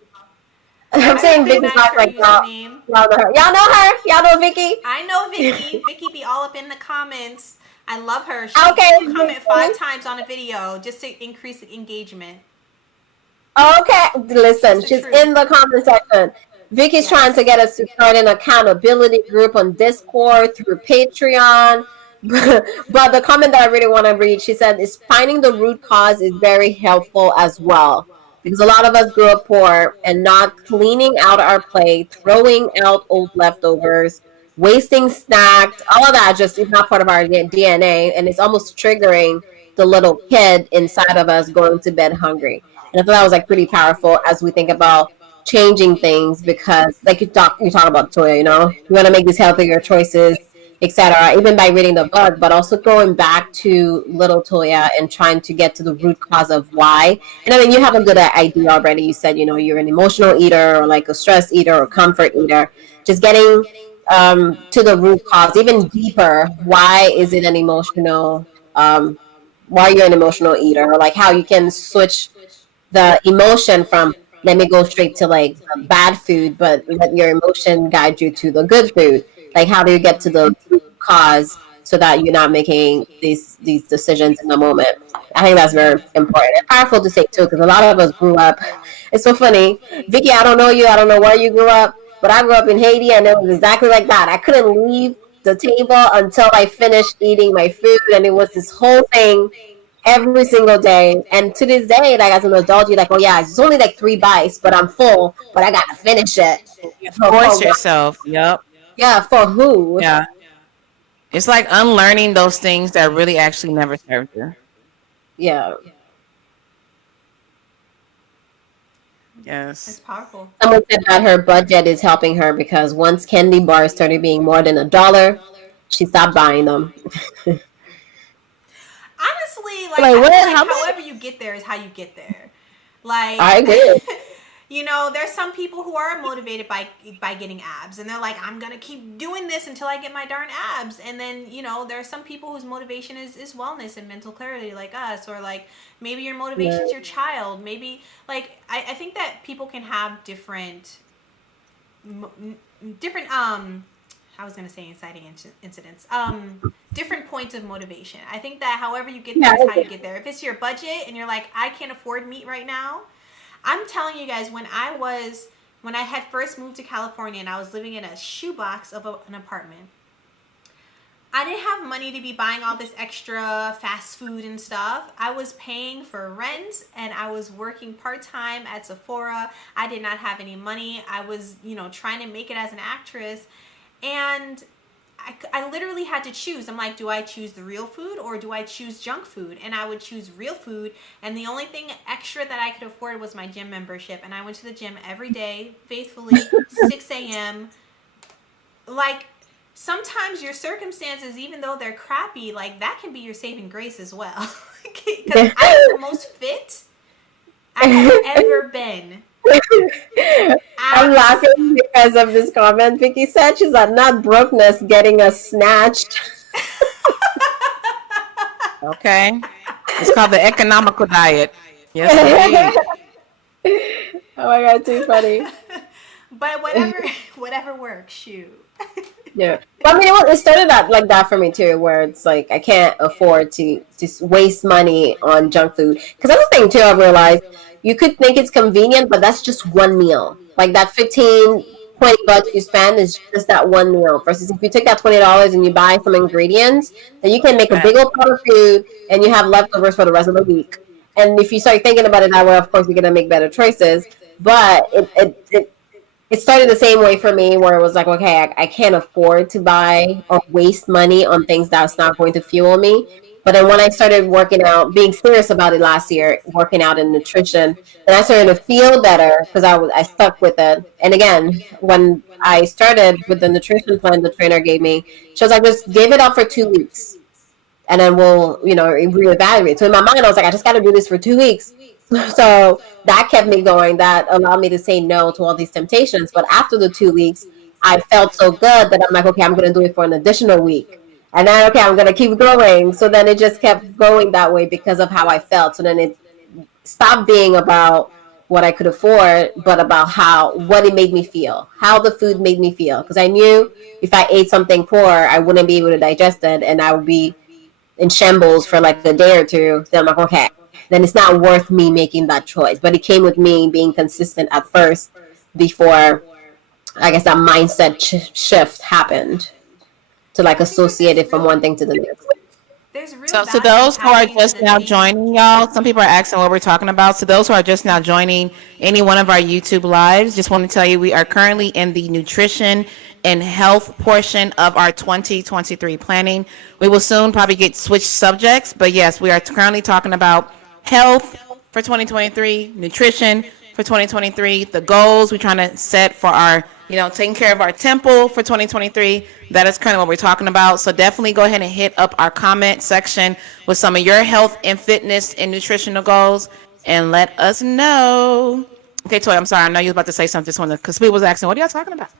I'm I saying Vicky recognize Fox her like y'all. username. Y'all know her. Y'all know her. Y'all know Vicky. I know Vicky. Vicky be all up in the comments. I love her. Okay. She'll comment 5 times on a video just to increase the engagement. Okay, listen, That's the she's truth. in the comment section. Vicky's trying to Yes. get us to start an accountability group on Discord through Patreon. But the comment that I really want to read, she said, is finding the root cause is very helpful as well. Because a lot of us grew up poor and not cleaning out our plate, throwing out old leftovers, wasting snacks, all of that just is not part of our DNA. And it's almost triggering the little kid inside of us going to bed hungry. And I thought that was like pretty powerful as we think about changing things because like you talk about Toya, you want to make these healthier choices, etc. Even by reading the book, but also going back to little Toya and trying to get to the root cause of why. And I mean, you have a good idea already. You said, you're an emotional eater or like a stress eater or comfort eater. Just getting to the root cause, even deeper. Why is it an emotional? Why you're an emotional eater, or like how you can switch the emotion from let me go straight to like the bad food, but let your emotion guide you to the good food. Like how do you get to the root cause so that you're not making these decisions in the moment? I think that's very important and powerful to say too, because a lot of us grew up. It's so funny, Vicky. I don't know you. I don't know where you grew up, but I grew up in Haiti, and it was exactly like that. I couldn't leave the table until I finished eating my food, and it was this whole thing every single day. And to this day, like as an adult, you're like, oh yeah, it's only like 3 bites, but I'm full, but I gotta finish it. Force yourself. Yep. Yeah, for who? Yeah. It's like unlearning those things that really actually never served you. Yeah. Yes. It's powerful. Someone said that her budget is helping her because once candy bars started being more than $1, she stopped buying them. Honestly, like, Like, I what? feel like How however you get there is how you get there. Like, I agree. There's some people who are motivated by getting abs, and they're like, I'm gonna keep doing this until I get my darn abs. And then there are some people whose motivation is wellness and mental clarity, like us, or like maybe your motivation is your child. Maybe like I think that people can have different I was going to say inciting incidents. Different points of motivation. I think that however you get there is how you get there. If it's your budget and you're like, I can't afford meat right now, I'm telling you guys, when I had first moved to California and I was living in a shoebox of an apartment, I didn't have money to be buying all this extra fast food and stuff. I was paying for rent and I was working part-time at Sephora. I did not have any money. I was, trying to make it as an actress. And I literally had to choose. I'm like, do I choose the real food or do I choose junk food? And I would choose real food. And the only thing extra that I could afford was my gym membership. And I went to the gym every day, faithfully, 6 a.m. Like, sometimes your circumstances, even though they're crappy, like, that can be your saving grace as well. Because I was the most fit I have ever been. I'm laughing because of this comment Vicky said. She's like, not brokenness getting us snatched. Okay. It's called the economical diet. Yes, indeed. Oh my God, too funny. But whatever works, shoot. Yeah. But I mean, it started out like that for me too, where it's like I can't afford to just waste money on junk food. Because that's the thing too, I've realized. You could think it's convenient, but that's just one meal. Like that 15, 20 bucks you spend is just that one meal. Versus if you take that $20 and you buy some ingredients, then you can make a big old pot of food and you have leftovers for the rest of the week. And if you start thinking about it that way, of course, you're going to make better choices. But it started the same way for me, where it was like, okay, I can't afford to buy or waste money on things that's not going to fuel me. But then when I started working out, being serious about it last year, working out in nutrition, and I started to feel better because I stuck with it. And again, when I started with the nutrition plan the trainer gave me, she was like, just give it up for 2 weeks. And then we'll, reevaluate. So in my mind, I was like, I just got to do this for 2 weeks. So that kept me going. That allowed me to say no to all these temptations. But after the 2 weeks, I felt so good that I'm like, okay, I'm going to do it for an additional week. And then, okay, I'm going to keep going. So then it just kept going that way because of how I felt. So then it stopped being about what I could afford, but about what it made me feel, how the food made me feel. Because I knew if I ate something poor, I wouldn't be able to digest it and I would be in shambles for like a day or two. Then I'm like, okay, then it's not worth me making that choice. But it came with me being consistent at first before, I guess, that mindset shift happened to like associate it from one thing to the next. There's real So to value in those who are tapping into just the now things. joining, y'all, some people are asking what we're talking about. So those who are just now joining any one of our YouTube lives, just want to tell you we are currently in the nutrition and health portion of our 2023 planning. We will soon probably get switched subjects, but yes, we are currently talking about health for 2023, nutrition for 2023, the goals we're trying to set for our, taking care of our temple for 2023. That is kind of what we're talking about. So definitely go ahead and hit up our comment section with some of your health and fitness and nutritional goals and let us know. Okay, Toy, I'm sorry. I know you was about to say something. Just wanted because people was asking, what are y'all talking about?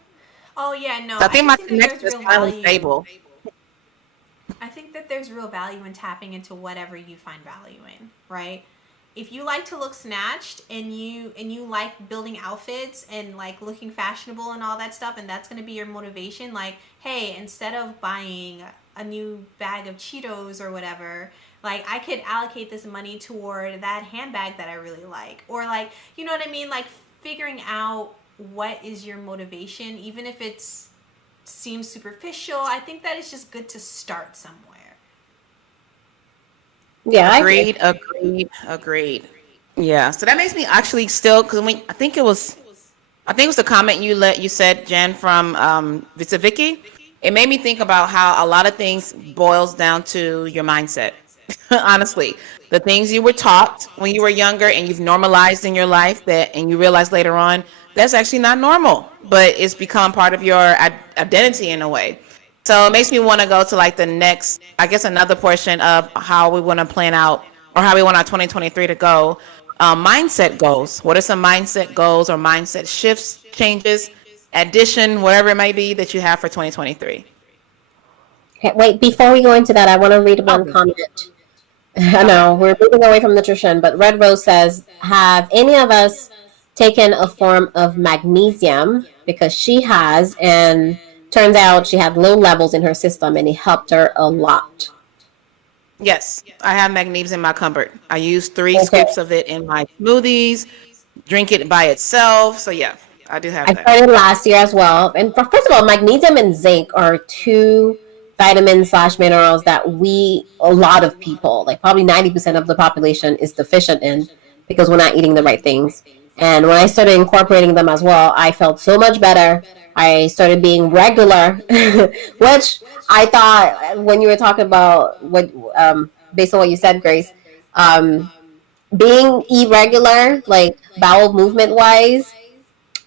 Oh yeah, no. So I I think just my think that there's connection is real finally value. stable. I think that there's real value in tapping into whatever you find value in, right? If you like to look snatched and you like building outfits and like looking fashionable and all that stuff, and that's going to be your motivation, like, hey, instead of buying a new bag of Cheetos or whatever, like I could allocate this money toward that handbag that I really like, or like, you know what I mean, like figuring out what is your motivation, even if it's seems superficial. I think that it's just good to start somewhere. Yeah, I agree. Agreed. Yeah. So that makes me actually still because I think it was the comment you said, Jen, from Vicky. It made me think about how a lot of things boils down to your mindset. Honestly, the things you were taught when you were younger and you've normalized in your life and you realize later on that's actually not normal, but it's become part of your identity in a way. So it makes me want to go to like the next, I guess, another portion of how we want to plan out or how we want our 2023 to go. Mindset goals. What are some mindset goals or mindset shifts, changes, addition, whatever it may be that you have for 2023? Okay, wait, before we go into that, I want to read one Okay. comment. I Okay. know we're moving away from nutrition, but Red Rose says, have any of us taken a form of magnesium? Because she has, and turns out she had low levels in her system and it helped her a lot. Yes, I have magnesium in my cupboard. I use 3 scoops Okay. of it in my smoothies, drink it by itself. So yeah, I do have I that. started last year as well. And first of all, magnesium and zinc are two vitamins slash minerals that a lot of people, like probably 90% of the population, is deficient in because we're not eating the right things. And when I started incorporating them as well, I felt so much better. I started being regular, which I thought when you were talking about based on what you said, Grace, um, being irregular, like bowel movement wise,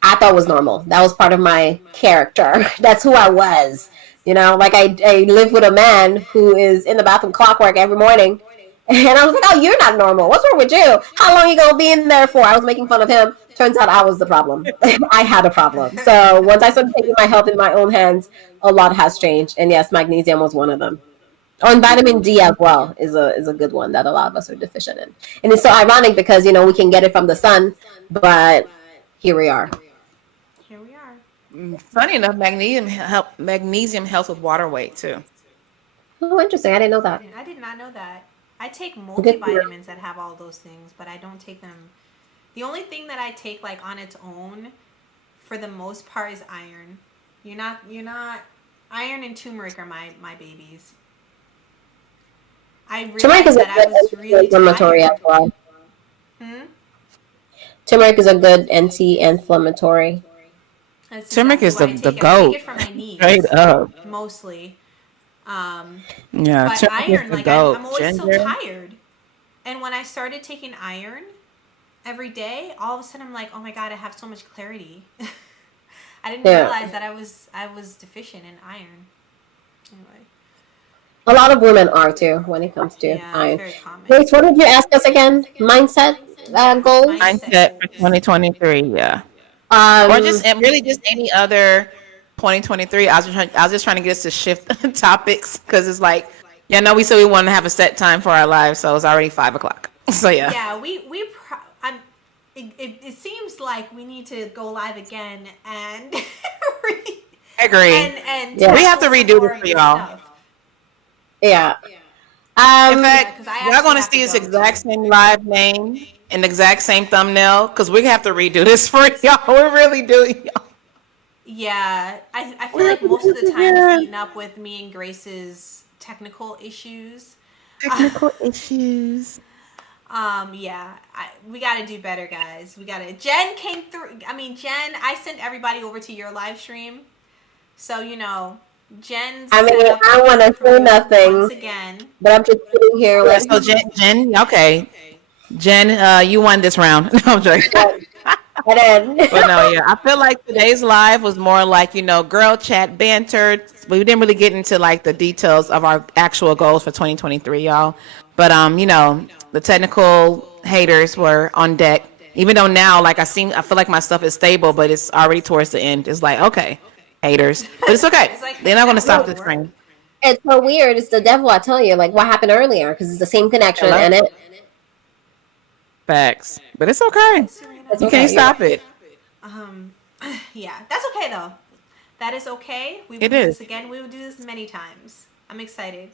I thought was normal. That was part of my character. That's who I was. Like I live with a man who is in the bathroom clockwork every morning. And I was like, oh, you're not normal. What's wrong with you? How long are you going to be in there for? I was making fun of him. Turns out I was the problem. I had a problem. So once I started taking my health in my own hands, a lot has changed. And yes, magnesium was one of them. Oh, and vitamin D as well is a good one that a lot of us are deficient in. And it's so ironic because, we can get it from the sun, but here we are. Here we are. Funny enough, magnesium helps with water weight too. Oh, interesting. I didn't know that. I did not know that. I take Good to know. multivitamins that have all those things, but I don't take them. The only thing that I take like on its own, for the most part, is iron. You're not. Iron and turmeric are my babies. I Turmeric is realized a that I good was really anti-inflammatory as tired. well. Hmm. Turmeric is a good anti-inflammatory. That's Turmeric exactly is why the I the take it. I take goat. it for my Straight knees up. mostly. Um, Yeah, but turmeric is iron, the like I'm goat. always so Ginger. tired. And when I started taking iron every day, all of a sudden I'm like, oh my god, I have so much clarity. I didn't Yeah. realize that I was deficient in iron. Anyway, A lot of women are too when it comes to yeah, it's iron. very common. Grace, what did you ask us again? Mindset Yeah, goals? mindset Mindset for goals. 2023. Yeah. Or Um, just and really just any other 2023. I was just trying to get us to shift topics because it's like, yeah, no, we said we wanted to have a set time for our lives, so it's already 5 o'clock. So yeah, Yeah, it seems like we need to go live again and I agree. and yeah. We have tackle to some redo more this of for this y'all. stuff. Yeah. In Yeah, fact, because I y'all actually gonna have to see this go exact too. same live name and the exact same thumbnail because we have to redo this for y'all. We really do, y'all. Yeah, I We feel have like to most do of this the time is again. eaten up with me and Grace's technical issues. Technical issues. Yeah, we got to do better, guys. We got to. Jen came through. I mean, Jen, I sent everybody over to your live stream, so Jen's I mean, setup I want to say once nothing, again. but I'm just sitting here Yeah, like, so Jen, okay. Jen, you won this round. No, I'm joking. and then But no, yeah, I feel like today's live was more like, girl chat banter. We didn't really get into like the details of our actual goals for 2023, y'all. But the technical haters were on deck. Even though now, like I feel like my stuff is stable, but it's already towards the end. It's like, okay, haters, but it's okay. It's like, They're not going to stop that this will train. it's so weird. It's the devil, I tell you. Like what happened earlier, because it's the same connection, Hello? and Facts, but it's okay. it's You okay. can't stop it. Yeah, that's okay though. That is okay. We will It do is. this again. We will do this many times. I'm excited.